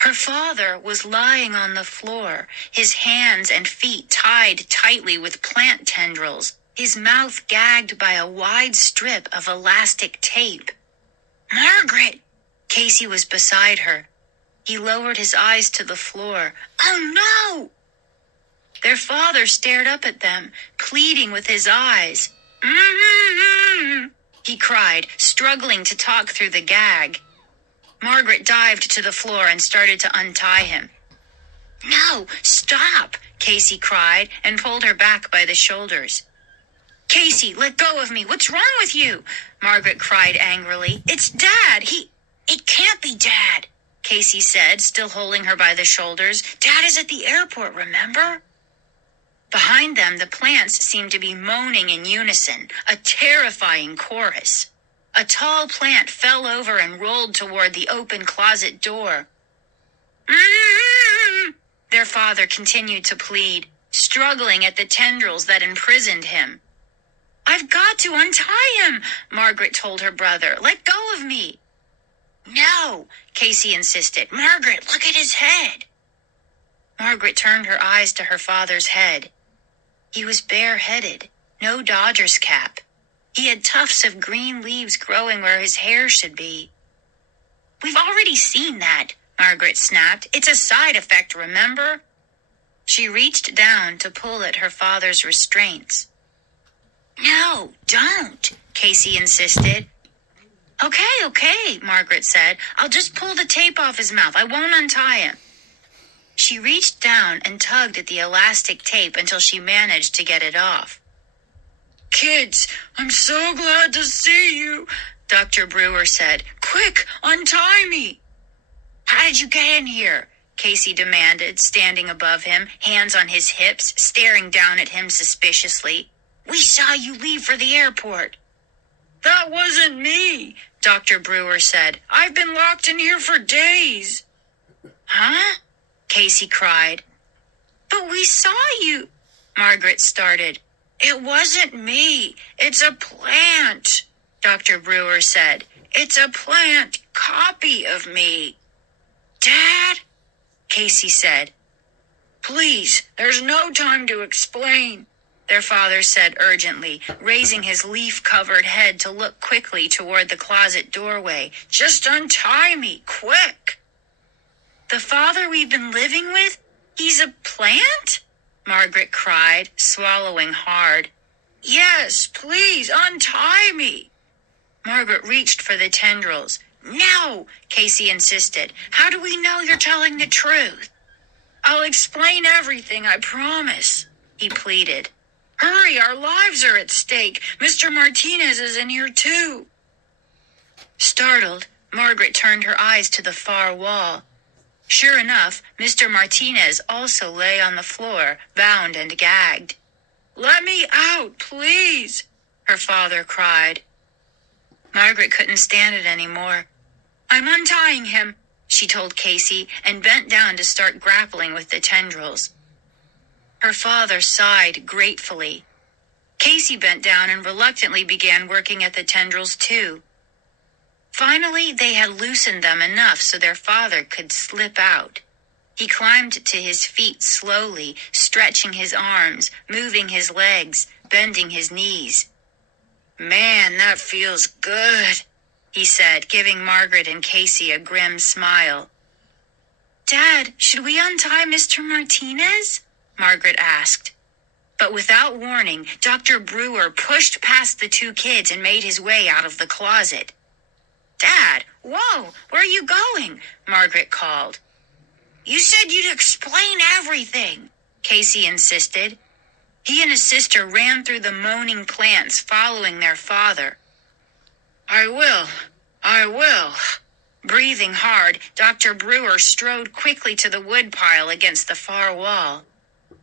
Her father was lying on the floor, his hands and feet tied tightly with plant tendrils, his mouth gagged by a wide strip of elastic tape. "Margaret!" Casey was beside her. He lowered his eyes to the floor. "Oh, no!" Their father stared up at them, pleading with his eyes. "Mm-hmm," he cried, struggling to talk through the gag. Margaret dived to the floor and started to untie him. "No, stop!" Casey cried and pulled her back by the shoulders. "Casey, let go of me. What's wrong with you?" Margaret cried angrily. "It's Dad. It can't be Dad," Casey said, still holding her by the shoulders. "Dad is at the airport, remember?" Behind them, the plants seemed to be moaning in unison, a terrifying chorus. A tall plant fell over and rolled toward the open closet door. "Mm-hmm," their father continued to plead, struggling at the tendrils that imprisoned him. "I've got to untie him," Margaret told her brother. "Let go of me." "No," Casey insisted. "Margaret, look at his head." Margaret turned her eyes to her father's head. He was bareheaded, no Dodgers cap. He had tufts of green leaves growing where his hair should be. "We've already seen that," Margaret snapped. "It's a side effect, remember?" She reached down to pull at her father's restraints. "No, don't," Casey insisted. Okay, Margaret said. "I'll just pull the tape off his mouth. I won't untie him." She reached down and tugged at the elastic tape until she managed to get it off. "Kids, I'm so glad to see you," Dr. Brewer said. "Quick, untie me." "How did you get in here?" Casey demanded, standing above him, hands on his hips, staring down at him suspiciously. "We saw you leave for the airport." "That wasn't me," Dr. Brewer said. "I've been locked in here for days." "Huh?" Casey cried. "But we saw you," Margaret started. "It wasn't me. It's a plant," Dr. Brewer said. "It's a plant copy of me." "Dad?" Casey said. "Please, there's no time to explain." their father said urgently, raising his leaf-covered head to look quickly toward the closet doorway. "Just untie me, quick!" "The father we've been living with? He's a plant?" Margaret cried, swallowing hard. "Yes, please, untie me." Margaret reached for the tendrils. "No," Casey insisted. "How do we know you're telling the truth?" "I'll explain everything, I promise," he pleaded. "Hurry, our lives are at stake. Mr. Martinez is in here too." Startled, Margaret turned her eyes to the far wall. Sure enough, Mr. Martinez also lay on the floor, bound and gagged. "Let me out, please," her father cried. Margaret couldn't stand it anymore. "I'm untying him," she told Casey, and bent down to start grappling with the tendrils. Her father sighed gratefully. Casey bent down and reluctantly began working at the tendrils too. Finally, they had loosened them enough so their father could slip out. He climbed to his feet slowly, stretching his arms, moving his legs, bending his knees. "Man, that feels good," he said, giving Margaret and Casey a grim smile. "Dad, should we untie Mr. Martinez?" Margaret asked. But without warning, Dr. Brewer pushed past the two kids and made his way out of the closet. "Dad, whoa, where are you going?" Margaret called. "You said you'd explain everything," Casey insisted. He and his sister ran through the moaning plants, following their father. I will. Breathing hard, Dr. Brewer strode quickly to the woodpile against the far wall.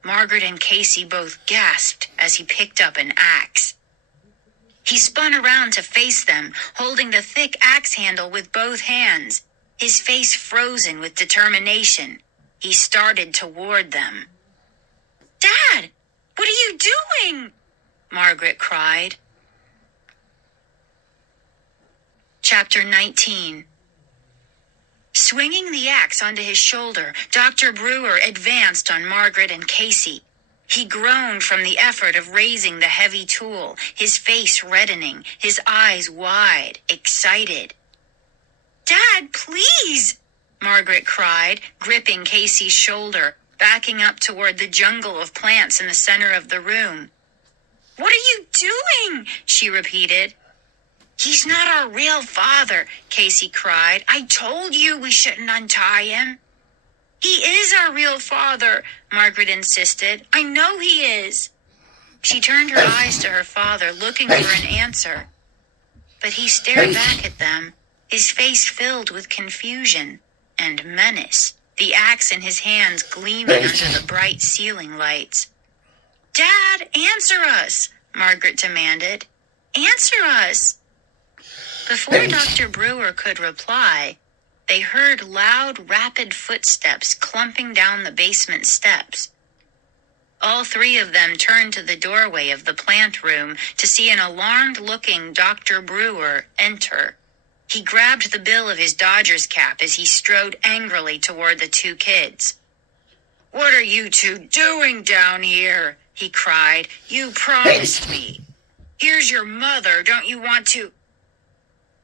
Margaret and Casey both gasped as he picked up an axe. He spun around to face them, holding the thick axe handle with both hands, his face frozen with determination. He started toward them. "Dad, what are you doing?" Margaret cried. Chapter 19. Swinging the axe onto his shoulder, Dr. Brewer advanced on Margaret and Casey. He groaned from the effort of raising the heavy tool, his face reddening, his eyes wide, excited. "Dad, please!" Margaret cried, gripping Casey's shoulder, backing up toward the jungle of plants in the center of the room. "What are you doing?" she repeated. "He's not our real father," Casey cried. "I told you we shouldn't untie him." "He is our real father," Margaret insisted. "I know he is." She turned her eyes to her father, looking for an answer. But he stared back at them, his face filled with confusion and menace, the axe in his hands gleaming under the bright ceiling lights. "Dad, answer us," Margaret demanded. "Answer us." Before Dr. Brewer could reply, they heard loud, rapid footsteps clumping down the basement steps. All three of them turned to the doorway of the plant room to see an alarmed-looking Dr. Brewer enter. He grabbed the bill of his Dodgers cap as he strode angrily toward the two kids. "What are you two doing down here?" he cried. "You promised me. Here's your mother. Don't you want to—"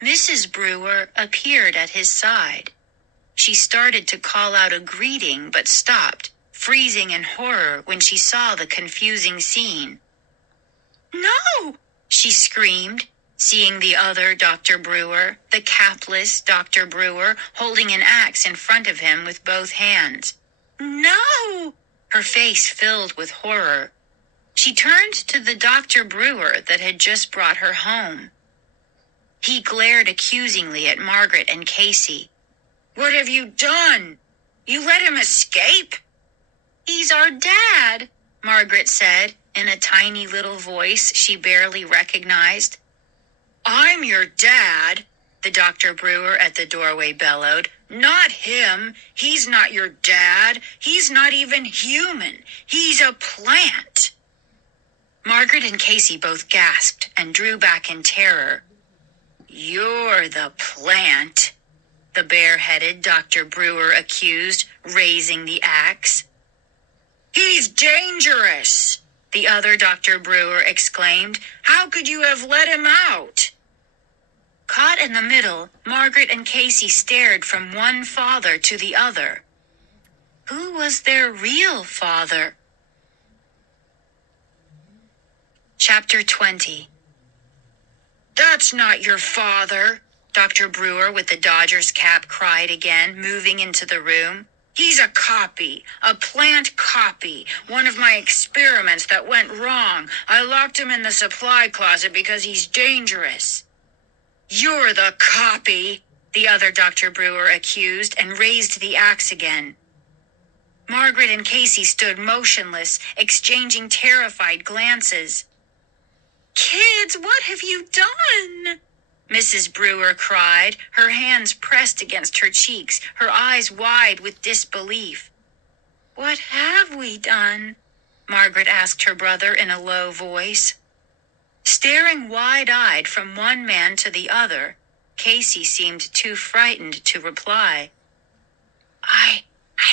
Mrs. Brewer appeared at his side. She started to call out a greeting but stopped, freezing in horror when she saw the confusing scene. "No!" she screamed, seeing the other Dr. Brewer, the capless Dr. Brewer, holding an axe in front of him with both hands. "No!" Her face filled with horror. She turned to the Dr. Brewer that had just brought her home. He glared accusingly at Margaret and Casey. "What have you done? You let him escape?" "He's our dad," Margaret said, in a tiny little voice she barely recognized. "I'm your dad," the Dr. Brewer at the doorway bellowed. "Not him. He's not your dad. He's not even human. He's a plant." Margaret and Casey both gasped and drew back in terror. "You're the plant," the bare-headed Dr. Brewer accused, raising the axe. "He's dangerous," the other Dr. Brewer exclaimed. "How could you have let him out?" Caught in the middle, Margaret and Casey stared from one father to the other. Who was their real father? Chapter 20. "That's not your father," Dr. Brewer with the Dodgers cap cried again, moving into the room. "He's a copy, a plant copy, one of my experiments that went wrong. I locked him in the supply closet because he's dangerous." "You're the copy," the other Dr. Brewer accused and raised the axe again. Margaret and Casey stood motionless, exchanging terrified glances. "Kids, what have you done?" Mrs. Brewer cried, her hands pressed against her cheeks, her eyes wide with disbelief. "What have we done?" Margaret asked her brother in a low voice. Staring wide-eyed from one man to the other, Casey seemed too frightened to reply. I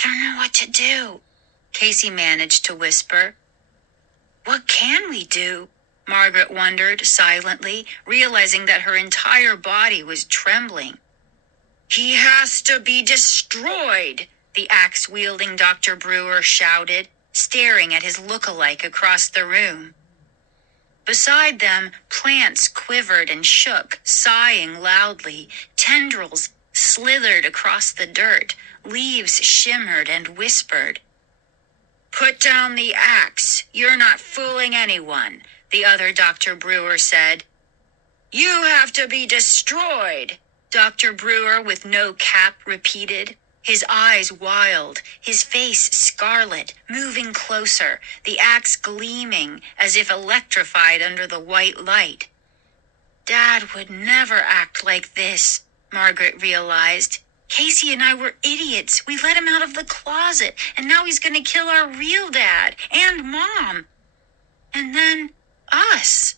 don't know what to do," Casey managed to whisper. "What can we do?" Margaret wondered silently, realizing that her entire body was trembling. "He has to be destroyed," the axe-wielding Dr. Brewer shouted, staring at his look-alike across the room. Beside them, plants quivered and shook, sighing loudly. Tendrils slithered across the dirt. Leaves shimmered and whispered. "Put down the axe. You're not fooling anyone," the other Dr. Brewer said. "You have to be destroyed," Dr. Brewer with no cap repeated, his eyes wild, his face scarlet, moving closer, the axe gleaming as if electrified under the white light. "Dad would never act like this," Margaret realized. "Casey and I were idiots. We let him out of the closet, and now he's going to kill our real dad and Mom. And then us.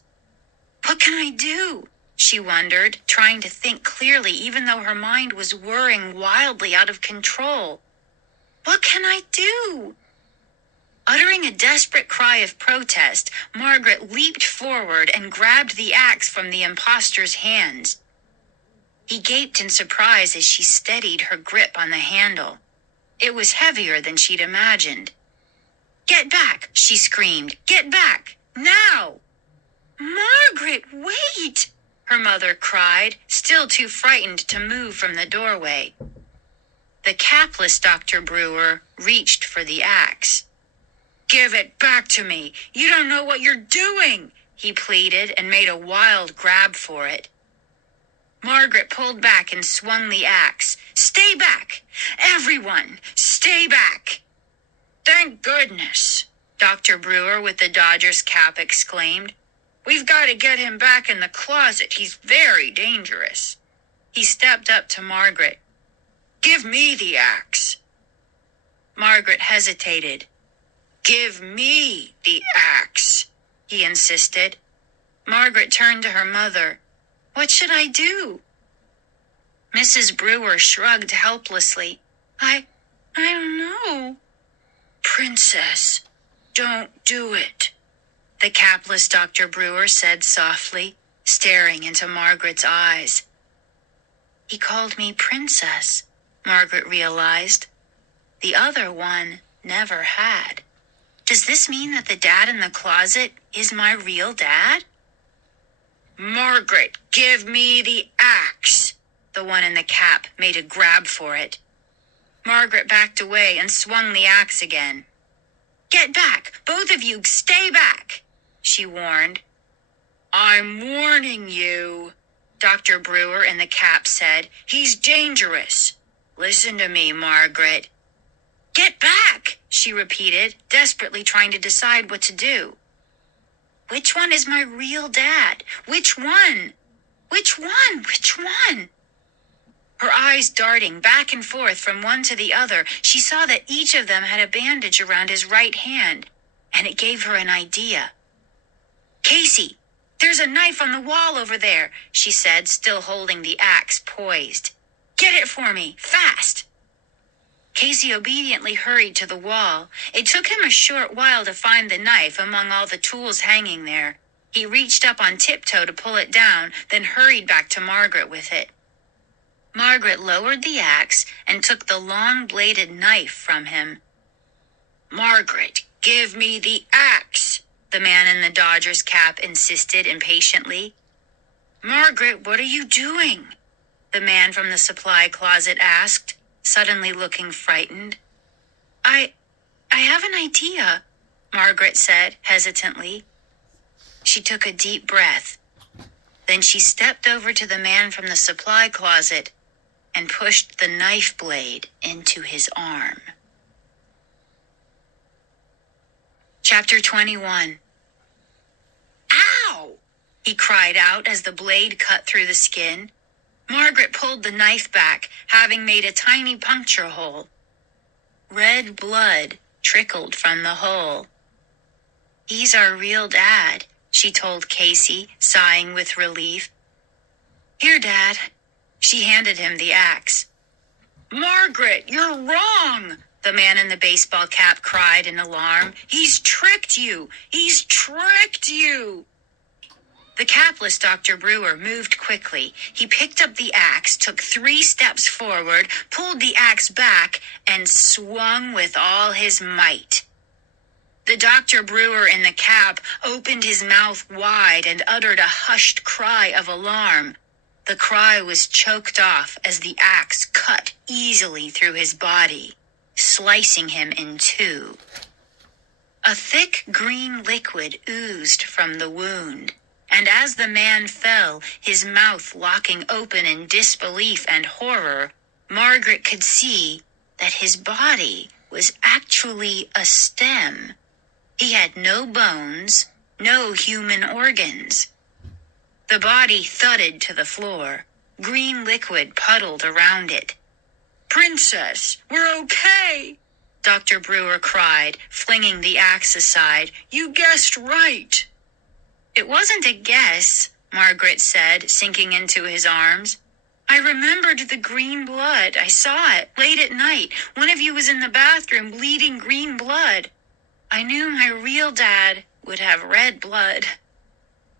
What can I do?" she wondered, trying to think clearly even though her mind was whirring wildly out of control. "What can I do?" Uttering a desperate cry of protest, Margaret leaped forward and grabbed the axe from the imposter's hands. He gaped in surprise as she steadied her grip on the handle. It was heavier than she'd imagined. "Get back!" she screamed. "Get back! Now!" "Margaret, wait!" her mother cried, still too frightened to move from the doorway. The capless Dr. Brewer reached for the axe. "Give it back to me! You don't know what you're doing!" he pleaded and made a wild grab for it. Margaret pulled back and swung the axe. "Stay back! Everyone, stay back!" "Thank goodness," Dr. Brewer with the Dodgers cap exclaimed. "We've got to get him back in the closet. He's very dangerous." He stepped up to Margaret. "Give me the axe." Margaret hesitated. "Give me the axe," he insisted. Margaret turned to her mother. "What should I do?" Mrs. Brewer shrugged helplessly. I don't know." "Princess, don't do it," the capless Dr. Brewer said softly, staring into Margaret's eyes. He called me princess, Margaret realized. The other one never had. Does this mean that the dad in the closet is my real dad? "Margaret, give me the axe." The one in the cap made a grab for it. Margaret backed away and swung the axe again. "Get back! Both of you, stay back!" she warned. "I'm warning you," Dr. Brewer in the cap said. "He's dangerous. Listen to me, Margaret." "Get back!" she repeated, desperately trying to decide what to do. Which one is my real dad? Which one? Which one? Which one? Her eyes darting back and forth from one to the other, she saw that each of them had a bandage around his right hand, and it gave her an idea. "Casey, there's a knife on the wall over there," she said, still holding the axe poised. "Get it for me, fast." Casey obediently hurried to the wall. It took him a short while to find the knife among all the tools hanging there. He reached up on tiptoe to pull it down, then hurried back to Margaret with it. Margaret lowered the axe and took the long-bladed knife from him. "Margaret, give me the axe," the man in the Dodger's cap insisted impatiently. "Margaret, what are you doing?" the man from the supply closet asked, suddenly looking frightened. I have an idea," Margaret said hesitantly. She took a deep breath. Then she stepped over to the man from the supply closet and pushed the knife blade into his arm. Chapter 21. "Ow!" he cried out as the blade cut through the skin. Margaret pulled the knife back, having made a tiny puncture hole. Red blood trickled from the hole. "He's our real dad," she told Casey, sighing with relief. "Here, Dad." She handed him the axe. "Margaret, you're wrong!" the man in the baseball cap cried in alarm. "He's tricked you! He's tricked you!" The capless Dr. Brewer moved quickly. He picked up the axe, took 3 steps forward, pulled the axe back, and swung with all his might. The Dr. Brewer in the cap opened his mouth wide and uttered a hushed cry of alarm. The cry was choked off as the axe cut easily through his body, slicing him in 2. A thick green liquid oozed from the wound, and as the man fell, his mouth locking open in disbelief and horror, Margaret could see that his body was actually a stem. He had no bones, no human organs. The body thudded to the floor. Green liquid puddled around it. "Princess, we're okay!" Dr. Brewer cried, flinging the axe aside. "You guessed right!" "It wasn't a guess," Margaret said, sinking into his arms. "I remembered the green blood. I saw it late at night. One of you was in the bathroom bleeding green blood. I knew my real dad would have red blood."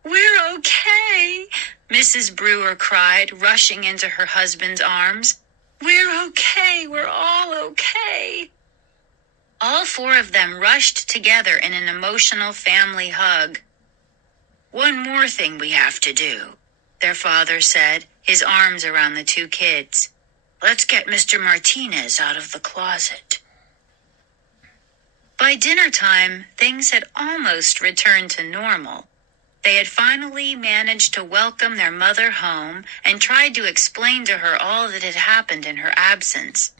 "We're okay," Mrs. Brewer cried, rushing into her husband's arms. "We're okay. We're all okay." All 4 of them rushed together in an emotional family hug. "One more thing we have to do," their father said, his arms around the 2 kids. "Let's get Mr. Martinez out of the closet." By dinner time, things had almost returned to normal. They had finally managed to welcome their mother home and tried to explain to her all that had happened in her absence.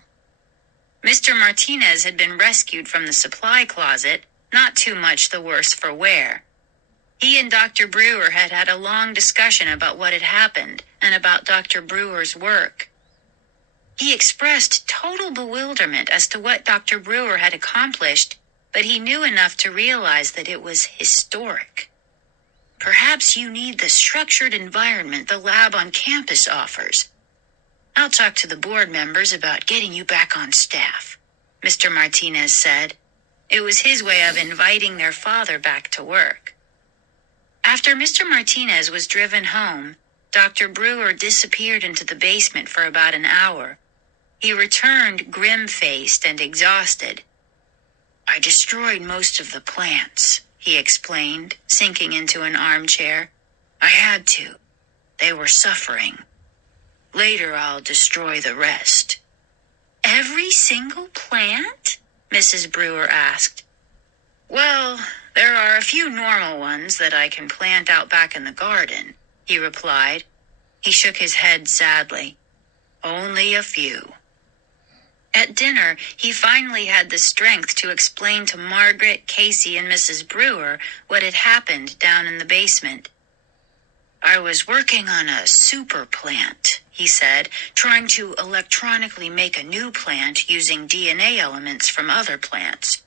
Mr. Martinez had been rescued from the supply closet, not too much the worse for wear. He and Dr. Brewer had had a long discussion about what had happened and about Dr. Brewer's work. He expressed total bewilderment as to what Dr. Brewer had accomplished, but he knew enough to realize that it was historic. "Perhaps you need the structured environment the lab on campus offers. I'll talk to the board members about getting you back on staff," Mr. Martinez said. It was his way of inviting their father back to work. After Mr. Martinez was driven home, Dr. Brewer disappeared into the basement for about an hour. He returned grim-faced and exhausted. "I destroyed most of the plants," he explained, sinking into an armchair. "I had to. They were suffering. Later I'll destroy the rest." "Every single plant?" Mrs. Brewer asked. "Well, there are a few normal ones that I can plant out back in the garden," he replied. He shook his head sadly. "Only a few." At dinner, he finally had the strength to explain to Margaret, Casey, and Mrs. Brewer what had happened down in the basement. "I was working on a super plant," he said, "trying to electronically make a new plant using DNA elements from other plants.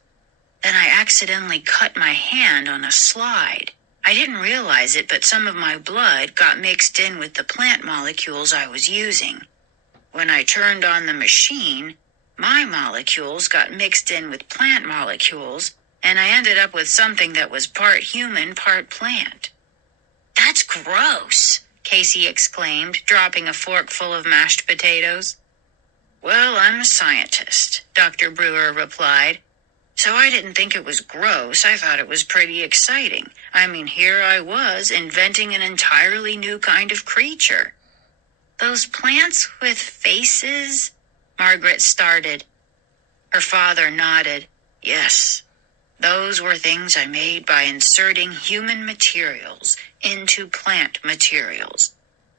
Then I accidentally cut my hand on a slide. I didn't realize it, but some of my blood got mixed in with the plant molecules I was using. When I turned on the machine, My molecules got mixed in with plant molecules, and I ended up with something that was part human, part plant. That's gross, Casey exclaimed, dropping a fork full of mashed potatoes. Well, I'm a scientist, Dr. Brewer replied. So I didn't think it was gross. I thought it was pretty exciting. I mean, here I was inventing an entirely new kind of creature. Those plants with faces? Margaret started. Her father nodded. Yes, those were things I made by inserting human materials into plant materials.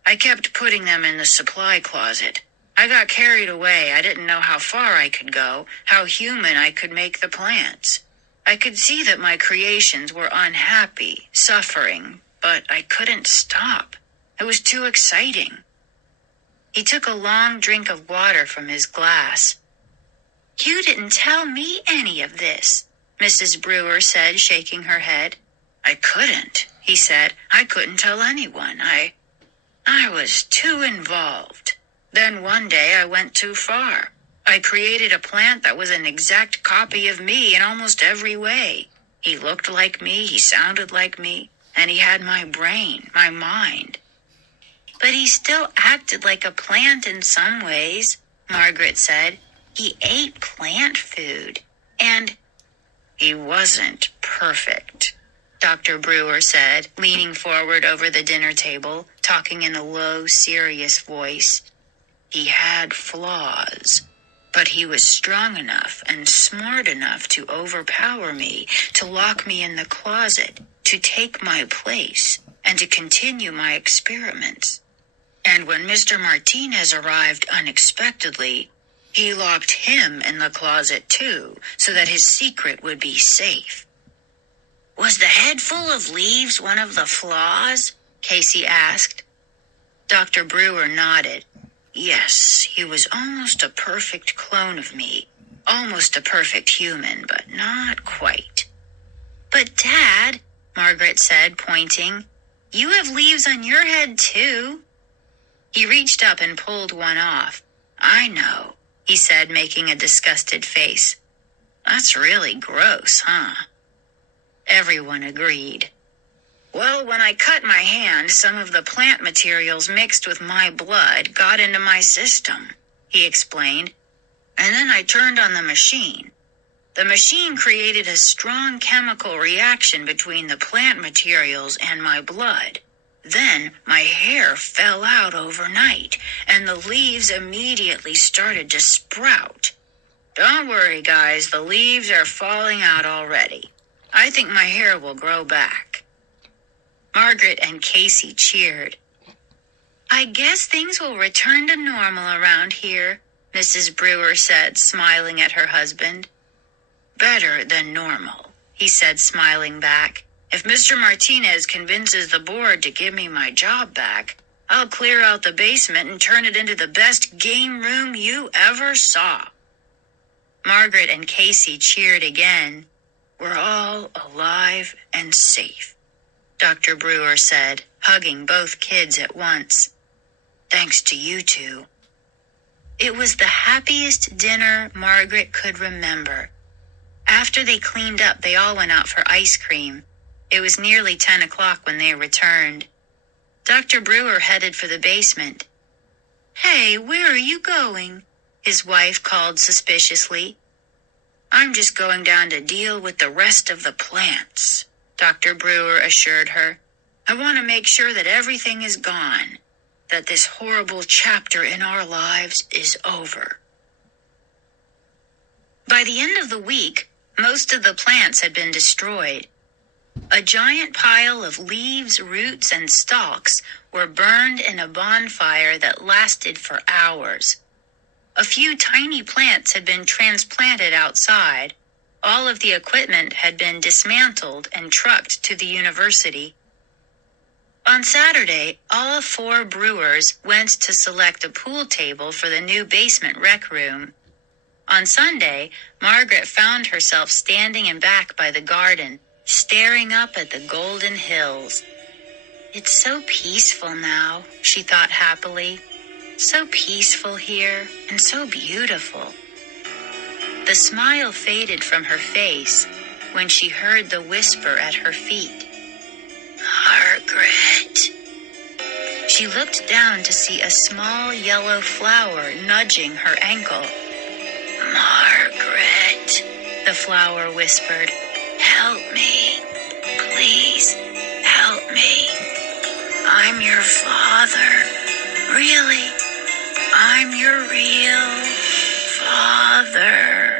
I kept putting them in the supply closet. I got carried away. I didn't know how far I could go, how human I could make the plants. I could see that my creations were unhappy, suffering, but I couldn't stop. It was too exciting. He took a long drink of water from his glass. You didn't tell me any of this, Mrs. Brewer said, shaking her head. I couldn't, he said. I couldn't tell anyone. I was too involved. Then one day I went too far. I created a plant that was an exact copy of me in almost every way. He looked like me, he sounded like me, and he had my brain, my mind. But he still acted like a plant in some ways, Margaret said. He ate plant food, and he wasn't perfect, Dr. Brewer said, leaning forward over the dinner table, talking in a low, serious voice. He had flaws, but he was strong enough and smart enough to overpower me, to lock me in the closet, to take my place, and to continue my experiments. And when Mr. Martinez arrived unexpectedly, he locked him in the closet too, so that his secret would be safe. Was the head full of leaves one of the flaws? Casey asked. Dr. Brewer nodded. Yes, he was almost a perfect clone of me, almost a perfect human, but not quite. But Dad, Margaret said, pointing, you have leaves on your head too. He reached up and pulled one off. I know, he said, making a disgusted face. That's really gross, huh? Everyone agreed. Well, when I cut my hand, some of the plant materials mixed with my blood got into my system, he explained. And then I turned on the machine. The machine created a strong chemical reaction between the plant materials and my blood. Then my hair fell out overnight, and the leaves immediately started to sprout. Don't worry, guys, the leaves are falling out already. I think my hair will grow back. Margaret and Casey cheered. I guess things will return to normal around here, Mrs. Brewer said, smiling at her husband. Better than normal, he said, smiling back. If Mr. Martinez convinces the board to give me my job back, I'll clear out the basement and turn it into the best game room you ever saw. Margaret and Casey cheered again. We're all alive and safe, Dr. Brewer said, hugging both kids at once. Thanks to you two. It was the happiest dinner Margaret could remember. After they cleaned up, they all went out for ice cream. It was nearly 10 o'clock when they returned. Dr. Brewer headed for the basement. Hey, where are you going? His wife called suspiciously. I'm just going down to deal with the rest of the plants, Dr. Brewer assured her. I want to make sure that everything is gone, that this horrible chapter in our lives is over. By the end of the week, most of the plants had been destroyed. A giant pile of leaves, roots, and stalks were burned in a bonfire that lasted for hours. A few tiny plants had been transplanted outside. All of the equipment had been dismantled and trucked to the university. On Saturday, all 4 brewers went to select a pool table for the new basement rec room. On Sunday, Margaret found herself standing in back by the garden, staring up at the golden hills. It's so peaceful now, she thought happily. So peaceful here and so beautiful. The smile faded from her face when she heard the whisper at her feet. Margaret. She looked down to see a small yellow flower nudging her ankle. Margaret, the flower whispered. Help me. Please, help me. I'm your father. Really? I'm your real father.